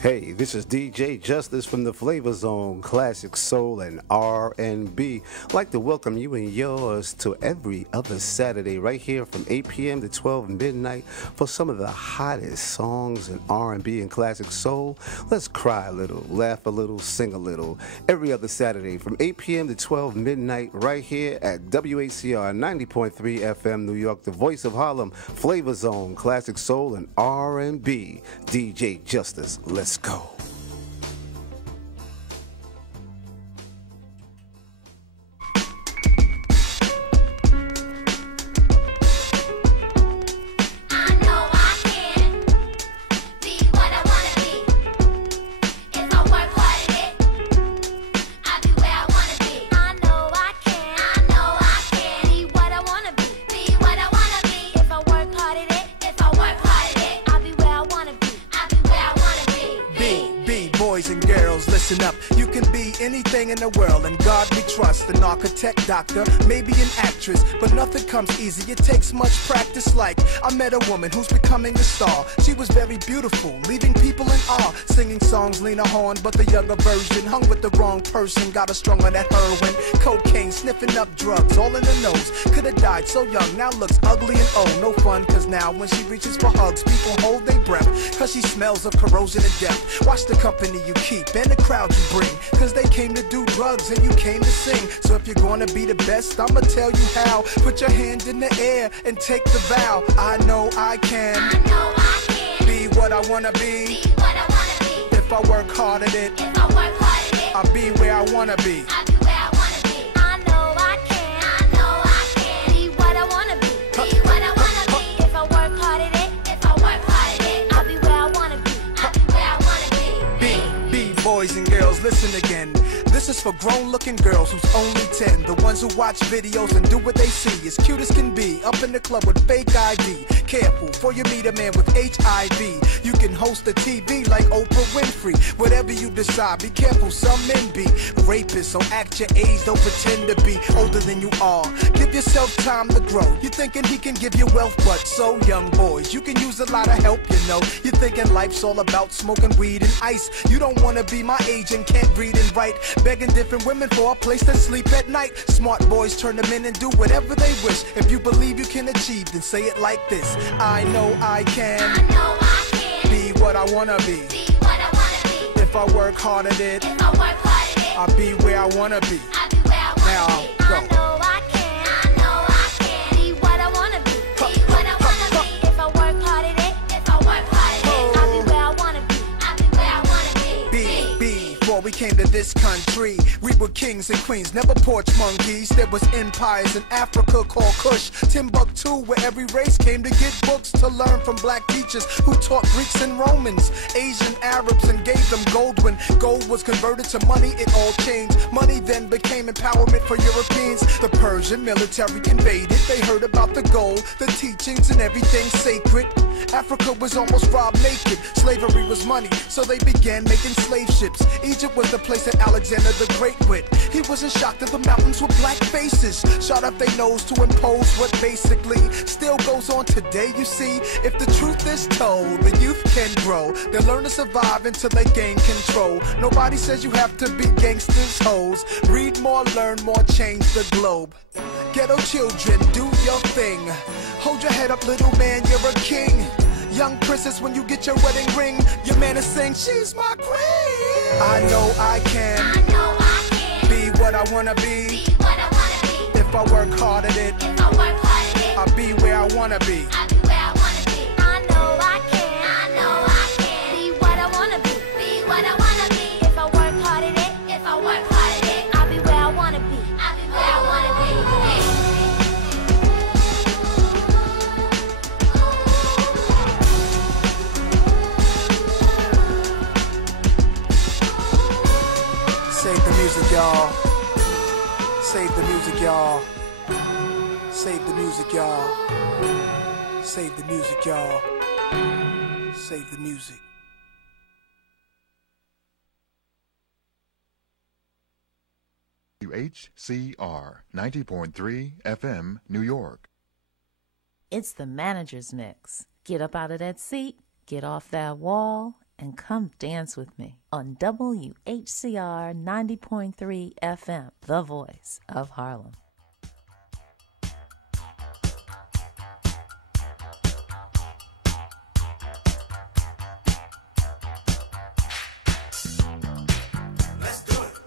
Hey, this is DJ Justice from the Flavor Zone, Classic Soul and R&B. I'd like to welcome you and yours to every other Saturday right here from 8 p.m. to 12 midnight for some of the hottest songs in R&B and Classic Soul. Let's cry a little, laugh a little, sing a little. Every other Saturday from 8 p.m. to 12 midnight right here at WHCR 90.3 FM New York, the voice of Harlem, Flavor Zone, Classic Soul and R&B. DJ Justice, let's go. Listen up, you can be anything in the world, and God we trust. An architect, doctor, maybe an actress, but nothing comes easy, it takes much practice. Like, I met a woman who's becoming a star. She was very beautiful, leaving people in awe, singing songs Lena Horne, but the younger version. Hung with the wrong person, got her strung on that heroin, cocaine, sniffing up drugs, all in the nose. Could've died so young, now looks ugly and old. No fun, cause now when she reaches for hugs, people hold their breath, cause she smells of corrosion and death. Watch the company you keep and the crowd you bring, cause they came to do drugs and you came to sing. So if you're gonna be the best, I'ma tell you how. Put your hand in the air and take the vow. I know I can, be what I wanna be. If I work hard at it, I'll be where I wanna be. Boys and girls, listen again. This is for grown-looking girls who's only 10. The ones who watch videos and do what they see. As cute as can be, up in the club with fake ID. Careful, for you meet a man with HIV. You can host a TV like Oprah Winfrey. Whatever you decide, be careful, some men be rapists. So act your age, don't pretend to be older than you are. Give yourself time to grow. You're thinking he can give you wealth, but so young boys, you can use a lot of help, you know. You're thinking life's all about smoking weed and ice. You don't wanna be my age and can't read and write, begging different women for a place to sleep at night. Smart boys turn them in and do whatever they wish. If you believe you can achieve, then say it like this: I know I can, be what I wanna be. If I work hard at it, I'll be where I wanna be. Now I'll go. We came to this country, we were kings and queens, never porch monkeys. There was empires in Africa called Kush, Timbuktu, where every race came to get books to learn from black teachers who taught Greeks and Romans, Asian Arabs, and gave them gold. When gold was converted to money, it all changed. Money then became empowerment for Europeans. The Persian military invaded, they heard about the gold, the teachings, and everything sacred. Africa was almost robbed naked, slavery was money, so they began making slave ships. Egypt was the place that Alexander the Great went. He wasn't shocked that the mountains were black faces, shot up their nose to impose what basically still goes on today. You see, if the truth is told, the youth can grow. They'll learn to survive until they gain control. Nobody says you have to be gangsters, hoes. Read more, learn more, change the globe. Ghetto children, do your thing. Hold your head up, little man, you're a king. Young princess, when you get your wedding ring, your man is saying, she's my queen. I know I can, be what I wanna be. If I work hard at it, I'll be where I wanna be. y'all. Save the music, y'all. Save the music, y'all. Save the music, y'all. Save the music. Whcr 90.3 FM, New York. It's the manager's mix. Get up out of that seat, get off that wall, and come dance with me on WHCR 90.3 FM, the voice of Harlem. Let's do it.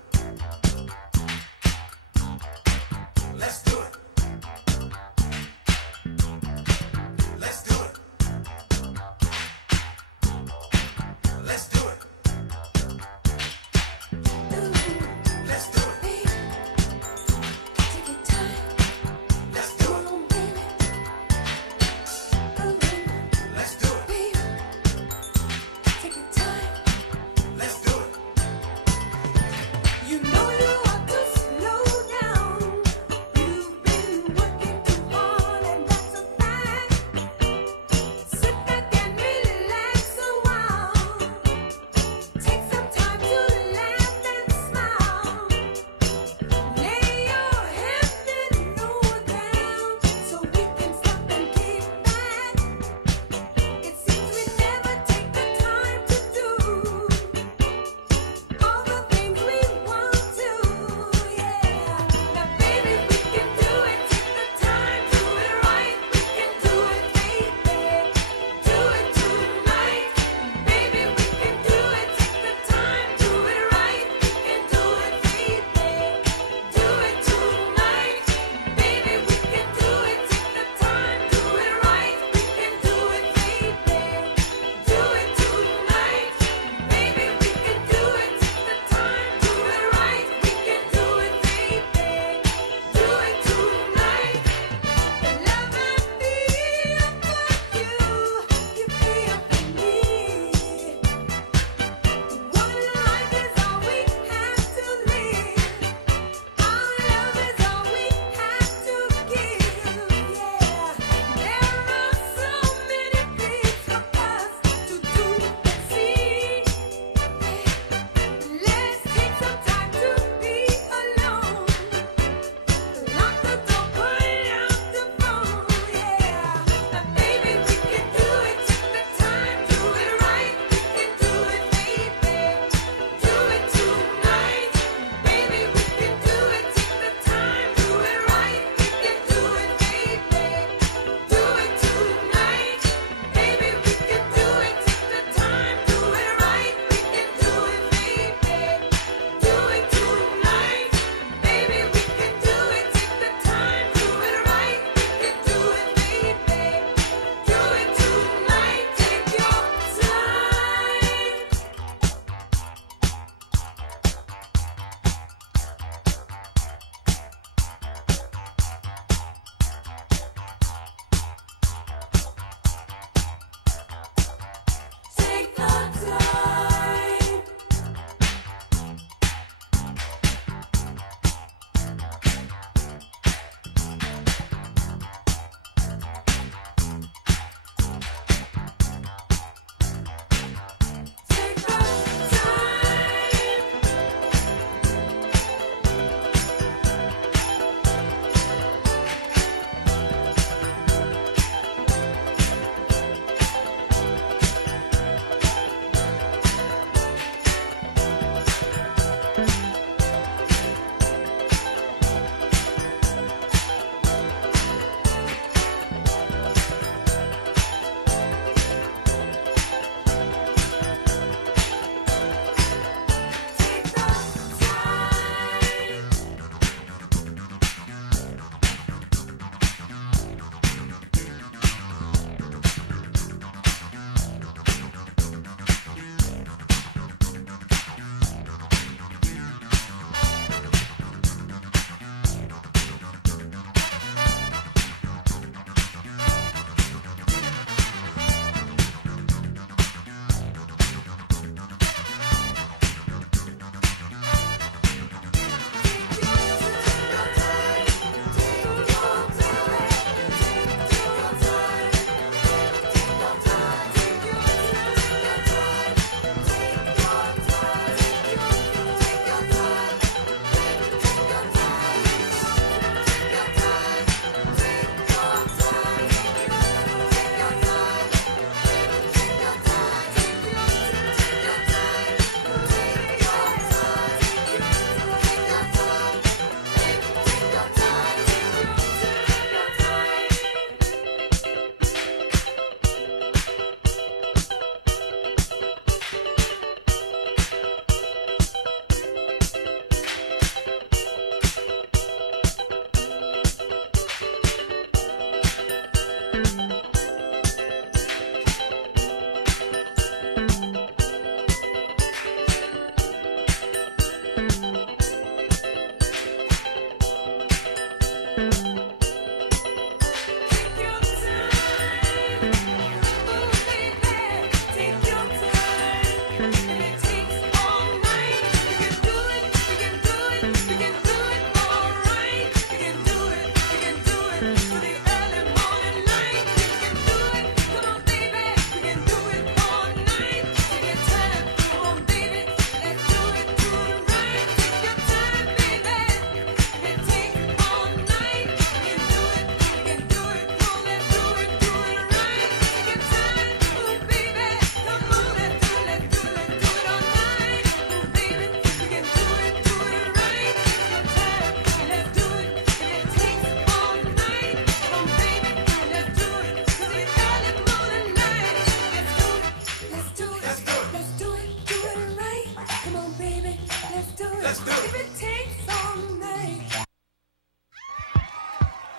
let's do it. If it takes all night.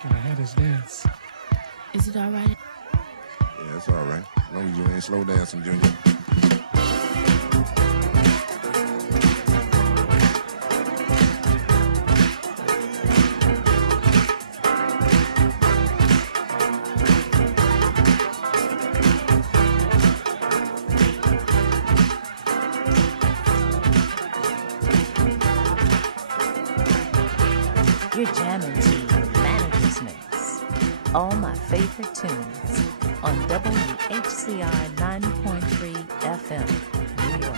Can I have this dance? Is it all right? Yeah, it's all right. As long as you ain't slow dancing, Junior. You're jamming to Manager's Mix. All my favorite tunes on WHCR 90.3 FM, New York.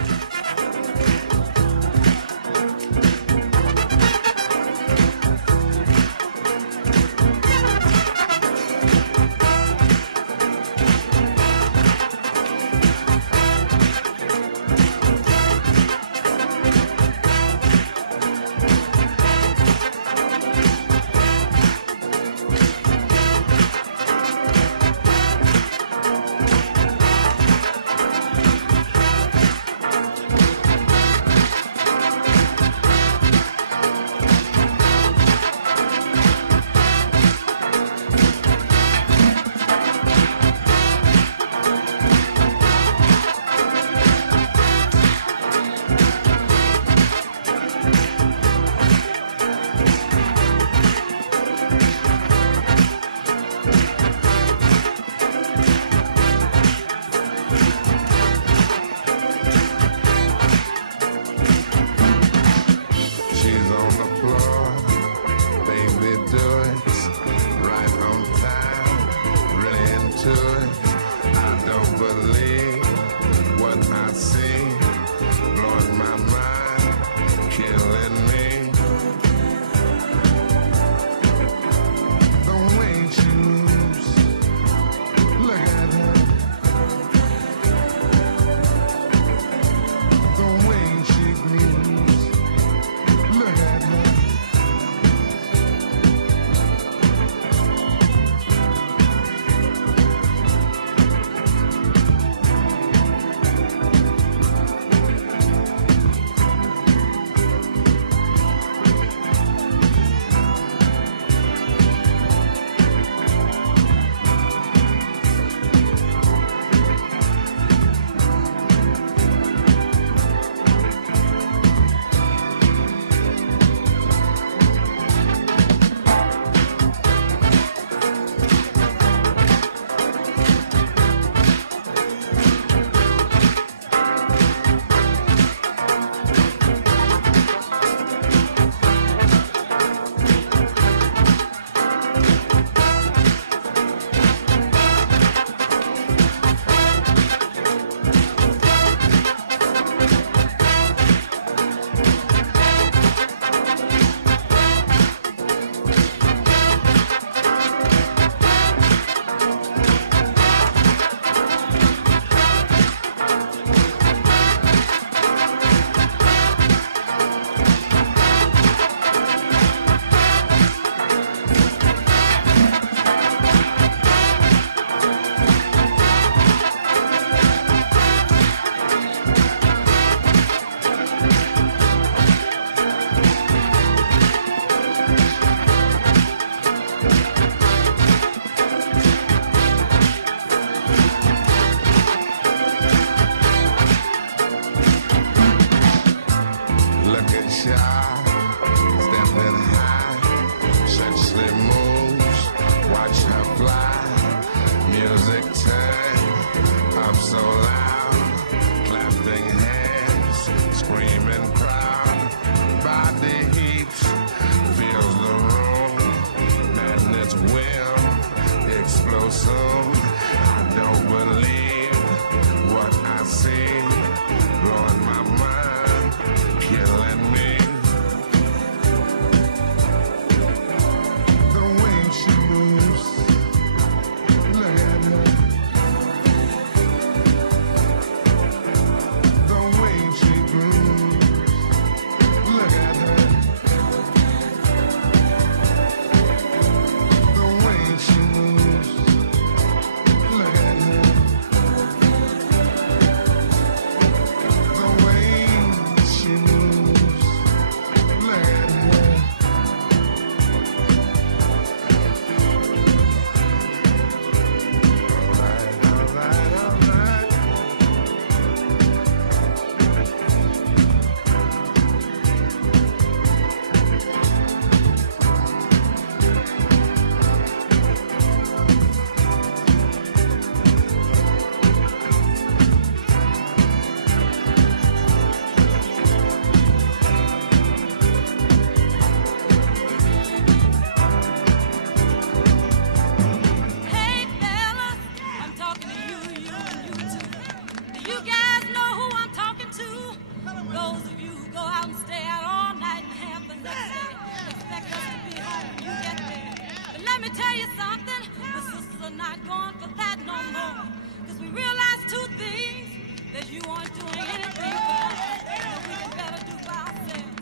Those of you who go out and stay out all night and have the next day, expect us to be home when you get there. But let me tell you something, the sisters are not going for that no more. Because we realized two things, that you aren't doing anything for us, and that we can better do for ourselves.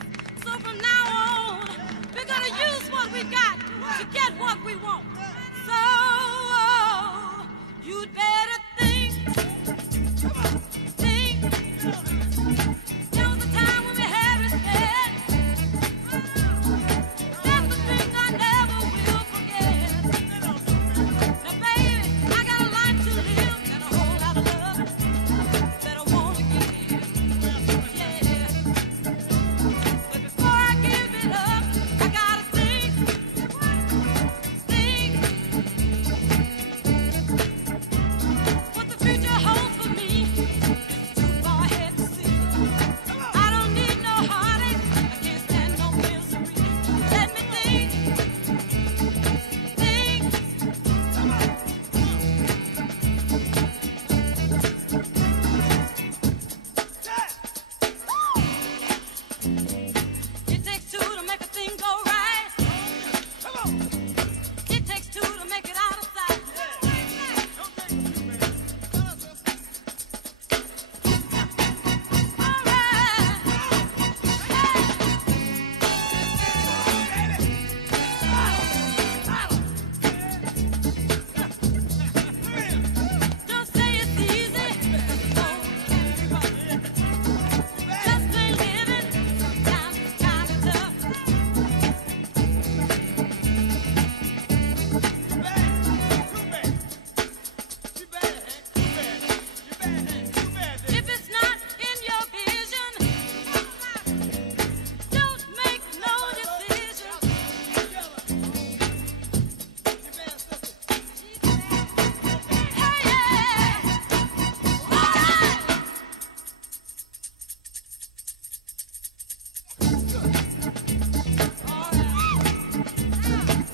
So from now on, we're going to use what we got to get what we want. So you'd better think. There was a time when we had respect. That's the thing I never will forget. Now, baby, I got a life to live and a whole lot of love that I want to give. Yeah. But before I give it up, I gotta think. What the future holds for me is too far ahead to see. I don't need no heartache, I can't stand no misery. Let me think. It takes two to make a thing go right. Come on. It takes two to make it out of sight. Don't say it's easy, no, just plain living, sometimes it's kinda tough. If it's not in your vision, don't make no decision.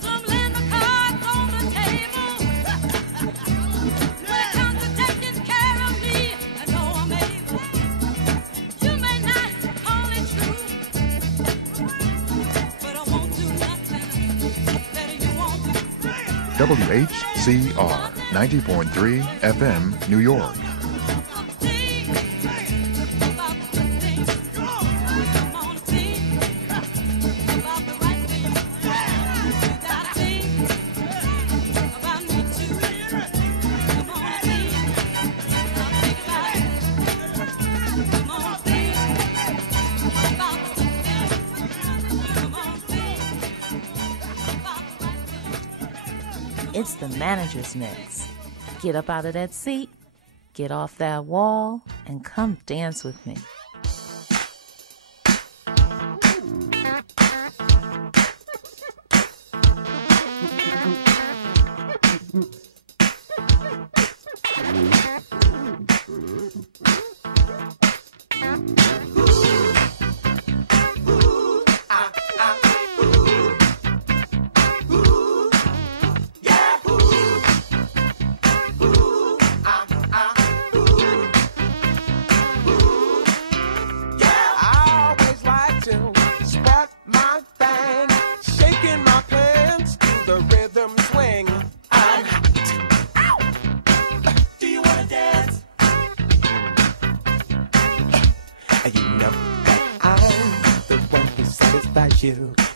Some land the cards on the table. When it comes to taking care of me, I know I'm able. You may not call it true, but I won't do nothing that you won't do. WHCR 90.3 FM, New York. It's the manager's mix. Get up out of that seat, get off that wall, and come dance with me.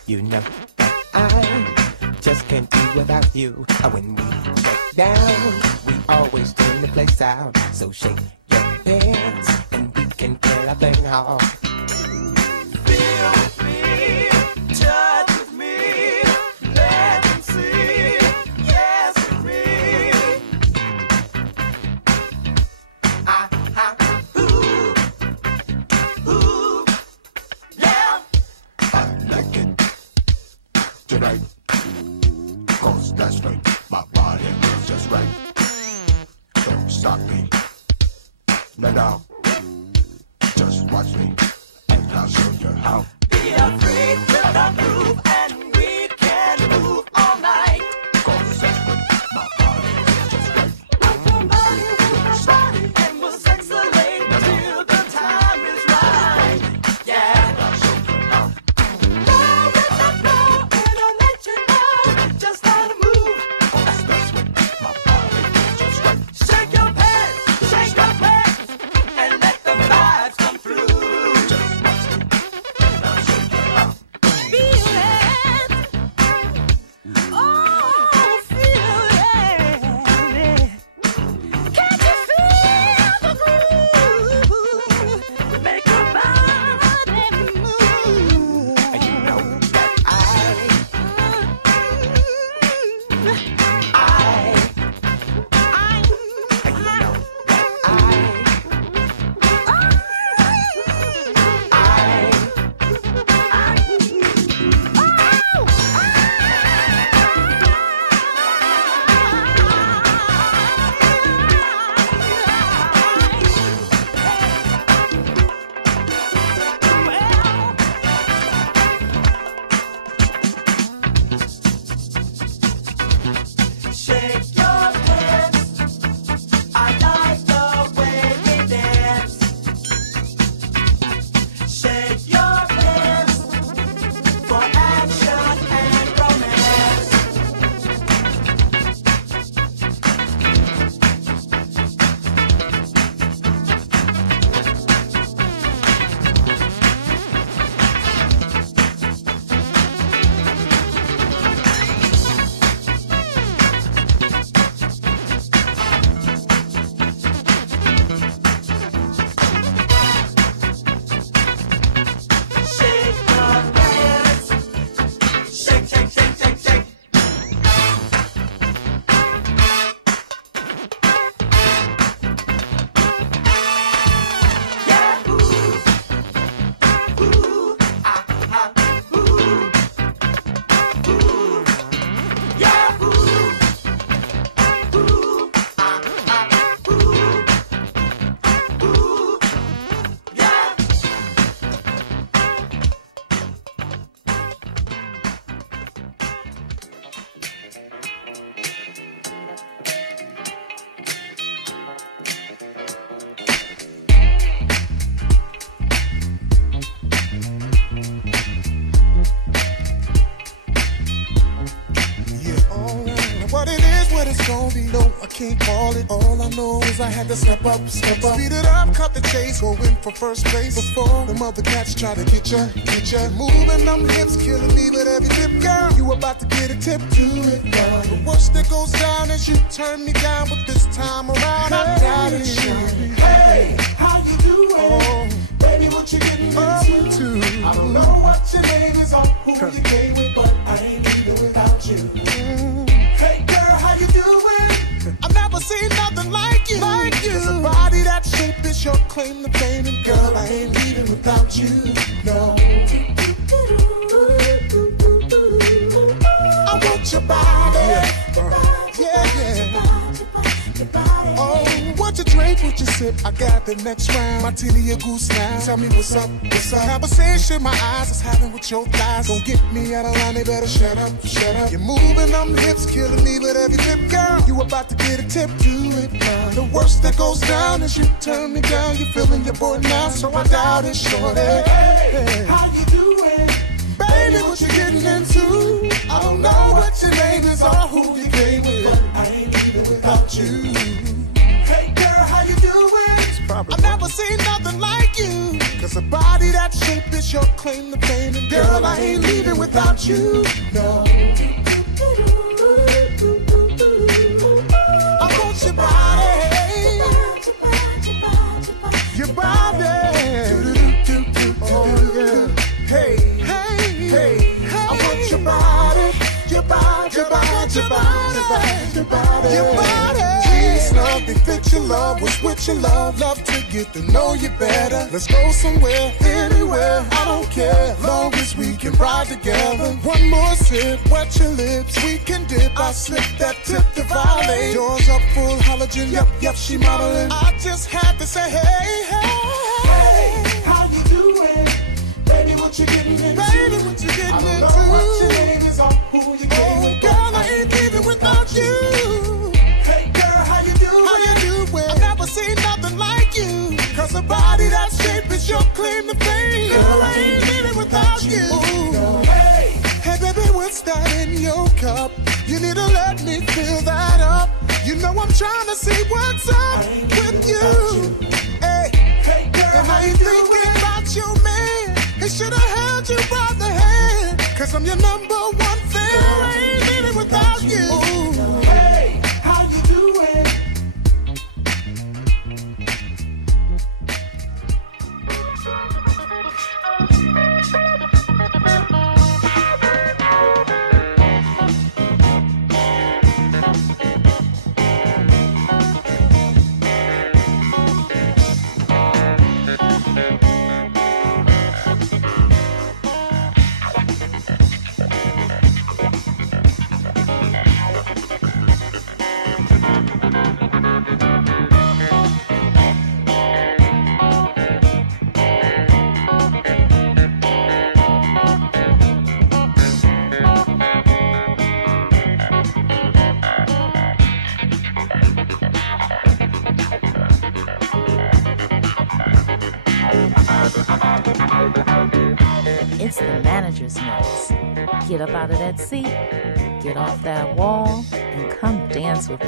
You know that I just can't do without you. When we get down, we always turn the place out. So shake your hands and we can clear our thing off. Feel with me, touch with me, let them see, yes with me. Ooh, yeah. I like it tonight, 'cause that's right, my body feels just right. Don't stop me, now, just watch me, and I'll show you how. Be a freak with the groove, and we can move all night. 'Cause that's right, my body feels just right. Move your body with my body, and we'll sexolate till the time is right. can't call it. All I know is I had to step up. Speed it up, cut the chase, go in for first place. Before the mother cats try to get ya. Moving them hips, killing me with every tip, girl. You about to get a tip to it, girl. The worst that goes down is you turn me down, but this time around I doubt it. Hey, how you doing? Oh, baby, what you getting into? I don't know what your name is or who you came with, but I ain't leaving without you. Hey, girl, how you doing? I've never seen nothing like you. There's a body that shape is your claim to fame, and girl, I ain't leaving without you. No. I want your body. Yeah. Oh, what you drink, what you sip? I got the next round. Martini or goose now. Tell me what's up. Conversation my eyes is having with your thighs. Don't get me out of line, they better shut up. You're moving them hips, killing me with every tip, girl. You about to get a tip, do it now. The worst that goes down is you turn me down. You're feeling your boy now, so I doubt it, shorty. Hey, how you doing? Baby, what you getting into? I don't know what your name is or who you came with, but I ain't leaving without you. Hey girl, how you doing? I've never seen nothing like you. Cause a body that shape is your claim to fame, and girl, I ain't leaving without you. No. I want your body. Your body. Oh yeah. Hey, I want your body, your body, your body, your body, your body, your body. Peace, love, they fit your love, was with your love to get to know you better. Let's go somewhere, anywhere, I don't care, long as we can ride together. One more sip, wet your lips, we can dip. I slip that tip to violate. Yours up full halogen, yep, she modeling. I just had to say, hey, how you doing? Baby, what you getting into? I don't know what your name is or who you came with. Girl, I ain't leaving without you. Hey, girl, how you doing? I've never seen nothing like you. Cause a body that shape is your claim to fame. Girl, I ain't leaving without you. Hey, baby, what's that in your cup? You need to let me fill that up. You know I'm trying to see what's up with you. Hey, girl, and I ain't thinking about you, man. He should have held you by the hand. Cause I'm your number one fan. I ain't leaving without you. Hey, how you doing? It's the manager's mix. Get up out of that seat, get off that wall, and come dance with me.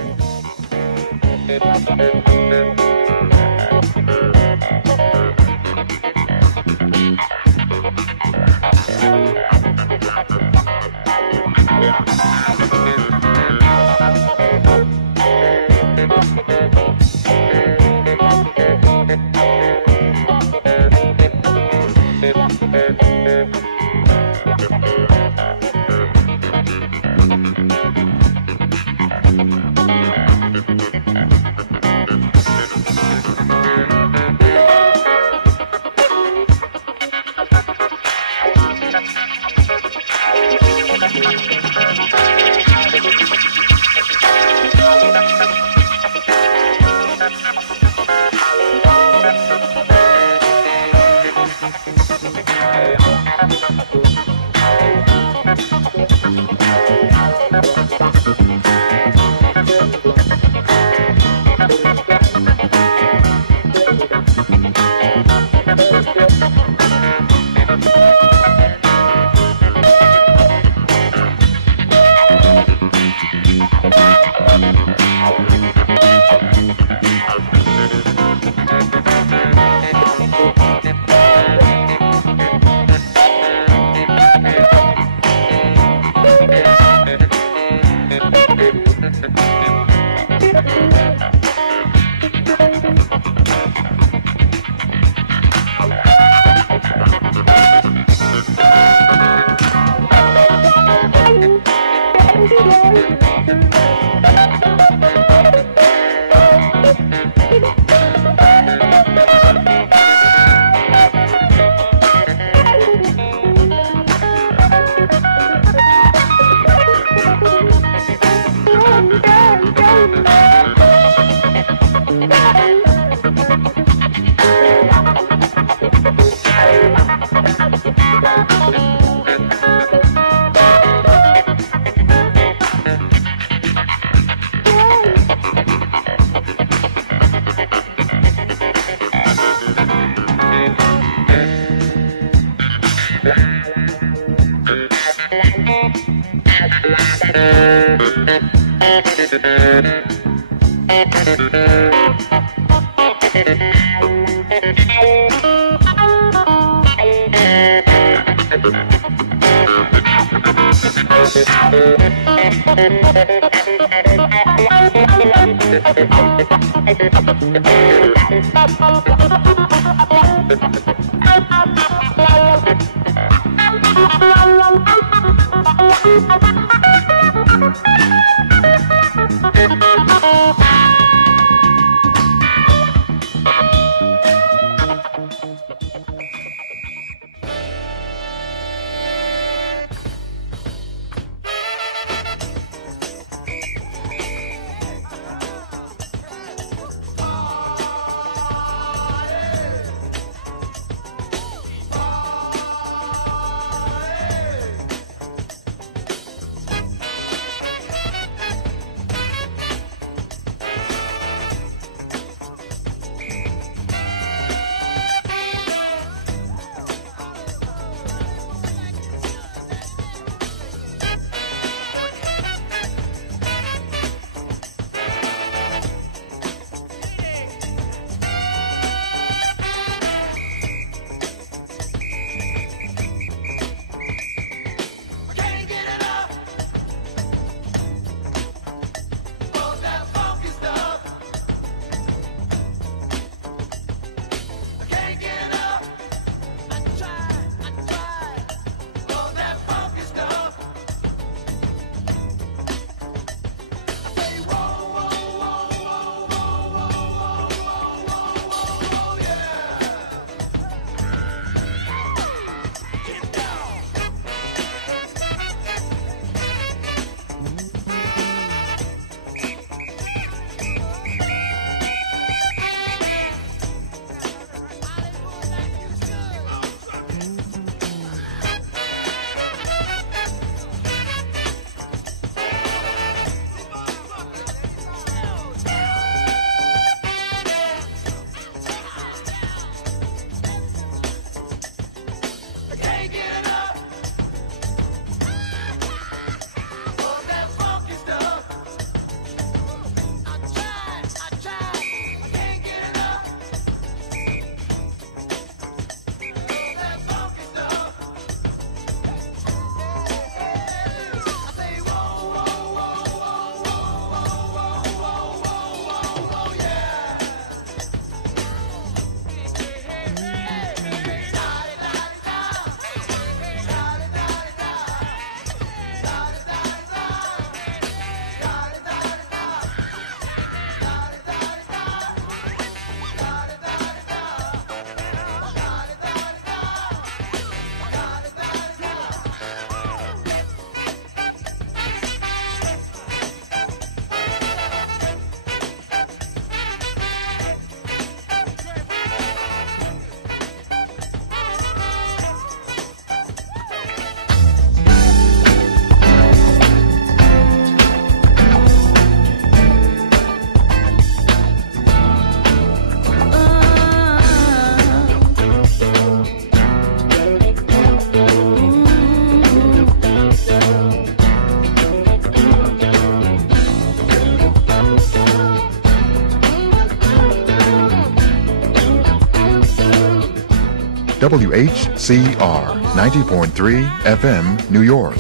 WHCR 90.3 FM, New York.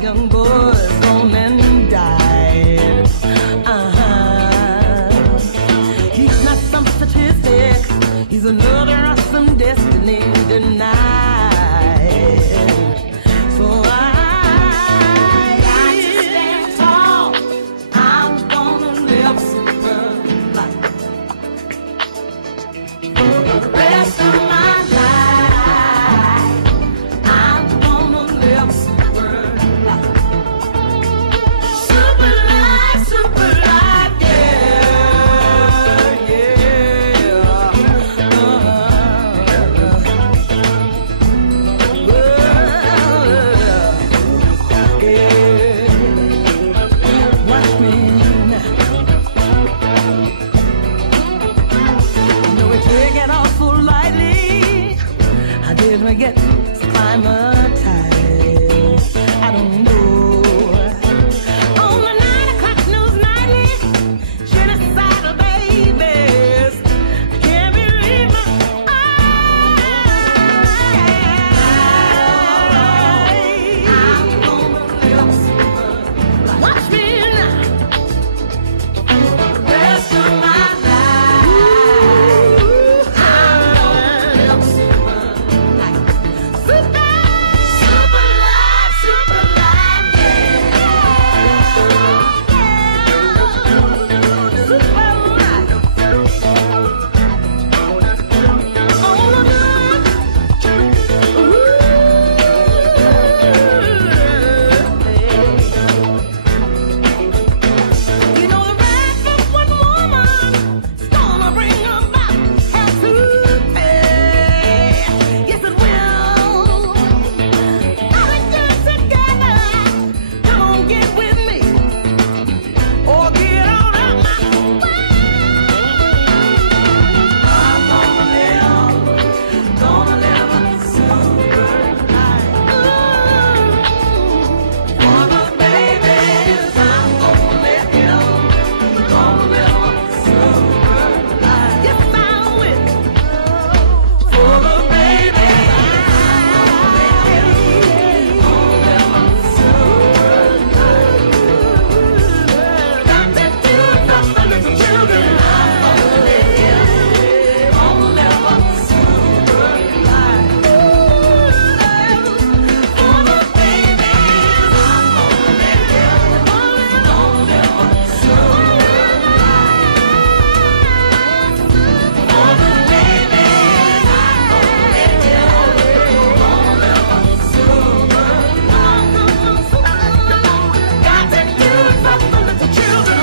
Young boys gone and died. He's not some statistic. He's another awesome destiny denied. So I got to stand tall. I'm gonna live super life for the rest of my life. I'm gonna live super life. Super life, super life, yeah, yeah. did we get climatized? I don't know. On the 9 o'clock news nightly, genocidal babies. I can't believe my eyes. I'm gonna live. Watch me now. The rest of my life. I'm gonna live super life. Super, super life, super life, yeah. Super life. You know the right from one woman is gonna bring about hell to pay. Yes, it will. All we do together, come on, get with me, or get on out my way. I'm gonna live a super life. For the babies, I'm gonna live a super life. Yes, I will. For the babies, I'm gonna live a super life. Got to do something for the children. I'm gonna live a super life. For the babies, I'm gonna live a super Got to do something for the children.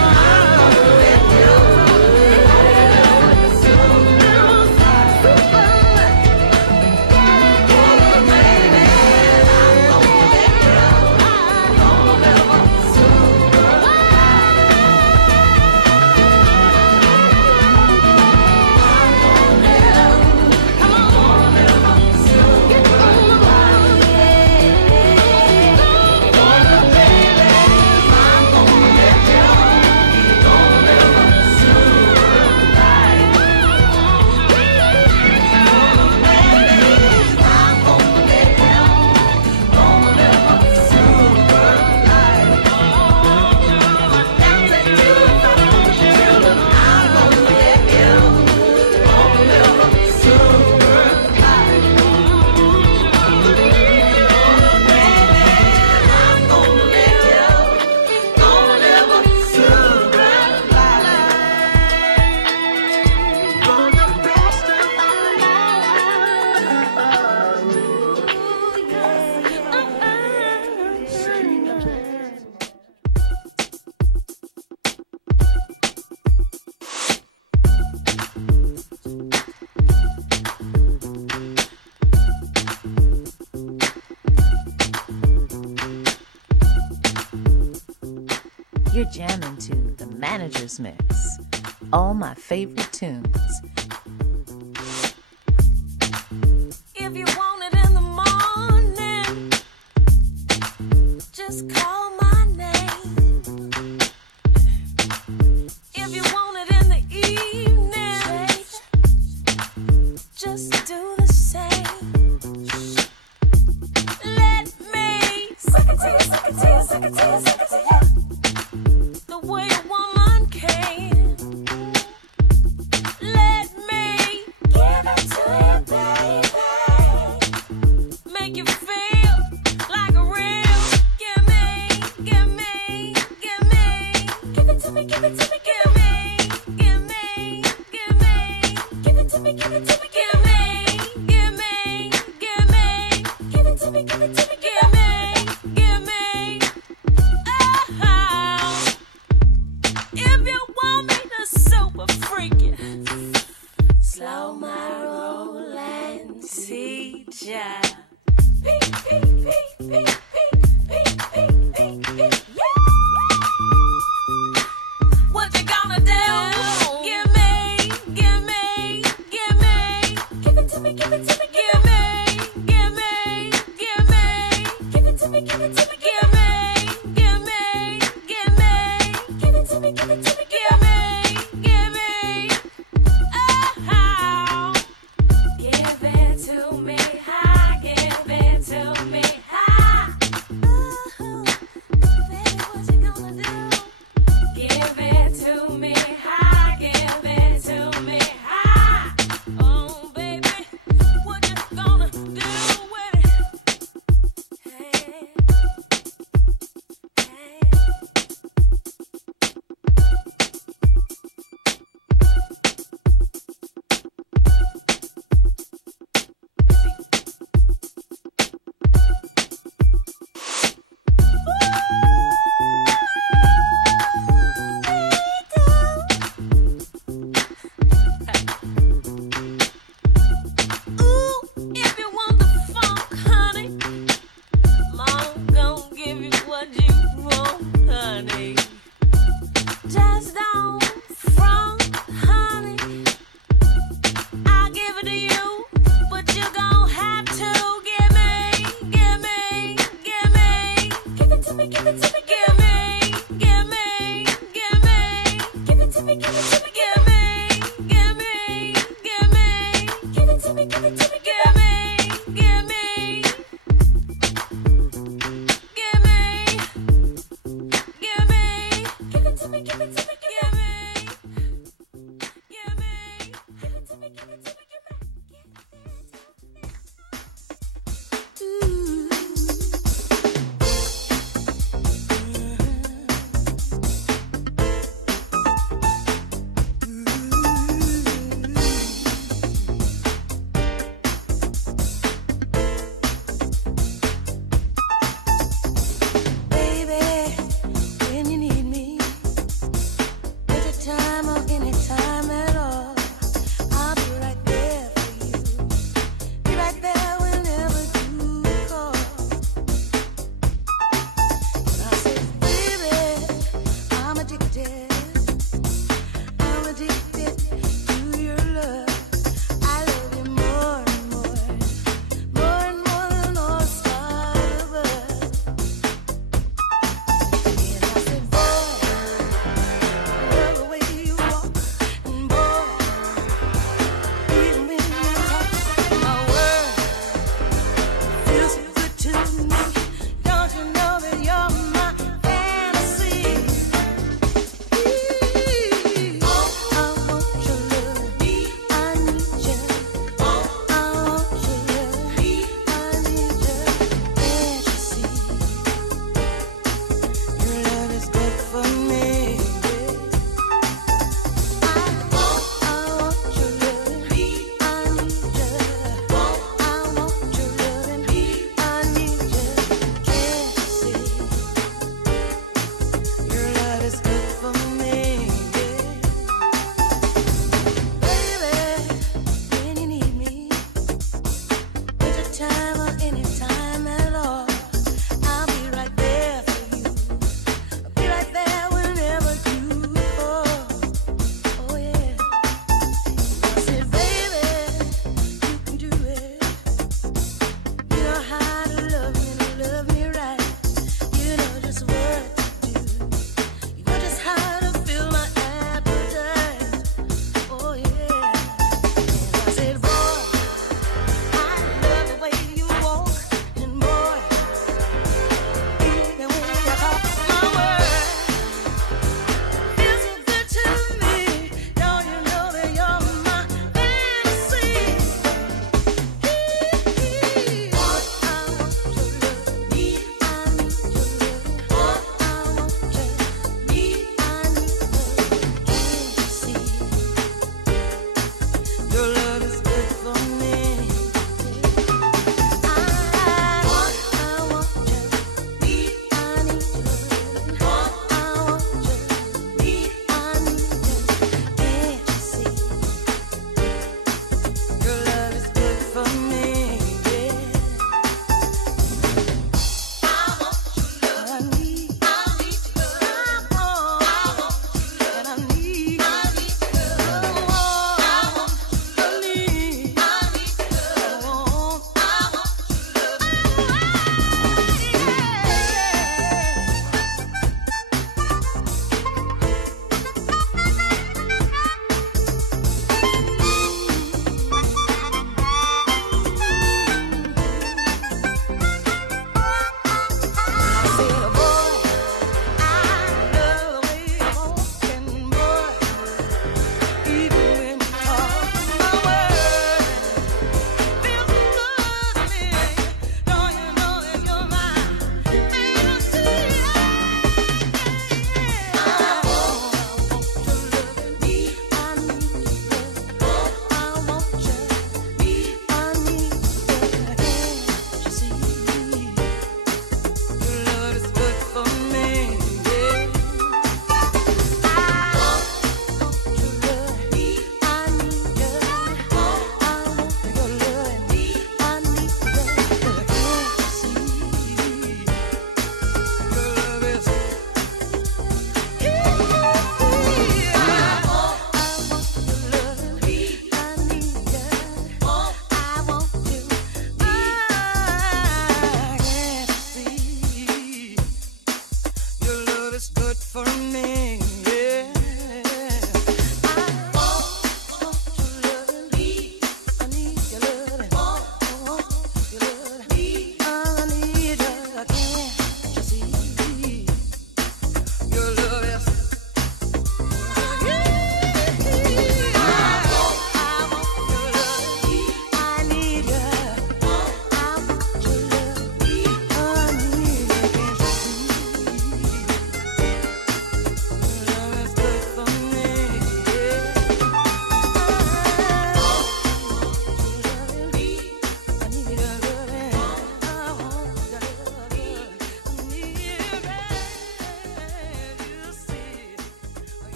You're jamming to the Manager's Mix. All my favorite tunes. If you want it in the morning, just call my name. If you want it in the evening, just do the same. Let me suck it to you, suck it to you, suck it to you, suck it to you. The way a woman can. Let me give it to you, baby. Make you feel like a real. Give me, give me, give me. Give it to me, give it to me, give me, give me, give me. Give it to me, give it to me, give me, give me, give me. Give it to me, give it to me, give me, give me. Oh. If you want me to super freak it, slow my roll and teach ya. Peek, peek, peek, peek, peek, peek, peek, peek, peek, yeah. What you gonna do? Give me, give me, give me. Give it to me, give it to me, give me,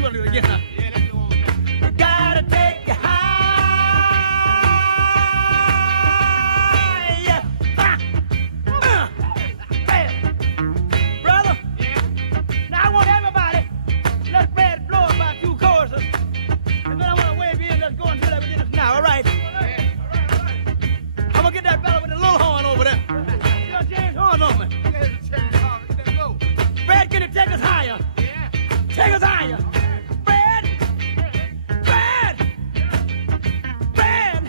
You want to do it again, huh? Yeah, let's go on with that. We gotta take you high. Brother, now I want everybody, let's Brad blow about 2 choruses. And then I want to wave you in, let's go until we get this now, all right? I'm going to get that fella with the little horn over there. You know, James Horn on me. Brad, can you take us higher? Take us higher. Brad! Brad! Brad!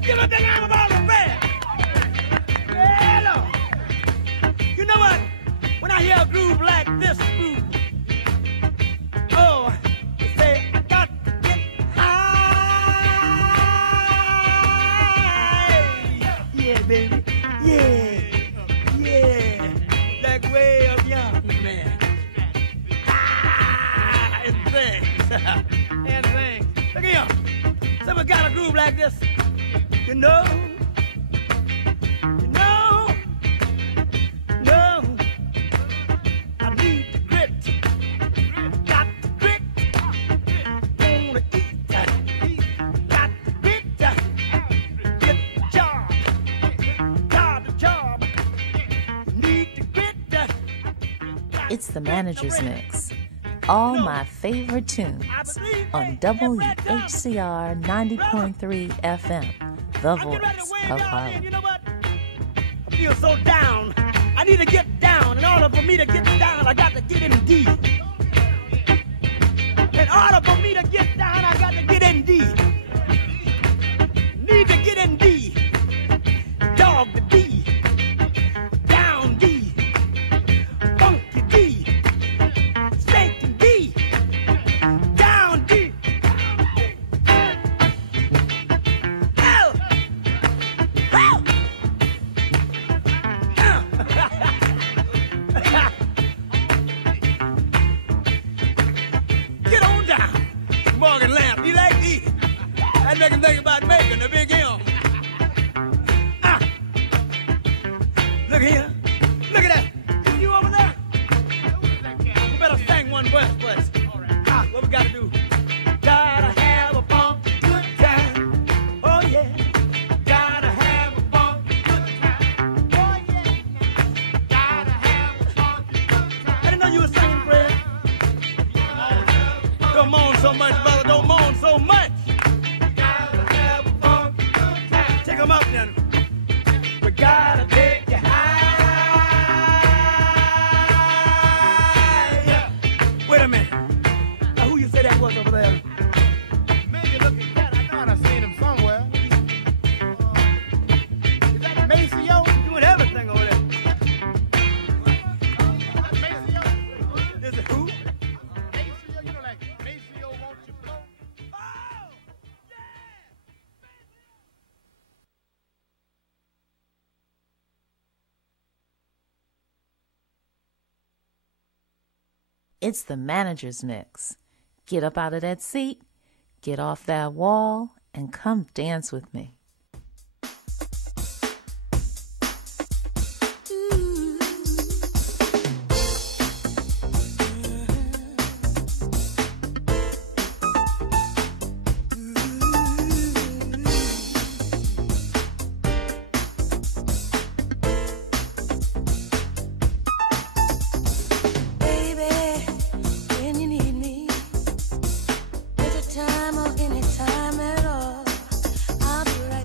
Give me the name of all the band. Yeah, Lord. You know what? When I hear a groove like this groove, oh, you say, I got to get high. Yeah, baby. Yeah. Yeah. Like way up young, man. Ah, and things. And things. Look here. So we got a groove like this. You know, I need the grit, got the grit, wanna eat that, got the grit, get the job, need the grit. It's the Manager's Mix. All my favorite tunes on WHCR 90.3 FM. The voice of Harlem. You know what? I feel so down. I need to get down. In order for me to get down, I got to get in D. In order for me to get down, I got to get in D. Need to get in D. Dog the D. Down D. Funky D. Stinking D. Down D. Get on down, Morgan Lamb. You like these? I make him think about making a big M. Look here. Look at that. You over there? We better sing one verse first. What we gotta do? Gotta have a funky good time. Oh yeah. Gotta have a funky good time. Oh yeah. Gotta have a funky good time. I didn't know you were singing, Fred. Don't moan so much, brother. Don't moan so much. Gotta have a funky good time. Take 'em up then. We gotta take you high. Wait a minute. Now, who you say that was over there? Maybe looking cat. I thought I seen him somewhere. Is that Maceo? Doing everything over there. Is it who? Maceo, you know, like Maceo, won't you blow? It's the Manager's Mix. Get up out of that seat, get off that wall, and come dance with me. Time or any time at all, I'll be right.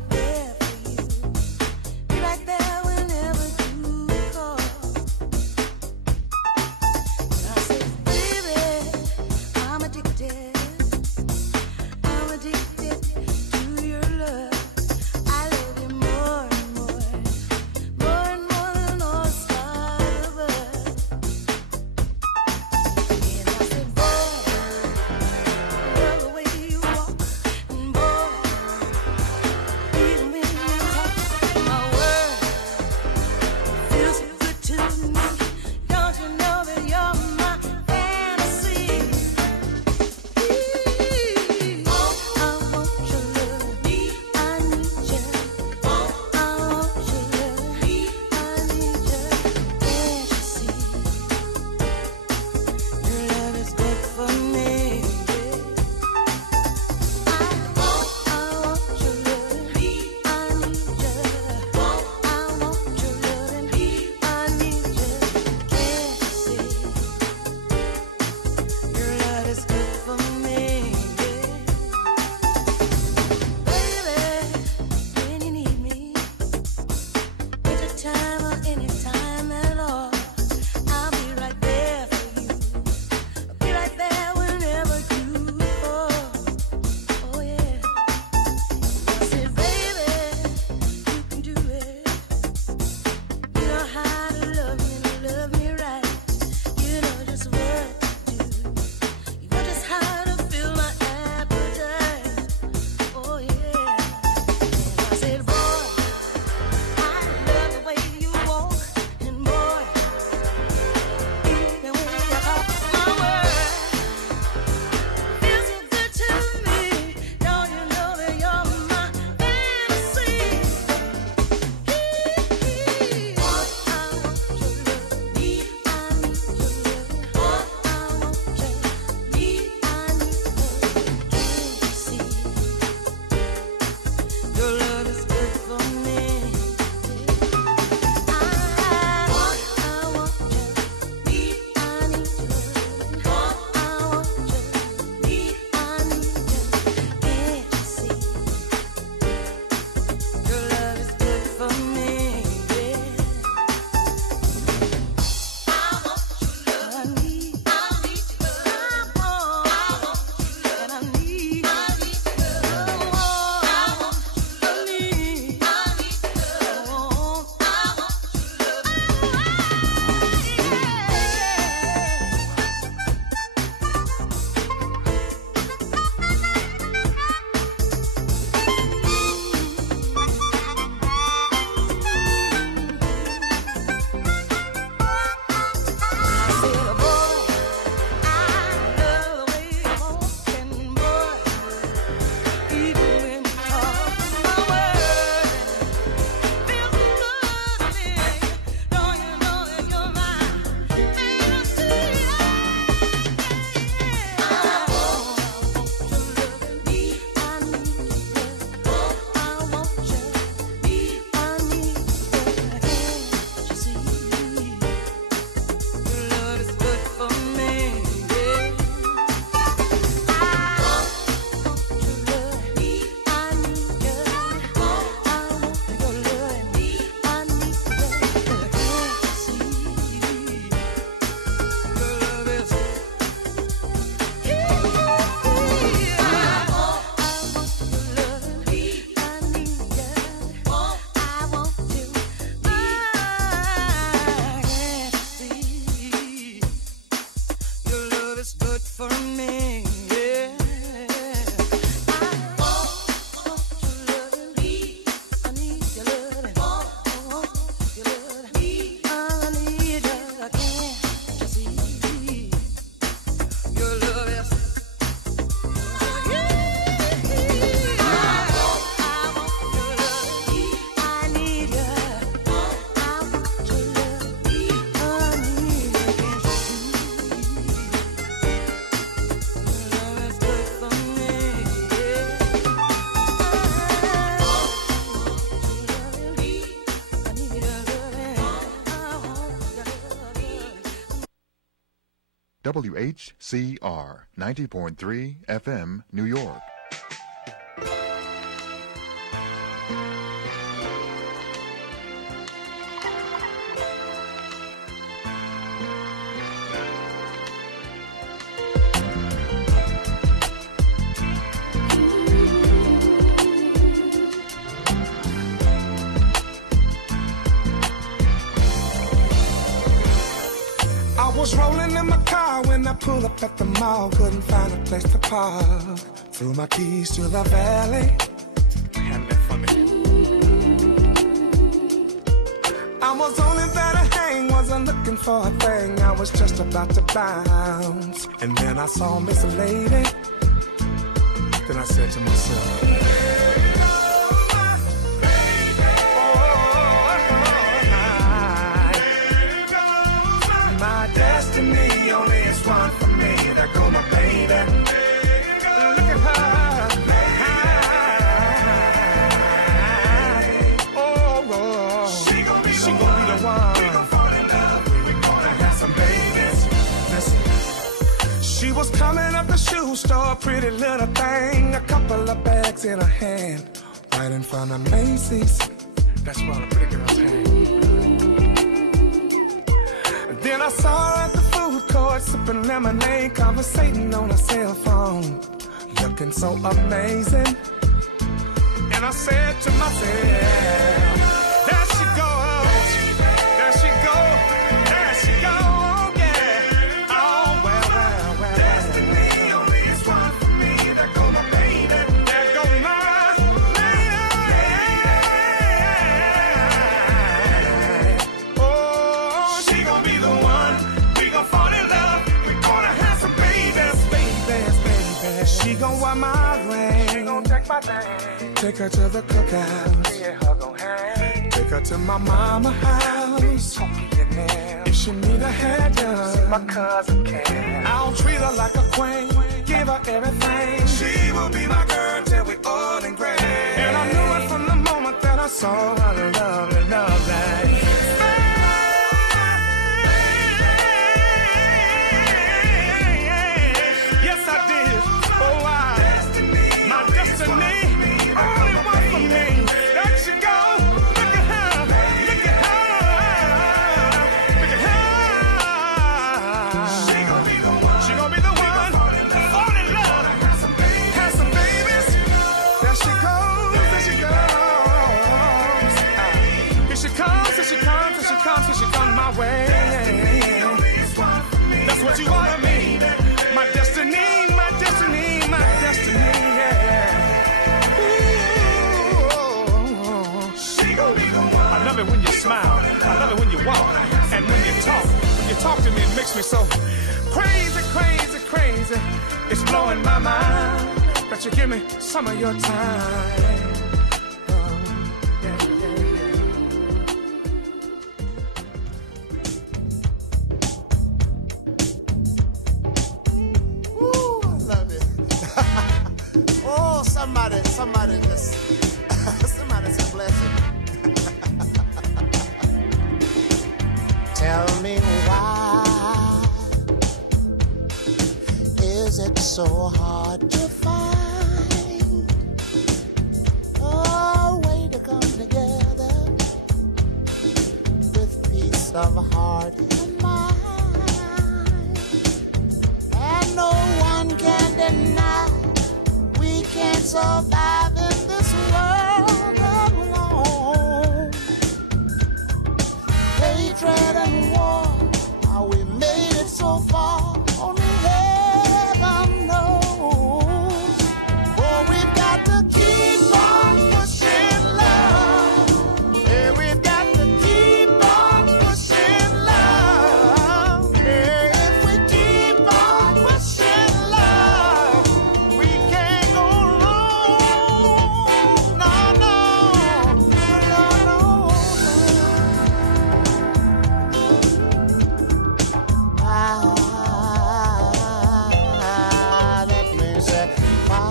WHCR 90.3 FM, New York. I was rolling in my car when I pulled up at the mall. Couldn't find a place to park. Threw my keys to the valet. Hand it for me. I was only there to hang, wasn't looking for a thing. I was just about to bounce. And then I saw Miss Lady. Then I said to myself, my destiny only is one for me. There go my baby. Look at her. Oh, she gon' be the one. We gon' fall in love. We gonna have some babies. Listen. She was coming up the shoe store, pretty little thing. A couple of bags in her hand, right in front of Macy's. That's where all the pretty girls hang. Then I saw her at the food court, sipping lemonade, conversating on her cell phone, looking so amazing. And I said to myself, there she goes, there she goes, there she goes, yeah. Oh, well, well, well. Destiny only is one for me. There go my baby, there go my lady. Oh, she gon' be the one. We gon' fall in love. We gonna have some babies, babies, babies. She gon' wear my ring. She gon' take my name. Take her to the cookout. Take her to my mama's house. If she need a hair done, my cousin can. I'll treat her like a queen. Give her everything. She will be my girl till we old and gray. And I knew it from the moment that I saw her lovely, lovely. Yes, I did. Oh, my destiny, only one for me. There she go. Look at her. Look at her. Look at her. She gon' be the one. She gon' be the one. Fall in love. Have some babies. There she goes. There she goes. Here she comes. Here she comes. Here she comes. Here she comes my way. That's what you want of me. My destiny, my destiny, my destiny, yeah. Ooh, she gon' be the one. I love it when you smile. I love it when you walk. And when you talk. When you talk to me, it makes me so crazy, crazy, crazy. It's blowing my mind that you give me some of your time. Somebody just, somebody just bless it. Tell me why is it so hard to find a way to come together with peace of heart and mind, and no one can deny we can't survive in this world alone. Hatred and war, how we made it so far, only heaven knows. Oh, we've got to keep on pushing love. Yeah, we've got to keep on pushing love. Yeah, if we keep on pushing love, we can't go wrong. No, no, no, no. Let me say, why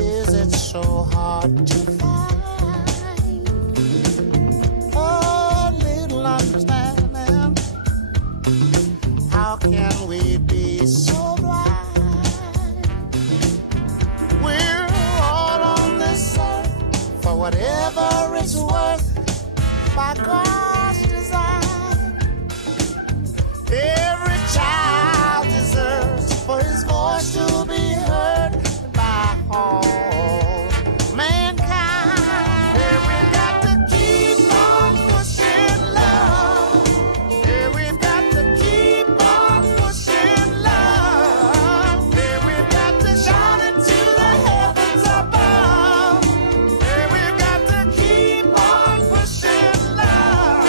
is it so hard to find a little understanding whatever it's worth by God's design. Every child deserves for his voice to be heard by all mankind. And we've got to keep on pushing love. And we've got to keep on pushing love. And we've got to shout it to the heavens above. And we've got to keep on pushing love.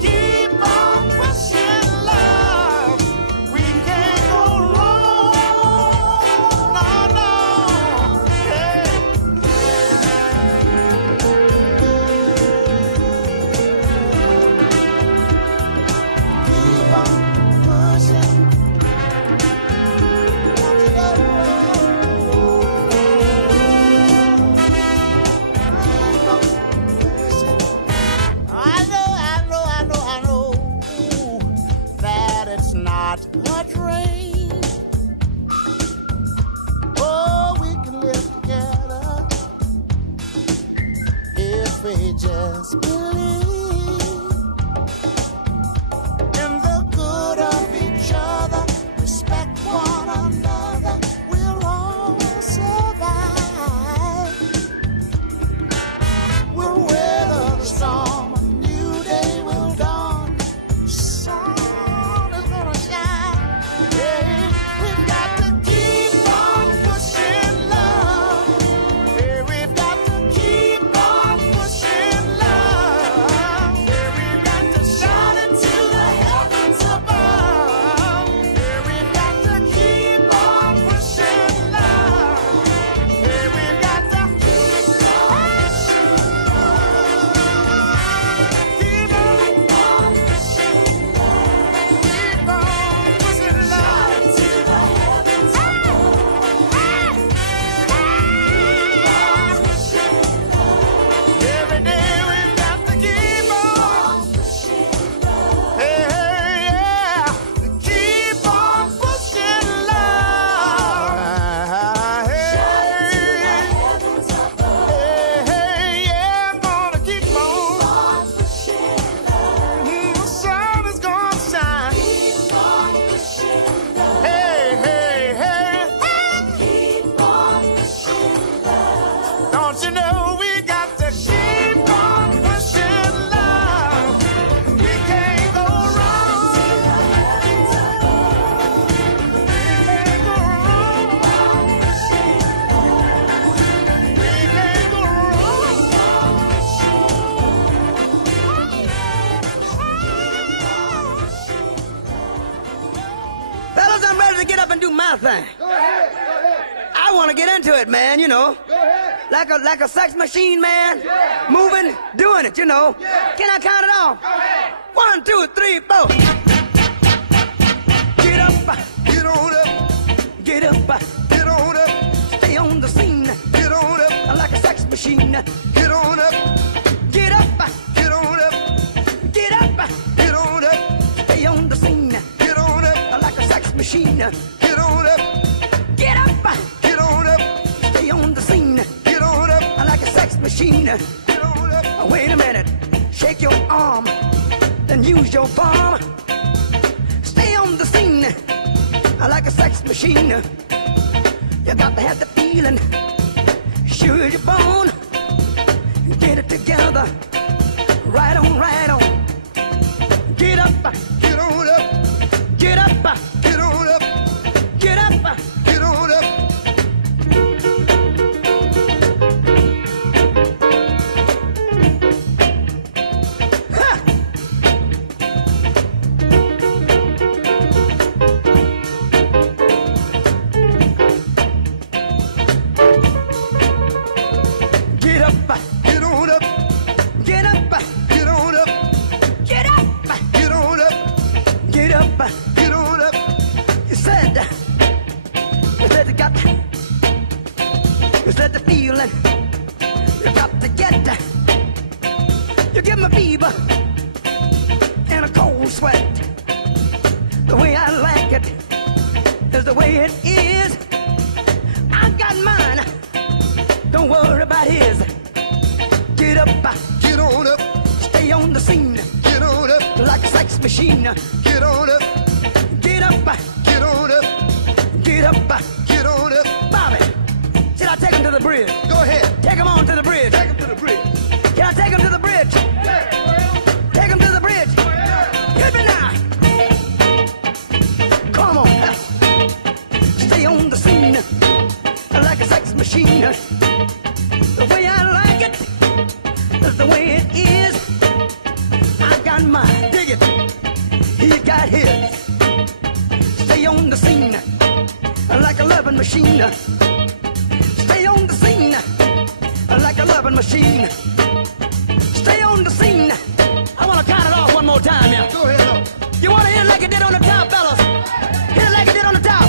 Keep on pushing love. We can't go wrong. No, no. Hey. Keep on pushing. I know that it's not a dream. Oh, we can live together if we just believe in the good of each other, respect one another, we'll all survive. We'll weather the storm, a new day will dawn, sun is gonna shine. Hey, we've got to keep on pushing love. Hey, we've got to keep on pushing love. Hey, we've got to shout it to the heavens above. Hey, we've got to keep on pushing love. Hey, we've got to keep on pushing love. Keep on pushing love. Keep on pushing love to the heavens above. Every day we've got to keep on pushing love. Hey, hey, yeah. Keep on pushing love. Hey, hey, yeah, I'm gonna keep on pushing love. The sun is gonna shine. Keep on pushing love. Hey, hey, hey. Keep on pushing love. Don't you know we got to keep on pushing love? We can't go wrong. We can't go wrong. We can't go Fellas, I'm ready to get up and do my thing. I want to get into it, man, you know. Like a sex machine, man. Moving, doing it, you know. Can I count it off? 1, 2, 3, 4. Get up, get on up, get up, get on up. Stay on the scene, get on up. Like a sex machine, get on up, get up, get on up, get up, get on up. Stay on the scene, get on up. Like a sex machine, get on up, get up, get on up. Stay on the scene, get on up. Like a sex machine, get on up. Wait a minute, shake your arm, then use your palm. Stay on the scene, like a sex machine. You got to have the feeling, sure you're born. Get it together, right on, right on. Get up, get on up, get up, get on up, get up, get on up. Ha! Get up, get on up, get up, get on up, get up, get on up, get up, get on up. You said you got, you said the feeling, you got to get, you give me fever and a cold sweat. The way I like it is the way it is. I got mine, Don't worry about his. Get up, get on up. Stay on the scene. Get on up. Like a sex machine. Get on up. Get up, get on up. Get up, get on up. Bobby, should I take him to the bridge? Go ahead. Take him on to the bridge. Take him to the bridge. Can I take him to the bridge? Yeah. Take him to the bridge. Yeah. Hit me now. Come on. Stay on the scene like a sex machine. The way I like it is the way it is. I got mine. Dig it. He got his. Stay on the scene like a loving machine. Stay on the scene like a loving machine. Stay on the scene. I want to count it off one more time, yeah. Go ahead. You want to hit it like it did on the top, fellas? Hit it like it did on the top.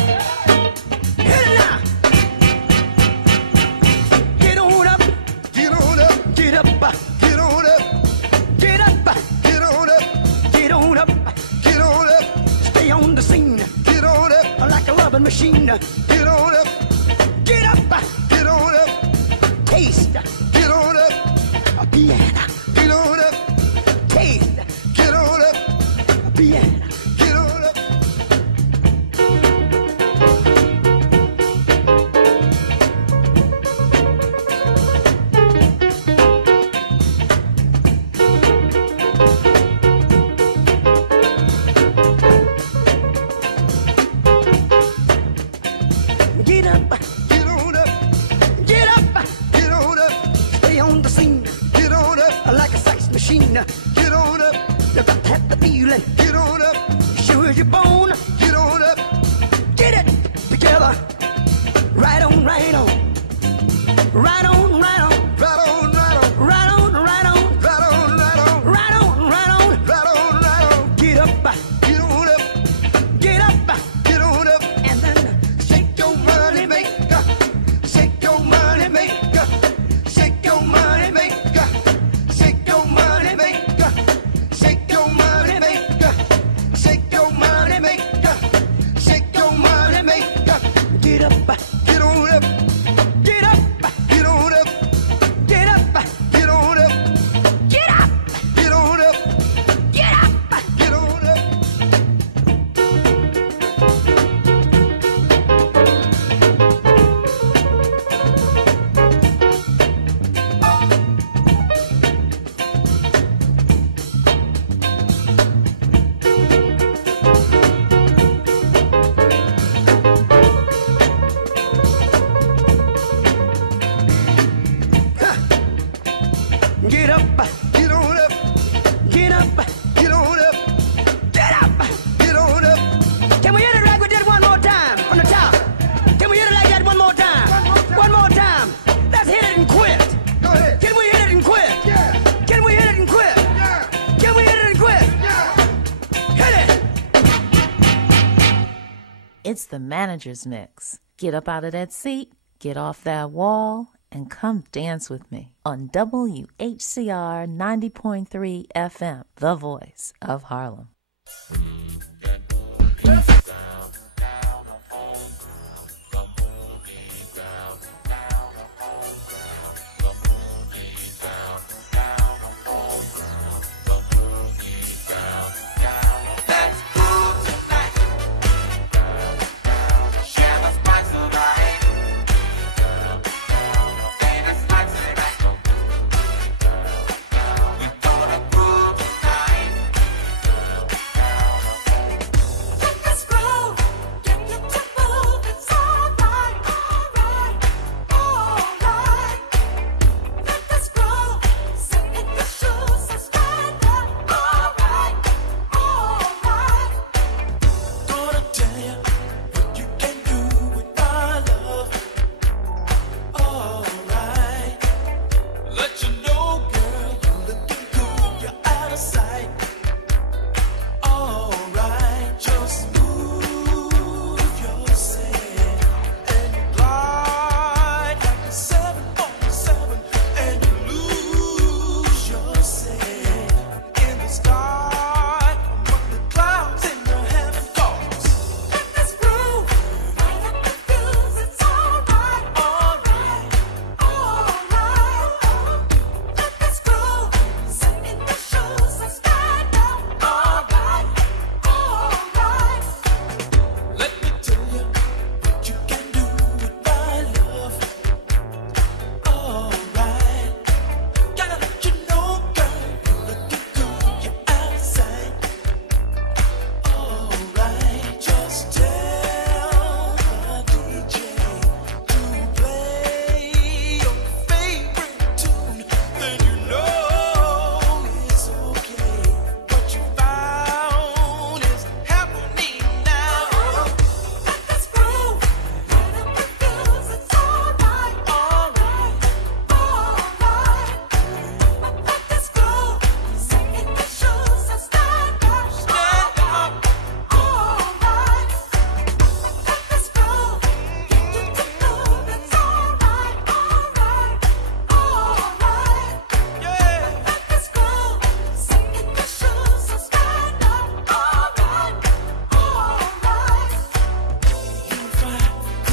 Hit it now. Get on up. Get on up. Get up. Get on up. Get up. Get on up. Get on up. Get on up. Stay on the scene. Get on up. Like a loving machine. Get on up. Get up. Get on up. Taste. Get on up. A piano. Get on up. Taste. Get on up. A piano. Get on up. Get up, get on up, get up, get on up. Stay on the scene, get on up, like a sex machine. Get on up, you got to have the feeling. Get on up, sure as you're born. Get on up, get it together. Right on, right on, right on, right on, right on, right on, right on, right on, right on, right on, right on, right on, right on, right on. Get up, get on up, get up, get on up, and then shake your money maker, shake your money maker, shake your money maker, shake your money maker, shake your money maker, shake your money maker, shake your money maker. Get up, get on up, get up, get on up, get up, get on up, get up, get on up, get up, get on up. Get up, get on up, get up, get on up, get up, get on up. Can we hit it like we did one more time from the top? Can we hit it like that one more time? One more time. Let's hit it and quit. Go ahead. Can we hit it and quit? Yeah. Can we hit it and quit? Yeah. Can we hit it and quit? Yeah. Hit it. It's the manager's mix. Get up out of that seat, get off that wall, and come dance with me on WHCR 90.3 FM, the voice of Harlem. Let's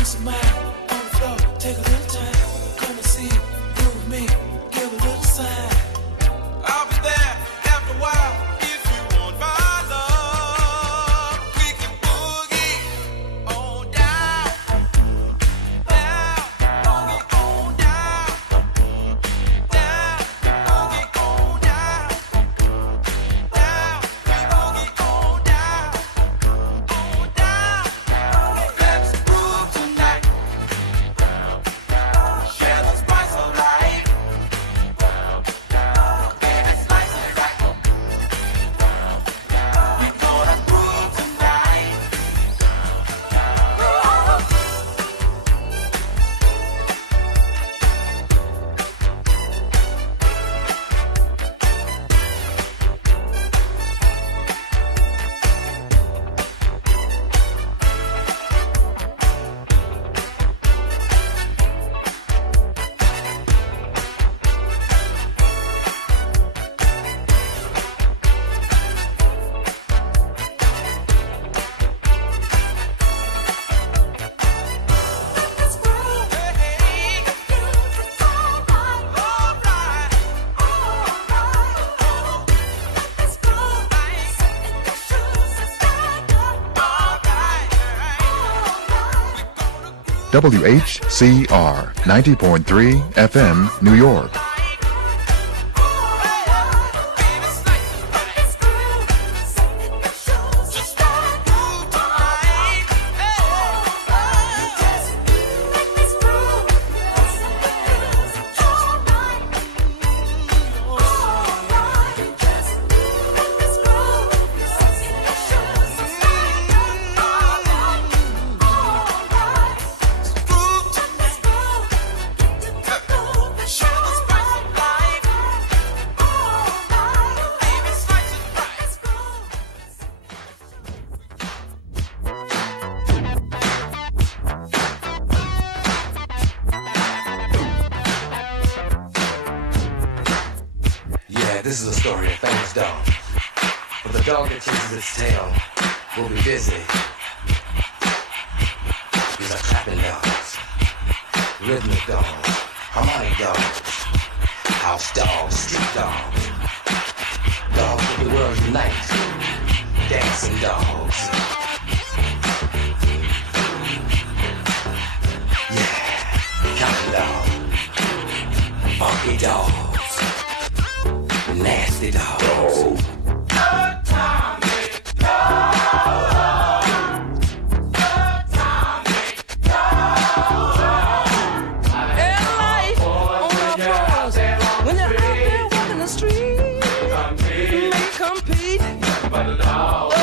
Peace of mind on the floor. Take a little time. Come and see, groove me, give a little sign. I'll be there after a while. If you want my love, we can boogie on down, down, boogie on down, down, boogie on down, down, we boogie on down, Let's groove tonight. Share the spice of life. Baby, slice it right. We gonna groove tonight. WHCR 90.3 FM, New York. Yeah, this is a story of famous dog. But the dog that chases its tail will be busy. These are clapping dogs, rhythmic dogs, harmonic dogs, house dogs, street dogs, dogs of the world unite, dancing dogs. Yeah, counting dogs, funky dogs. Nasty dogs. When they're out there walking the street, they compete. Other dogs.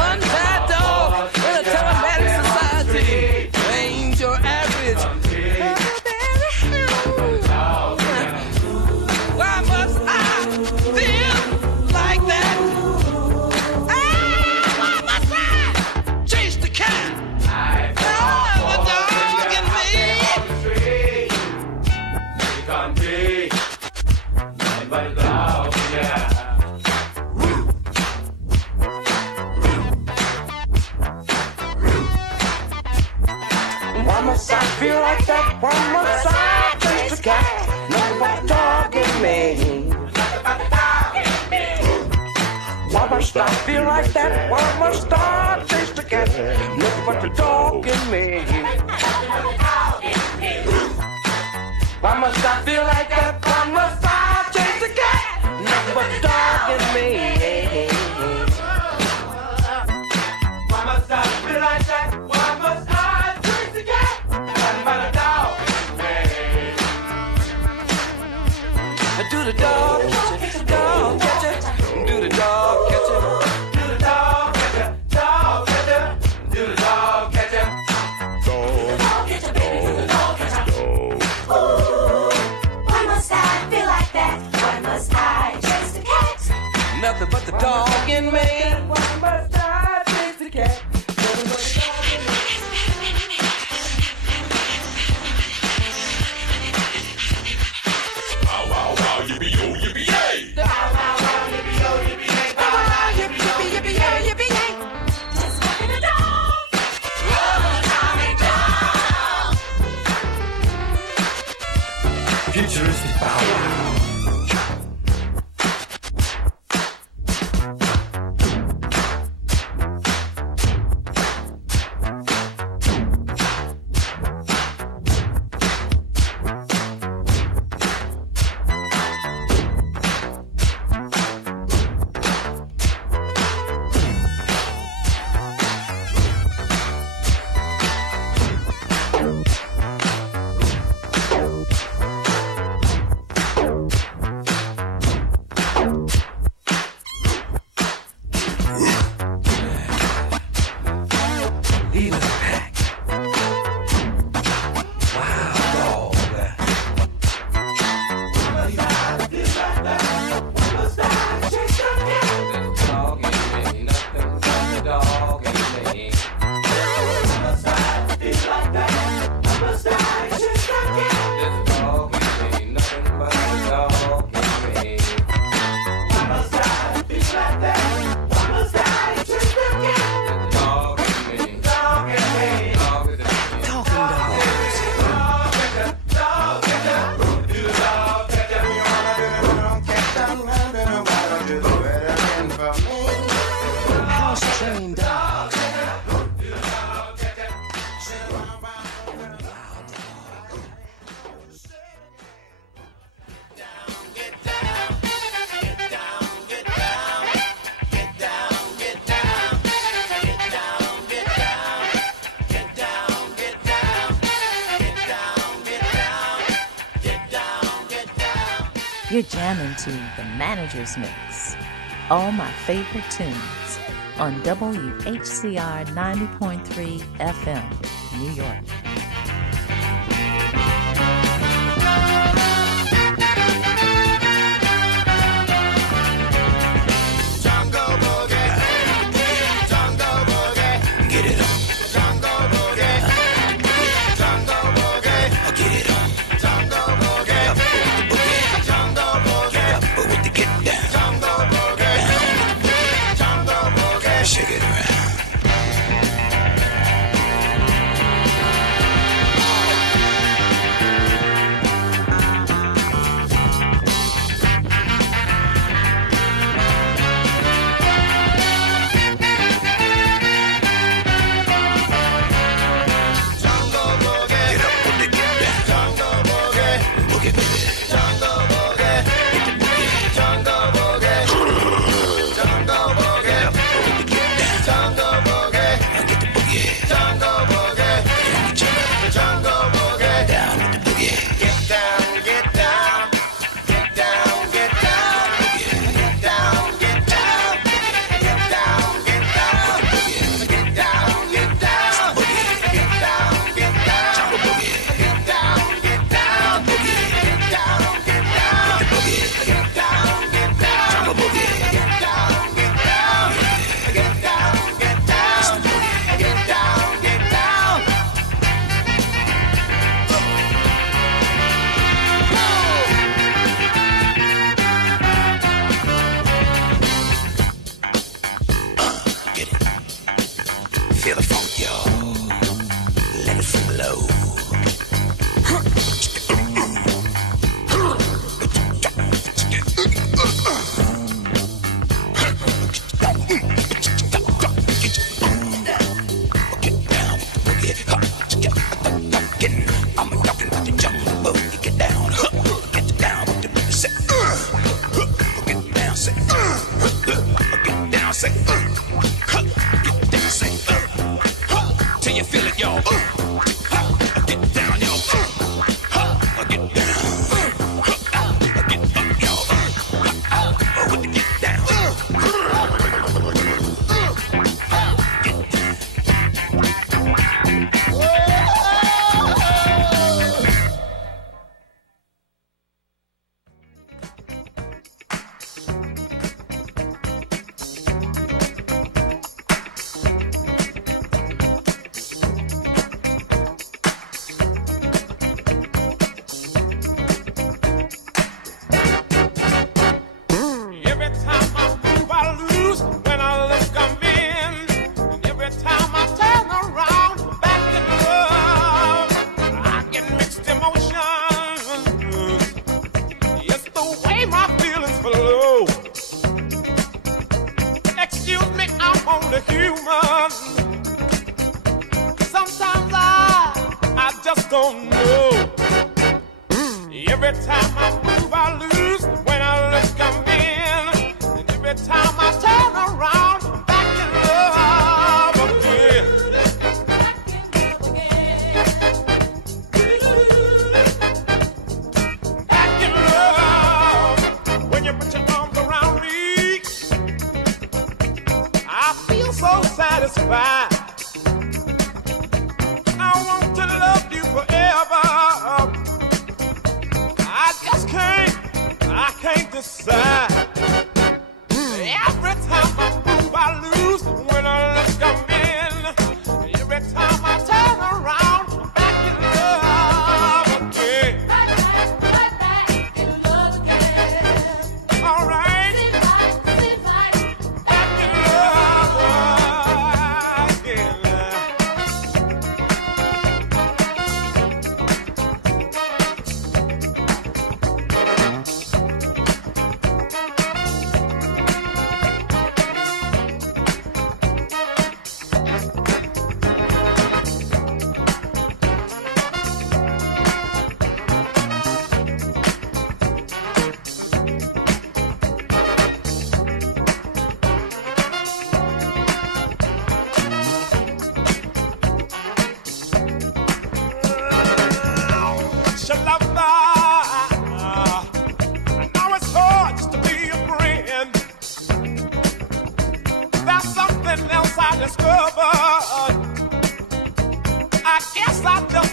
Untied dog in a telematic society ain't your average. Why must I feel like that? Why must I chase the cat? The dog in me. Why must I feel like that? Why must I chase the cat? Nothing but the dog in me. Why must I feel like that? Why must I chase the cat? Nothing but the dog in me. Why must I feel like that? Why must I chase the cat? Nothing but the dog in me. Why must I feel like that? Why must I chase the cat? Nothing but the dog in me. Do the dog catch it? Dog catch it? Do the dog catch it? Do the dog catch it? Dog catch it? Do the dog catch it? Dog catch it, baby. Do the dog catch it? Why must I feel like that? Why must I chase the cat? Nothing but the dog in me. Why must I chase the cat? Wow, wow, wow, yippee, yo, yippee, You're jamming to the Manager's Mix. All my favorite tunes on WHCR 90.3 FM, New York. Shake it around. Feel the funk, y'all. Let it flow. I'm talking about the jungle boogie. Get down, get down with the boogie. Say, get down, say, get down, say, get down, say, till you feel it, y'all. Get down, y'all. Get down, get up, y'all. With the get down.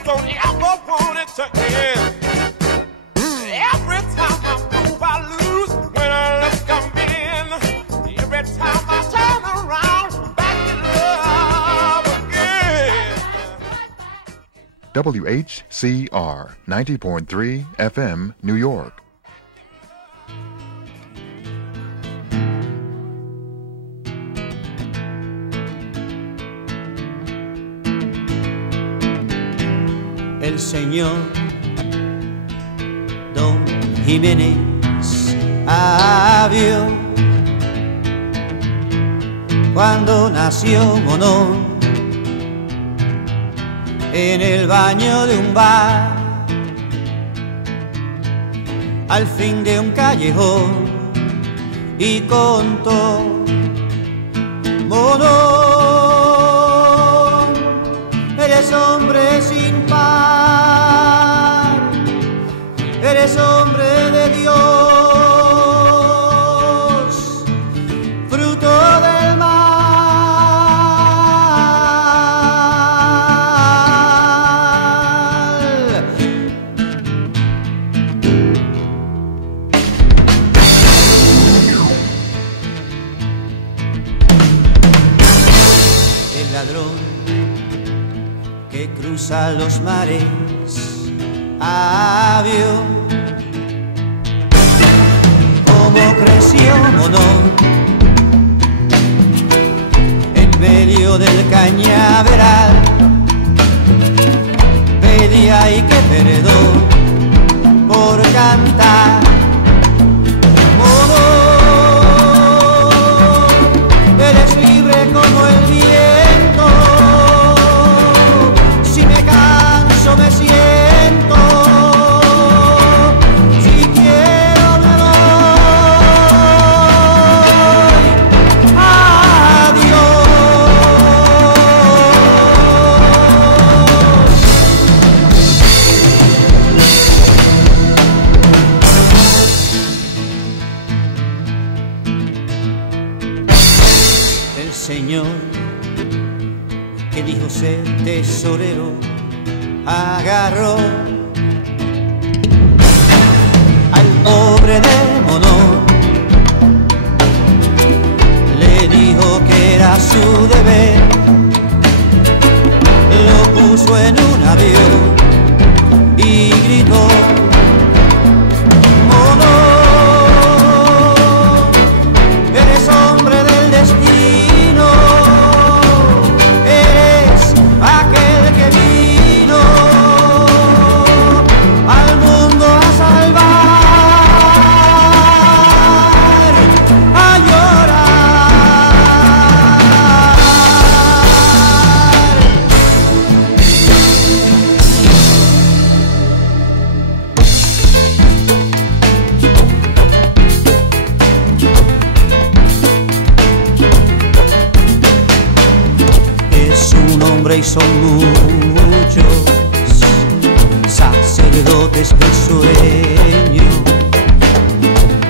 don't ever want it to end. Every time I move, I lose. When I look, I'm in. Every time I turn around, back in love again. WHCR 90.3 FM, New York. El señor Don Jiménez vio cuando nació Monón en el baño de un bar, al fin de un callejón, y contó: Monón, eres hombre sin par, eres hombre de Dios, fruto del mar. El ladrón que cruza los mares vio cómo creció Monón en medio del cañaveral. Pedía y que perdón por cantar. Monón, eres libre como el viento. Si me canso me siento. Señor que dijo ser tesorero agarró al pobre de Monón, le dijo que era su deber, lo puso en un avión y gritó: Monón, eres hombre del destino. Y son muchos sacerdotes del sueño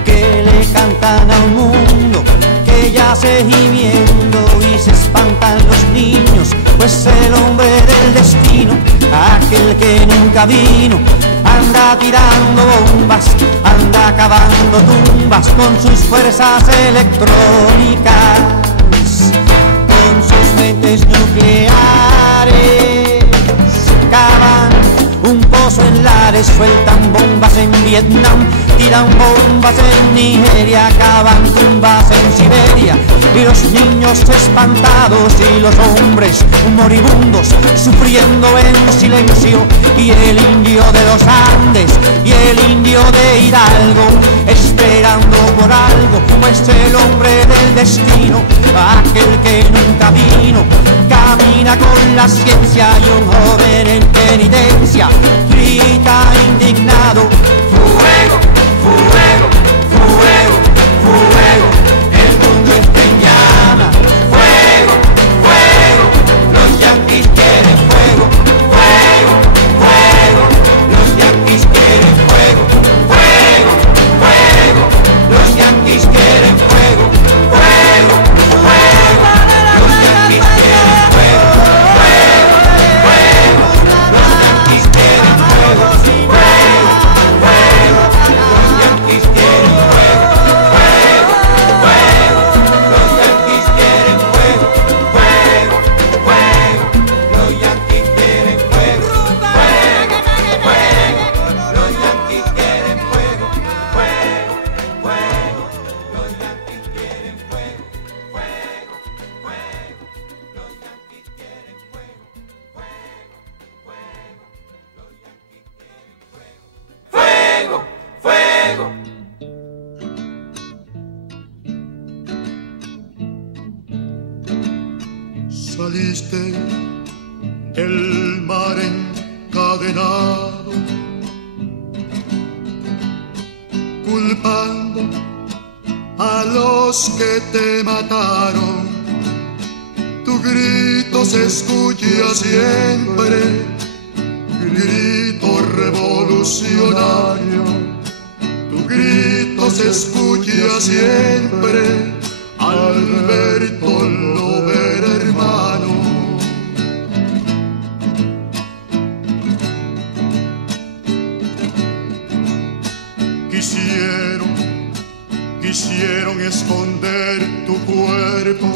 que le cantan al mundo que yace gimiendo, y se espantan los niños, pues el hombre del destino, aquel que nunca vino, anda tirando bombas, anda cavando tumbas con sus fuerzas electrónicas, con sus mentes nucleares. Cavan un pozo en Lares, sueltan bombas en Vietnam, tiran bombas en Nigeria, cavan tumbas en Siberia, y los niños espantados y los hombres moribundos sufriendo en silencio, y el indio de los Andes y el indio de Hidalgo esperando por algo, pues el hombre del destino, aquel que nunca vino, camina con la ciencia, y un joven en penitencia grita indignado: fuego, fuego, fuego, fuego, el mundo está en llamas. Fuego, fuego, los yanquis quieren fuego. Fuego, fuego, los yanquis quieren fuego. Fuego, fuego, los yanquis quieren fuego. Fuego, fuego, los yanquis quieren fuego. Fuego, fuego, los yanquis Saliste del mar encadenado, culpando a los que te mataron. Tu grito se escucha siempre, grito revolucionario. Tu grito se escucha siempre, Alberto Lover, hermano. Quisieron esconder tu cuerpo,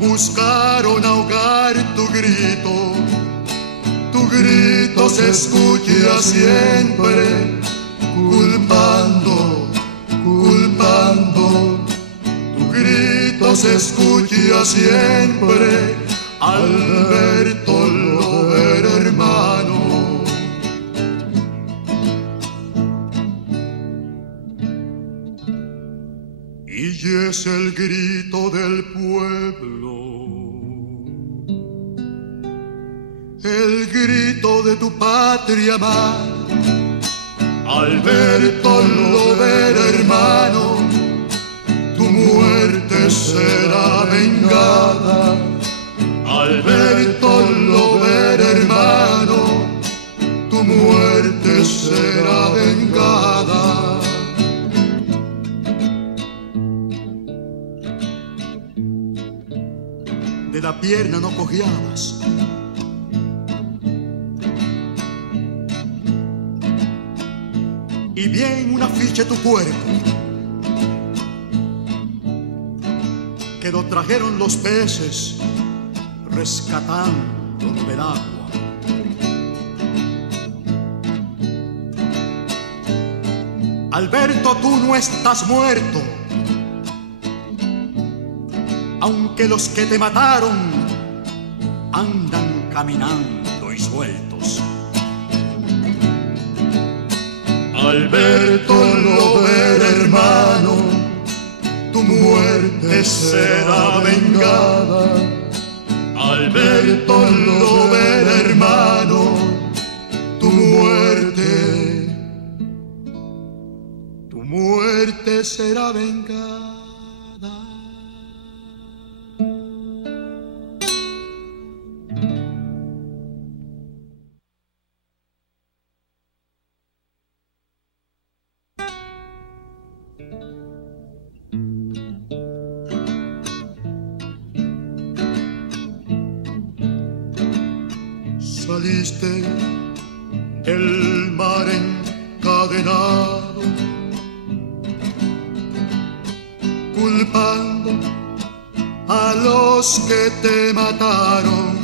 buscaron ahogar tu grito. Tu grito se escucha siempre, culpando. Tu grito se escucha siempre, Alberto Lover, hermano. Y es el grito del pueblo, el grito de tu patria amada, Alberto Lover, hermano. Tu muerte será vengada, Alberto Lover, hermano. Tu muerte será vengada. De la pierna no cojeabas, y bien una ficha tu cuerpo, que lo trajeron los peces rescatándolo del agua. Alberto, tú no estás muerto, aunque los que te mataron andan caminando y sueltos. Alberto Lover, hermano, tu muerte será vengada. Alberto Lover, hermano, tu muerte será vengada. Saliste del mar encadenado, culpando a los que te mataron.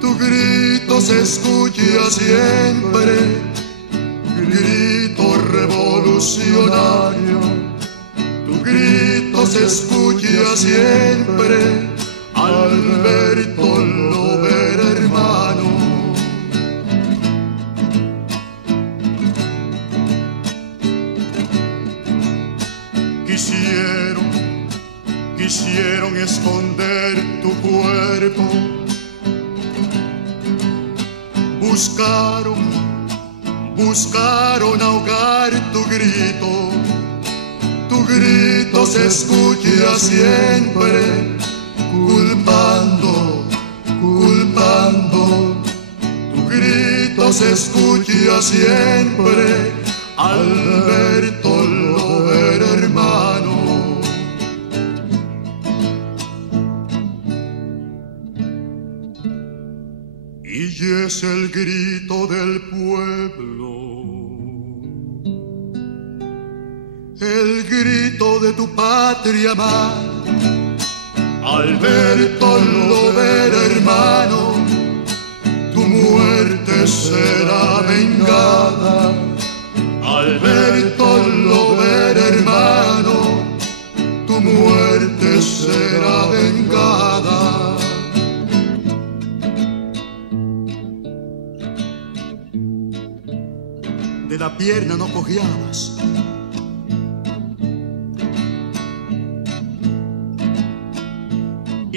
Tu grito se escucha siempre, grito revolucionario. Tu grito se escucha siempre, Alberto Lover, hermano. Quisieron esconder tu cuerpo, buscaron ahogar tu grito. Tu grito se escucha siempre, culpando. Tu grito se escucha siempre, Alberto Lover, hermano. Y es el grito del pueblo, el grito de tu patria amada, Alberto Lover, hermano. Tu muerte será vengada, Alberto Lover, hermano. Tu muerte será vengada. De la pierna no cojeabas,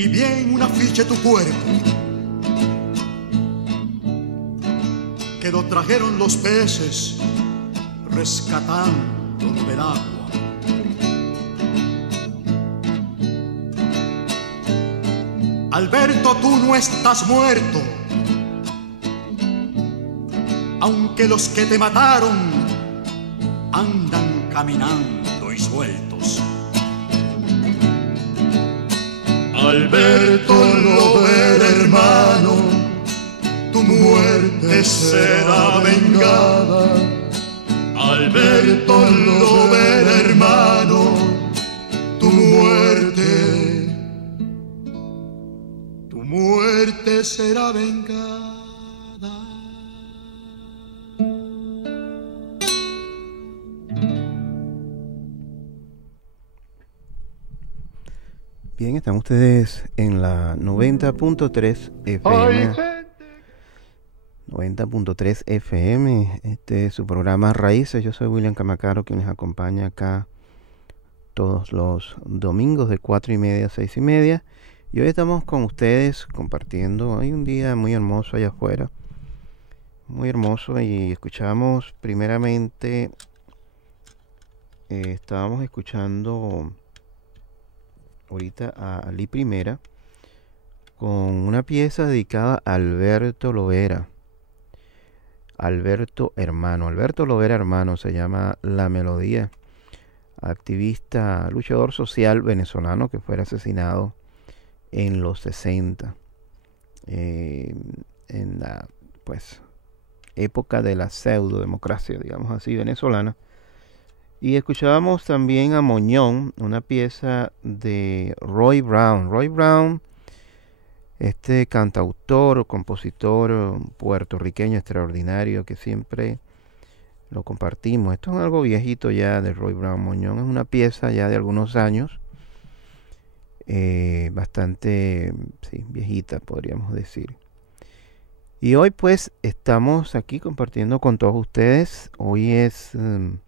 y bien un afiche tu cuerpo, que lo trajeron los peces rescatando del agua. Alberto, tú no estás muerto, aunque los que te mataron andan caminando y sueltos. Alberto Lovera, hermano, tu muerte será vengada. Alberto Lovera, hermano, tu muerte será vengada. Bien, están ustedes en la 90.3 FM. 90.3 FM, este es su programa Raíces. Yo soy William Camacaro, quien les acompaña acá todos los domingos de 4:30 a 6:30. Y hoy estamos con ustedes compartiendo. Hay un día muy hermoso allá afuera, muy hermoso, y escuchamos primeramente, estábamos escuchando ahorita a Ali Primera con una pieza dedicada a Alberto Lovera. Alberto Lovera hermano se llama la melodía. Activista, luchador social venezolano que fue asesinado en los 60, en la época de la pseudo democracia, digamos así, venezolana. Y escuchábamos también a Moñón, una pieza de Roy Brown. Roy Brown, este cantautor, compositor puertorriqueño extraordinario que siempre lo compartimos. Esto es algo viejito ya de Roy Brown. Moñón es una pieza ya de algunos años, bastante viejita, podríamos decir. Y hoy pues estamos aquí compartiendo con todos ustedes. Hoy estamos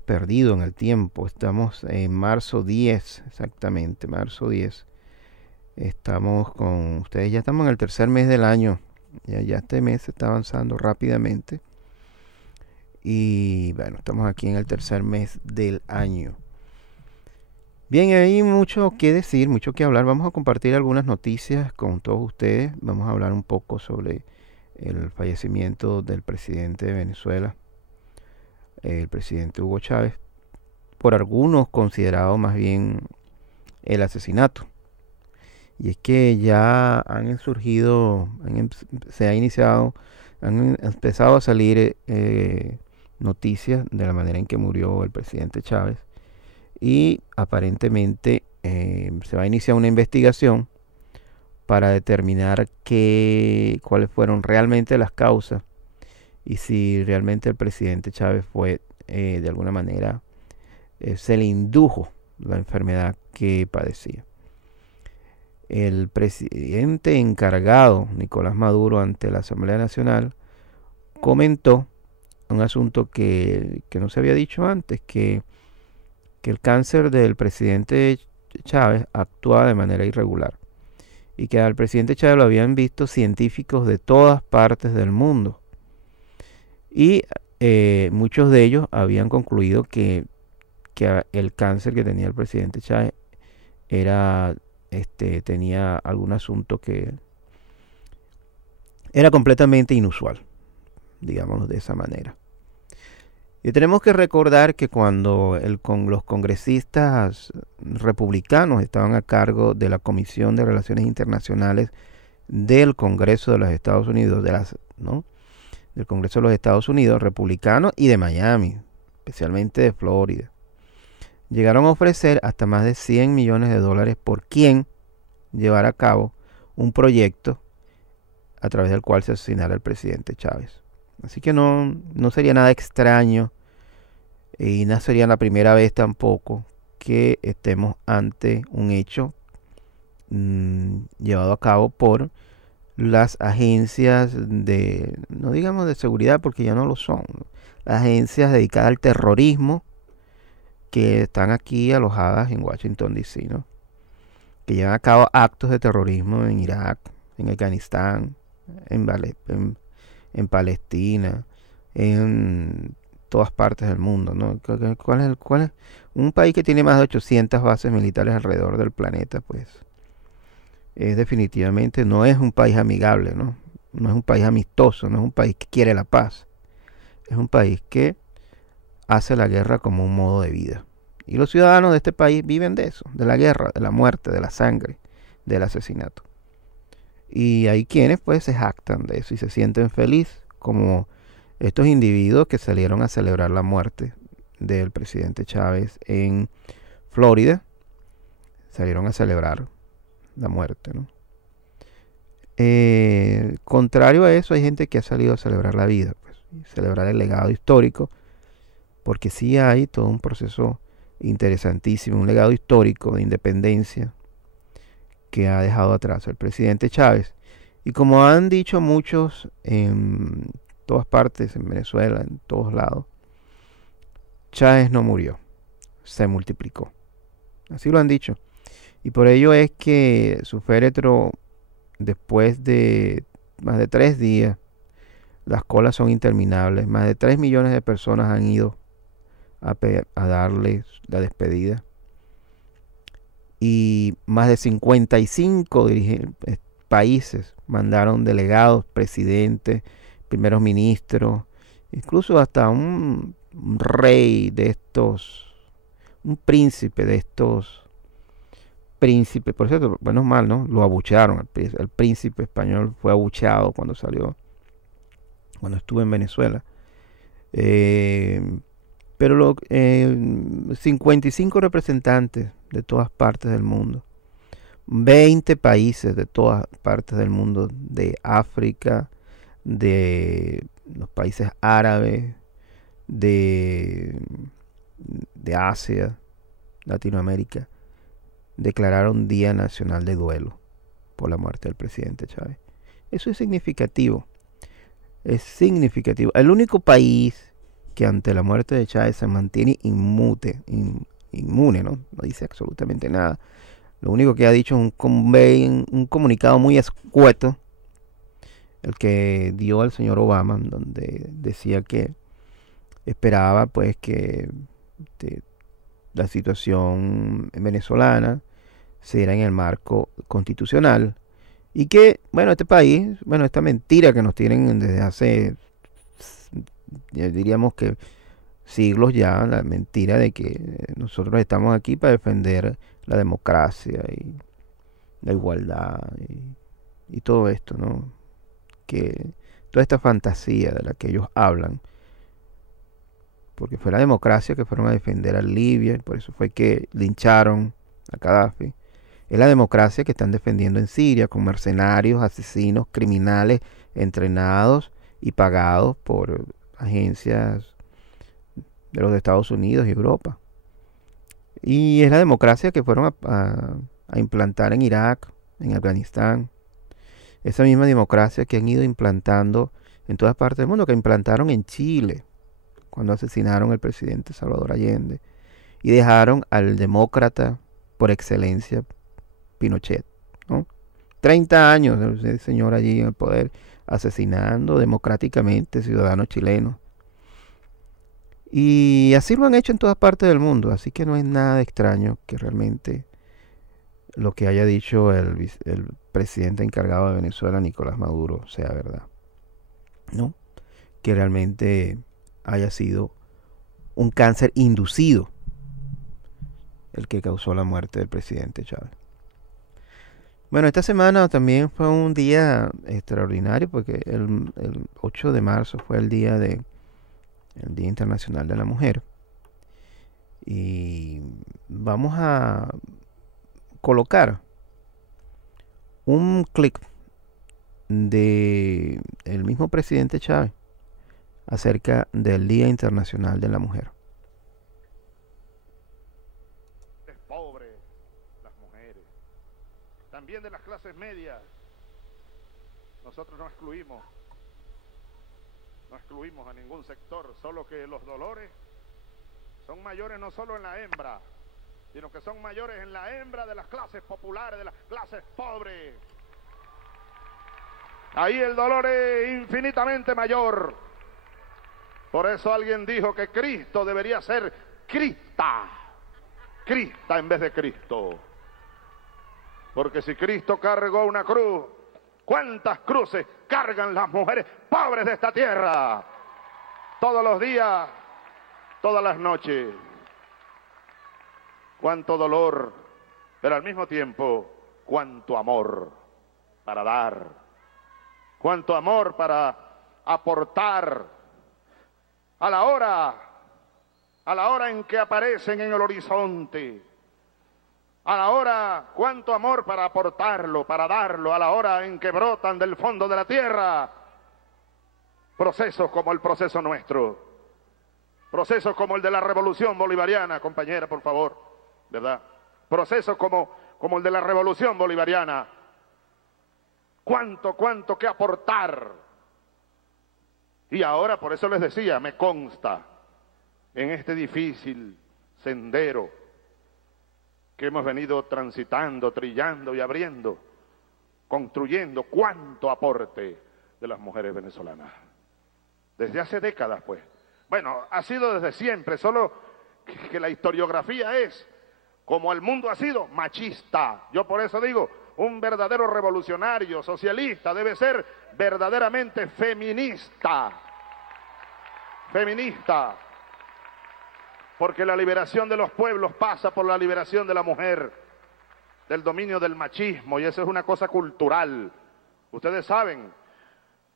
perdidos en el tiempo. Estamos en marzo 10, exactamente, marzo 10. Estamos con ustedes, ya estamos en el tercer mes del año. Ya este mes está avanzando rápidamente. Y bueno, estamos aquí en el tercer mes del año. Bien, hay mucho que decir, mucho que hablar. Vamos a compartir algunas noticias con todos ustedes. Vamos a hablar un poco sobre el fallecimiento del presidente de Venezuela, el presidente Hugo Chávez, por algunos considerado más bien el asesinato. Y es que ya han surgido, han empezado a salir noticias de la manera en que murió el presidente Chávez. Y aparentemente se va a iniciar una investigación para determinar cuáles fueron realmente las causas y si realmente el presidente Chávez fue, de alguna manera, se le indujo la enfermedad que padecía. El presidente encargado, Nicolás Maduro, ante la Asamblea Nacional, comentó un asunto que no se había dicho antes, que el cáncer del presidente Chávez actuaba de manera irregular y que al presidente Chávez lo habían visto científicos de todas partes del mundo, y muchos de ellos habían concluido que el cáncer que tenía el presidente Chávez tenía algún asunto que era completamente inusual, digámoslo de esa manera. Y tenemos que recordar que cuando los congresistas republicanos estaban a cargo de la Comisión de Relaciones Internacionales del Congreso de los Estados Unidos, del Congreso de los Estados Unidos, republicanos y de Miami, especialmente de Florida, llegaron a ofrecer hasta más de $100 millones por quien llevara a cabo un proyecto a través del cual se asesinara al presidente Chávez. Así que no sería nada extraño y no sería la primera vez tampoco que estemos ante un hecho llevado a cabo por las agencias no digamos de seguridad porque ya no lo son, las agencias dedicadas al terrorismo que están aquí alojadas en Washington, D.C., ¿no? que llevan a cabo actos de terrorismo en Irak, en Afganistán, en Palestina, en todas partes del mundo, ¿no? ¿Cuál es? Un país que tiene más de 800 bases militares alrededor del planeta, pues definitivamente no es un país amigable, ¿no? No es un país amistoso, no es un país que quiere la paz. Es un país que hace la guerra como un modo de vida. Y los ciudadanos de este país viven de eso, de la guerra, de la muerte, de la sangre, del asesinato. Y hay quienes pues se jactan de eso y se sienten felices, como estos individuos que salieron a celebrar la muerte del presidente Chávez en Florida. Salieron a celebrar la muerte, ¿no? Contrario a eso, hay gente que ha salido a celebrar la vida, pues, y celebrar el legado histórico, porque sí hay todo un proceso interesantísimo, un legado histórico de independencia que ha dejado atrás el presidente Chávez. Y como han dicho muchos en todas partes, en Venezuela, en todos lados, Chávez no murió, se multiplicó. Así lo han dicho. Y por ello es que su féretro, después de más de 3 días, las colas son interminables. Más de 3 millones de personas han ido a darle la despedida. Y más de 55 países mandaron delegados, presidentes, primeros ministros, incluso hasta un rey de estos, un príncipe de estos príncipes. Por cierto, bueno, mal, ¿no? Lo abuchearon. El príncipe español fue abucheado cuando salió, cuando estuvo en Venezuela. Pero 55 representantes de todas partes del mundo, 20 países de todas partes del mundo, de África, de los países árabes, de Asia, Latinoamérica, declararon Día Nacional de Duelo por la muerte del presidente Chávez. Eso es significativo. Es significativo. El único país que ante la muerte de Chávez se mantiene inmune, ¿no? No dice absolutamente nada. Lo único que ha dicho es un comunicado muy escueto, el que dio el señor Obama, donde decía que esperaba pues que la situación venezolana se diera en el marco constitucional y que, bueno, este país, bueno, esta mentira que nos tienen desde hace, diríamos que siglos ya, la mentira de que nosotros estamos aquí para defender la democracia y la igualdad y todo esto, ¿no? Que toda esta fantasía de la que ellos hablan, porque fue la democracia que fueron a defender a Libia, y por eso fue que lincharon a Gaddafi. Es la democracia que están defendiendo en Siria con mercenarios, asesinos, criminales entrenados y pagados por agencias de los Estados Unidos y Europa. Y es la democracia que fueron a implantar en Irak, en Afganistán. Esa misma democracia que han ido implantando en todas partes del mundo, que implantaron en Chile cuando asesinaron al presidente Salvador Allende y dejaron al demócrata por excelencia Pinochet, ¿no? 30 años el señor allí en el poder, asesinando democráticamente ciudadanos chilenos. Y así lo han hecho en todas partes del mundo, así que no es nada extraño que realmente lo que haya dicho el presidente encargado de Venezuela, Nicolás Maduro, sea verdad, ¿no? Que realmente haya sido un cáncer inducido el que causó la muerte del presidente Chávez. Bueno, esta semana también fue un día extraordinario porque el 8 de marzo fue el Día Internacional de la Mujer. Y vamos a colocar un clip de el mismo presidente Chávez acerca del Día Internacional de la Mujer. Pobres, las mujeres, también de las clases medias. Nosotros no excluimos a ningún sector, solo que los dolores son mayores no solo en la hembra, sino que son mayores en la hembra de las clases populares, de las clases pobres. Ahí el dolor es infinitamente mayor. Por eso alguien dijo que Cristo debería ser Crista. Crista en vez de Cristo. Porque si Cristo cargó una cruz, ¿cuántas cruces cargan las mujeres pobres de esta tierra? Todos los días, todas las noches. Cuánto dolor, pero al mismo tiempo, cuánto amor para dar. Cuánto amor para aportar. A la hora en que aparecen en el horizonte. A la hora, cuánto amor para aportarlo, para darlo, a la hora en que brotan del fondo de la tierra. Procesos como el proceso nuestro. Procesos como el de la revolución bolivariana, compañera, por favor, ¿verdad? Procesos como el de la revolución bolivariana. Cuánto que aportar. Y ahora, por eso les decía, me consta, en este difícil sendero que hemos venido transitando, trillando y abriendo, construyendo, cuánto aporte de las mujeres venezolanas. Desde hace décadas, pues. Bueno, ha sido desde siempre, solo que la historiografía es, como el mundo ha sido, machista. Yo por eso digo, un verdadero revolucionario, socialista, debe ser verdaderamente feminista. Feminista. Porque la liberación de los pueblos pasa por la liberación de la mujer, del dominio del machismo, y eso es una cosa cultural. Ustedes saben,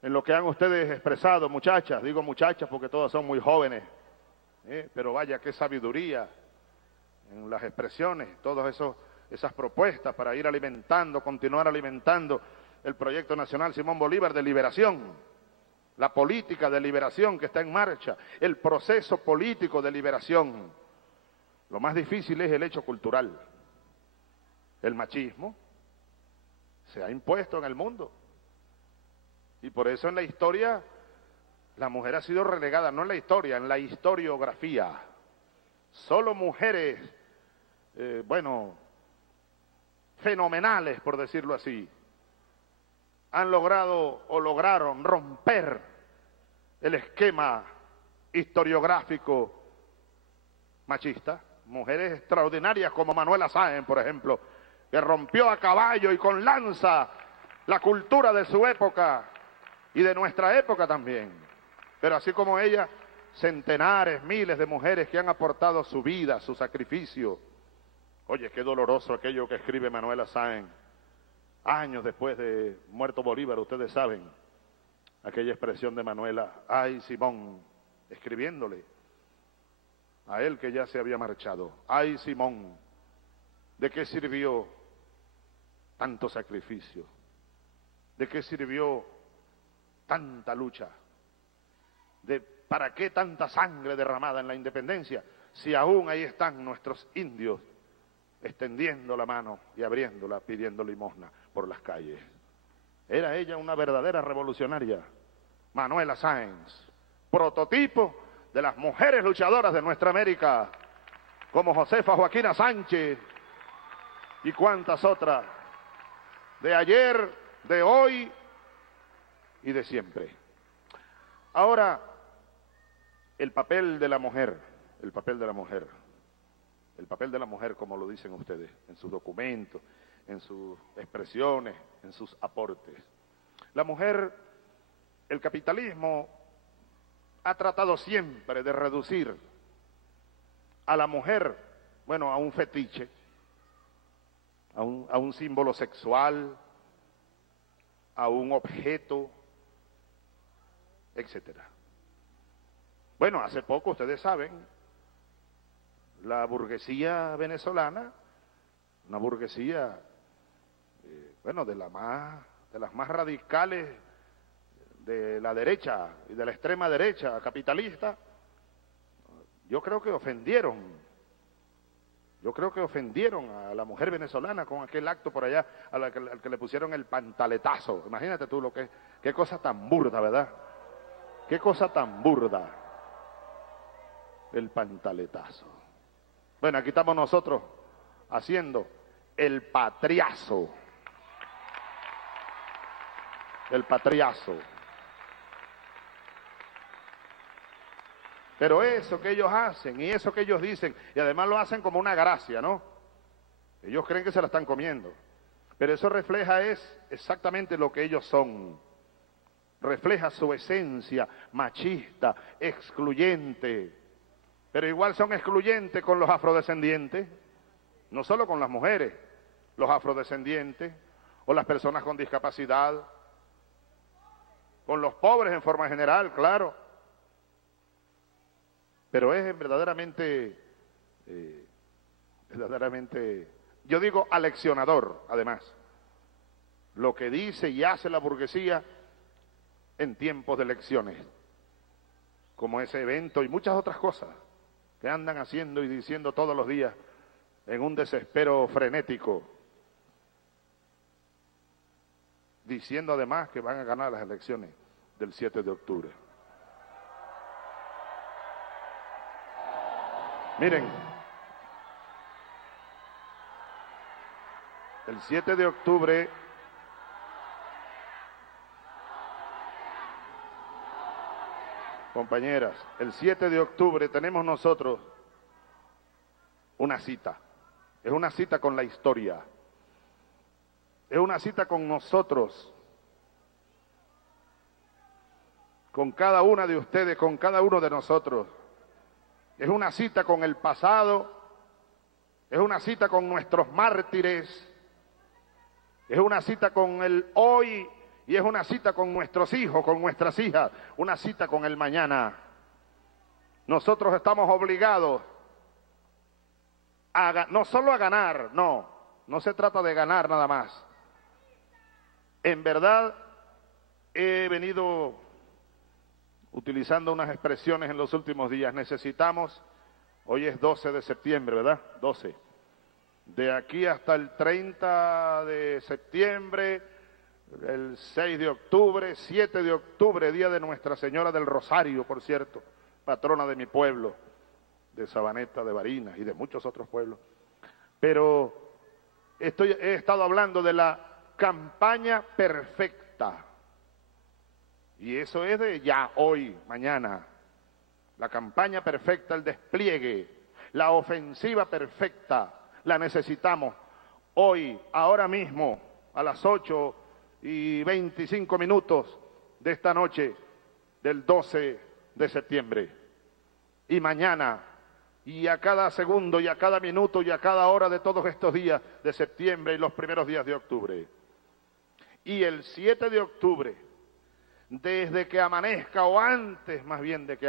en lo que han ustedes expresado, muchachas, digo muchachas porque todas son muy jóvenes, pero vaya qué sabiduría en las expresiones, todas esas propuestas para ir alimentando, continuar alimentando el proyecto nacional Simón Bolívar de liberación. La política de liberación que está en marcha, el proceso político de liberación. Lo más difícil es el hecho cultural. El machismo se ha impuesto en el mundo. Y por eso en la historia la mujer ha sido relegada, no en la historia, en la historiografía. Solo mujeres, fenomenales, por decirlo así, han logrado o lograron romper el esquema historiográfico machista. Mujeres extraordinarias como Manuela Sáenz, por ejemplo, que rompió a caballo y con lanza la cultura de su época y de nuestra época también. Pero así como ella, centenares, miles de mujeres que han aportado su vida, su sacrificio. Oye, qué doloroso aquello que escribe Manuela Sáenz. Años después de muerto Bolívar, ustedes saben, aquella expresión de Manuela, ay Simón, escribiéndole a él que ya se había marchado, ay Simón, ¿de qué sirvió tanto sacrificio? ¿De qué sirvió tanta lucha? ¿Para qué tanta sangre derramada en la independencia? Si aún ahí están nuestros indios extendiendo la mano y abriéndola, pidiendo limosna por las calles. Era ella una verdadera revolucionaria, Manuela Sáenz, prototipo de las mujeres luchadoras de nuestra América, como Josefa Joaquina Sánchez y cuantas otras, de ayer, de hoy y de siempre. Ahora, el papel de la mujer, el papel de la mujer. El papel de la mujer, como lo dicen ustedes, en sus documentos, en sus expresiones, en sus aportes. La mujer, el capitalismo ha tratado siempre de reducir a la mujer, a un fetiche, a un símbolo sexual, a un objeto, etcétera. Bueno, hace poco, ustedes saben, la burguesía venezolana, una burguesía, de las más radicales de la derecha y de la extrema derecha capitalista, yo creo que ofendieron a la mujer venezolana con aquel acto por allá al que le pusieron el pantaletazo. Imagínate tú qué cosa tan burda, ¿verdad? Qué cosa tan burda, el pantaletazo. Bueno, aquí estamos nosotros haciendo el patriazo. El patriazo. Pero eso que ellos hacen y eso que ellos dicen, y además lo hacen como una gracia, ¿no? Ellos creen que se la están comiendo. Pero eso refleja exactamente lo que ellos son. Refleja su esencia machista, excluyente. Pero igual son excluyentes con los afrodescendientes, no solo con las mujeres, los afrodescendientes o las personas con discapacidad, con los pobres en forma general, claro. Pero es verdaderamente, yo digo aleccionador, además, lo que dice y hace la burguesía en tiempos de elecciones, como ese evento y muchas otras cosas que andan haciendo y diciendo todos los días en un desespero frenético, diciendo además que van a ganar las elecciones del 7 de octubre. Miren, el 7 de octubre compañeras, el 7 de octubre tenemos nosotros una cita. Es una cita con la historia. Es una cita con nosotros. Con cada una de ustedes, con cada uno de nosotros. Es una cita con el pasado. Es una cita con nuestros mártires. Es una cita con el hoy. Y es una cita con nuestros hijos, con nuestras hijas, una cita con el mañana. Nosotros estamos obligados a, no solo a ganar, no se trata de ganar nada más. En verdad, he venido utilizando unas expresiones en los últimos días. Necesitamos, hoy es 12 de septiembre, ¿verdad? 12. De aquí hasta el 30 de septiembre... el 6 de octubre, 7 de octubre, día de Nuestra Señora del Rosario, por cierto, patrona de mi pueblo, de Sabaneta, de Barinas y de muchos otros pueblos. Pero he estado hablando de la campaña perfecta. Y eso es de ya, hoy, mañana. La campaña perfecta, el despliegue, la ofensiva perfecta, la necesitamos hoy, ahora mismo, a las 8:25 de esta noche del 12 de septiembre. Y mañana, y a cada segundo, y a cada minuto, y a cada hora de todos estos días de septiembre y los primeros días de octubre. Y el 7 de octubre, desde que amanezca, o antes más bien de que amanezca,